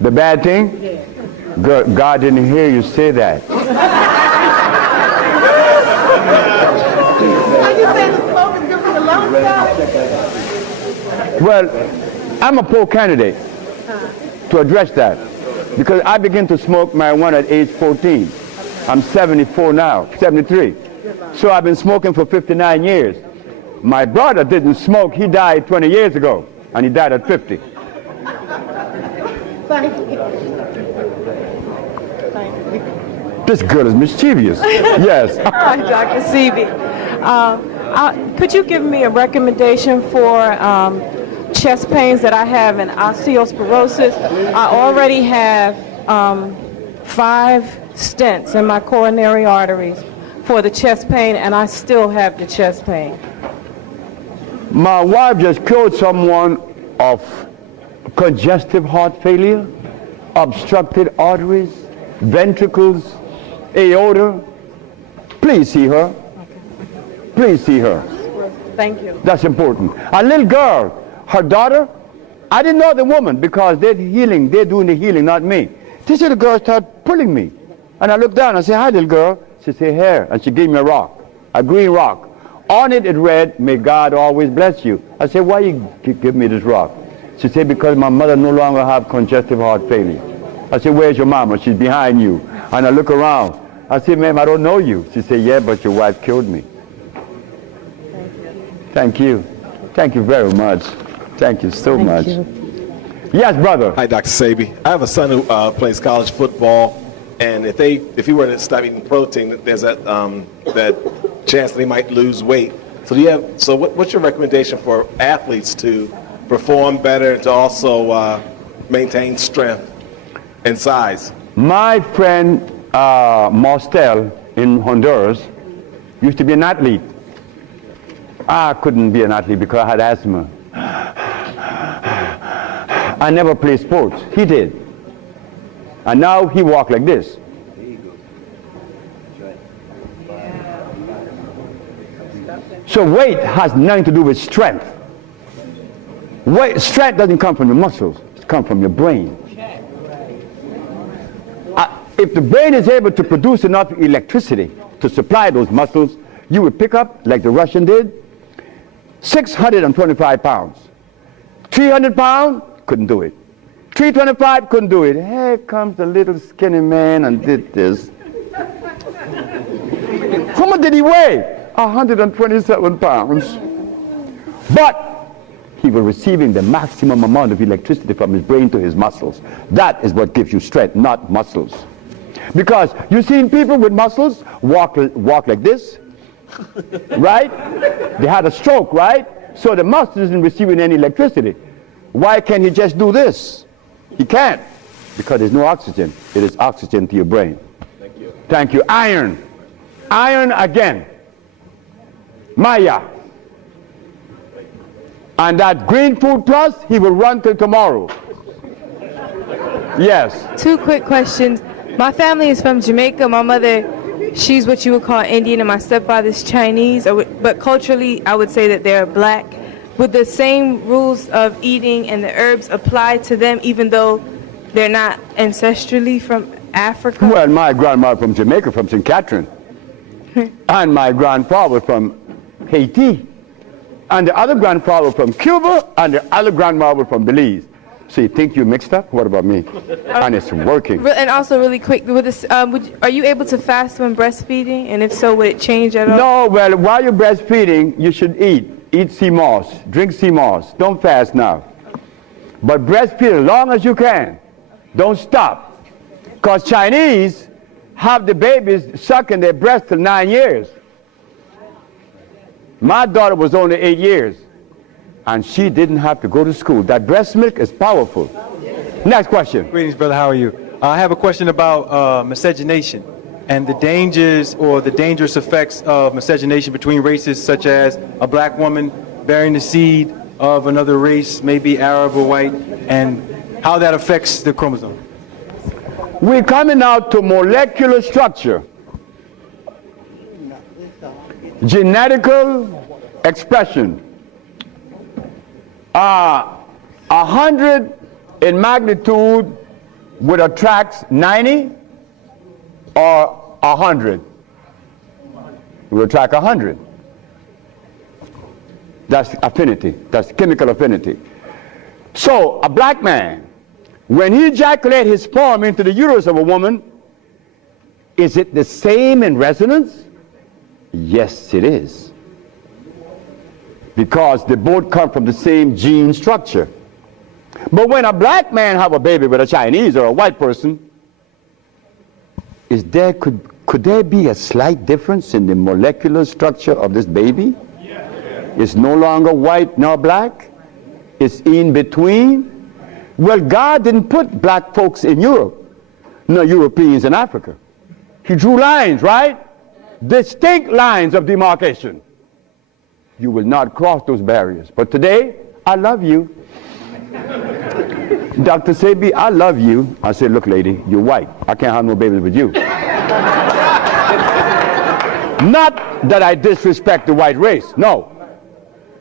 The bad thing? Yeah. God didn't hear you say that. Are you saying the smoke is good for the lungs? Well, I'm a poor candidate to address that because I began to smoke marijuana at age 14. I'm 74 now, 73. So I've been smoking for 59 years. My brother didn't smoke. He died 20 years ago, and he died at 50. Thank you. Thank you. This girl is mischievous. Yes. Hi, Dr. Sebi. Could you give me a recommendation for chest pains that I have and osteosporosis? I already have 5 stents in my coronary arteries for the chest pain, and I still have the chest pain. My wife just cured someone of congestive heart failure, obstructed arteries, ventricles, aorta. Please see her. Please see her. Thank you. That's important. A little girl, her daughter, I didn't know the woman because they're doing the healing, not me. This little girl started pulling me. And I looked down, I said, hi, little girl. She said, here. And she gave me a rock, a green rock. On it, it read, may God always bless you. I said, why you give me this rock? She said, because my mother no longer have congestive heart failure. I said, where's your mama? She's behind you. And I look around. I said, ma'am, I don't know you. She said, yeah, but your wife killed me. Thank you. Thank you very much. Thank you so much. Yes, brother. Hi, Dr. Sebi. I have a son who plays college football, and if he were to stop eating protein, there's that chance that he might lose weight. So what's your recommendation for athletes to perform better and to also maintain strength and size? My friend Mostel in Honduras used to be an athlete. I couldn't be an athlete because I had asthma. I never played sports. He did. And now he walked like this. So weight has nothing to do with strength. Strength doesn't come from your muscles. It comes from your brain. If the brain is able to produce enough electricity to supply those muscles, you would pick up, like the Russian did, 625 pounds. 300 pounds, couldn't do it. 325, couldn't do it. Here comes the little skinny man and did this. How much did he weigh? 127 pounds. But he was receiving the maximum amount of electricity from his brain to his muscles. That is what gives you strength, not muscles. Because you've seen people with muscles walk like this, right? They had a stroke, right? So the muscle isn't receiving any electricity. Why can't he just do this? He can't, because there's no oxygen. It is oxygen to your brain. Thank you. Thank you. Iron. Iron again. Maya. And that Green Food Plus, he will run till tomorrow. Yes. 2 quick questions. My family is from Jamaica. My mother, she's what you would call Indian, and my stepfather's Chinese. But culturally, I would say that they're black. Would the same rules of eating and the herbs apply to them, even though they're not ancestrally from Africa? Well, my grandma from Jamaica, from St. Catherine. And my grandfather from Haiti. And the other grandfather from Cuba, and the other grandmother from Belize. So you think you mixed up? What about me? And it's working. And also really quick, with this, are you able to fast when breastfeeding? And if so, would it change at all? No, well, while you're breastfeeding, you should eat. Eat sea moss. Drink sea moss. Don't fast now. But breastfeed as long as you can. Don't stop. Because Chinese have the babies sucking their breast till 9 years. My daughter was only 8 years. And she didn't have to go to school. That breast milk is powerful. Next question. Greetings, brother. How are you? I have a question about miscegenation and the dangers or the dangerous effects of miscegenation between races, such as a black woman bearing the seed of another race, maybe Arab or white, and how that affects the chromosome. We're coming out to molecular structure. Genetical expression. 100 in magnitude would attract 90 or 100? It would attract 100. That's affinity. That's chemical affinity. So a black man, when he ejaculates his sperm into the uterus of a woman, is it the same in resonance? Yes, it is. Because they both come from the same gene structure. But when a black man have a baby with a Chinese or a white person, could there be a slight difference in the molecular structure of this baby? It's no longer white nor black. It's in between. Well, God didn't put black folks in Europe, nor Europeans in Africa. He drew lines, right? Distinct lines of demarcation. You will not cross those barriers. But today, I love you. Dr. Sebi, I love you. I said, look, lady, you're white. I can't have no babies with you. Not that I disrespect the white race. No.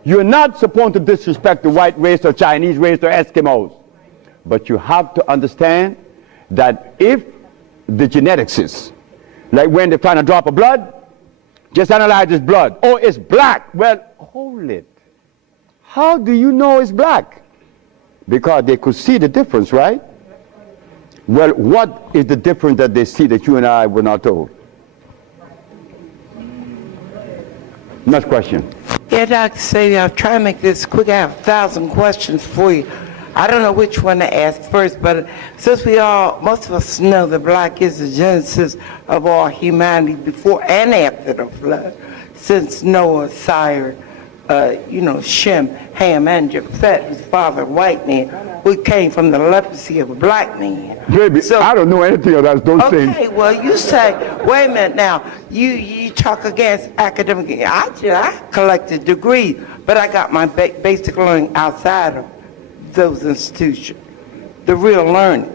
You're not supposed to disrespect the white race or Chinese race or Eskimos. But you have to understand that if the genetics is. Like when they find a drop of blood, just analyze this blood. Oh, it's black. Well, hold it. How do you know it's black? Because they could see the difference, right? Well, what is the difference that they see that you and I were not told? Next question. Yeah, Dr. Sebi, I'll try to make this quick. I have 1,000 questions for you. I don't know which one to ask first, but since most of us know that black is the genesis of all humanity before and after the flood, since Noah sired, Shem, Ham, and Japheth, his father, white man, we came from the leprosy of a black man. Baby, so, I don't know anything of that. Those things. Okay, well, you say, wait a minute now, you talk against academic. I collected degrees, but I got my basic learning outside of those institutions, the real learning.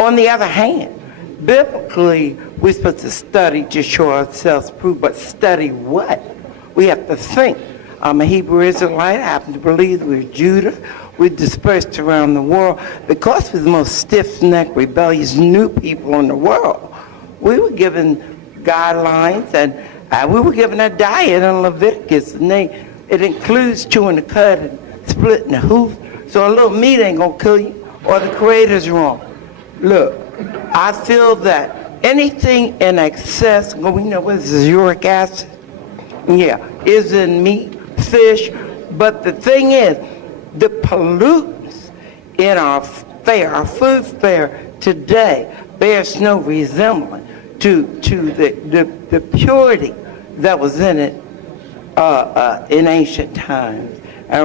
On the other hand, biblically, we're supposed to study to show ourselves approved, but study what? We have to think. I'm a Hebrew Israelite. I happen to believe we're Judah. We're dispersed around the world because we're the most stiff-necked, rebellious new people in the world. We were given guidelines, and we were given a diet in Leviticus, and it includes chewing the cud and splitting the hoof. So a little meat ain't gonna kill you, or the Creator's wrong. Look, I feel that anything in excess, we know what is uric acid? Yeah, is in meat, fish, but the thing is, the pollutants in our food fare today bears no resemblance to the purity that was in it in ancient times. I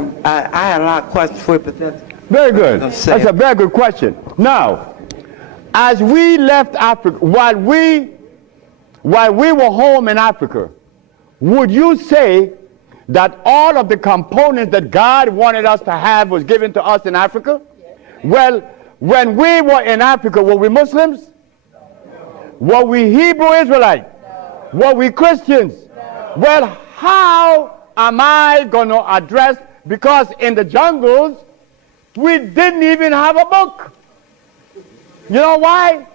had a lot of questions for you, but that's very good. That's a very good question. Now, as we left Africa, while we were home in Africa, would you say that all of the components that God wanted us to have was given to us in Africa? Yes. Well, when we were in Africa, were we Muslims? No. Were we Hebrew Israelites? No. Were we Christians? No. Well, how am I going to address, because in the jungles, we didn't even have a book. You know why?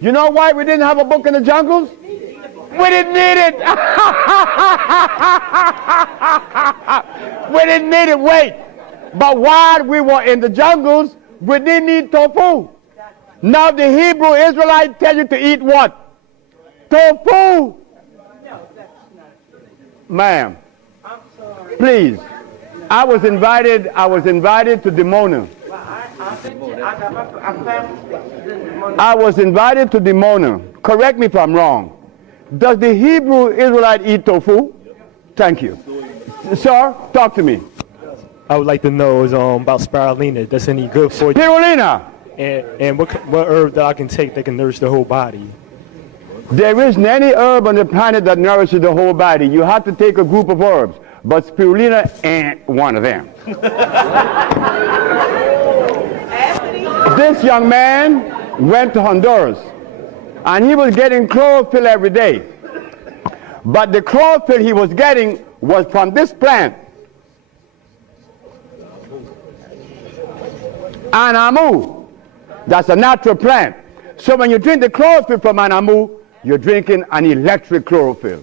You know why we didn't have a book in the jungles? We didn't need it. We didn't need it. Wait. But while we were in the jungles, we didn't need tofu. Now the Hebrew Israelites tell you to eat what? Tofu. Ma'am, please. I was invited to Dimona. I was invited to Dimona. Correct me if I'm wrong. Does the Hebrew Israelite eat tofu? Thank you. Sir, talk to me. I would like to know about spirulina. That's any good for you? Spirulina. And what herb that I can take that can nourish the whole body? There isn't any herb on the planet that nourishes the whole body. You have to take a group of herbs, but spirulina ain't one of them. This young man went to Honduras, and he was getting chlorophyll every day. But the chlorophyll he was getting was from this plant, Anamu. That's a natural plant. So when you drink the chlorophyll from Anamu, you're drinking an electric chlorophyll.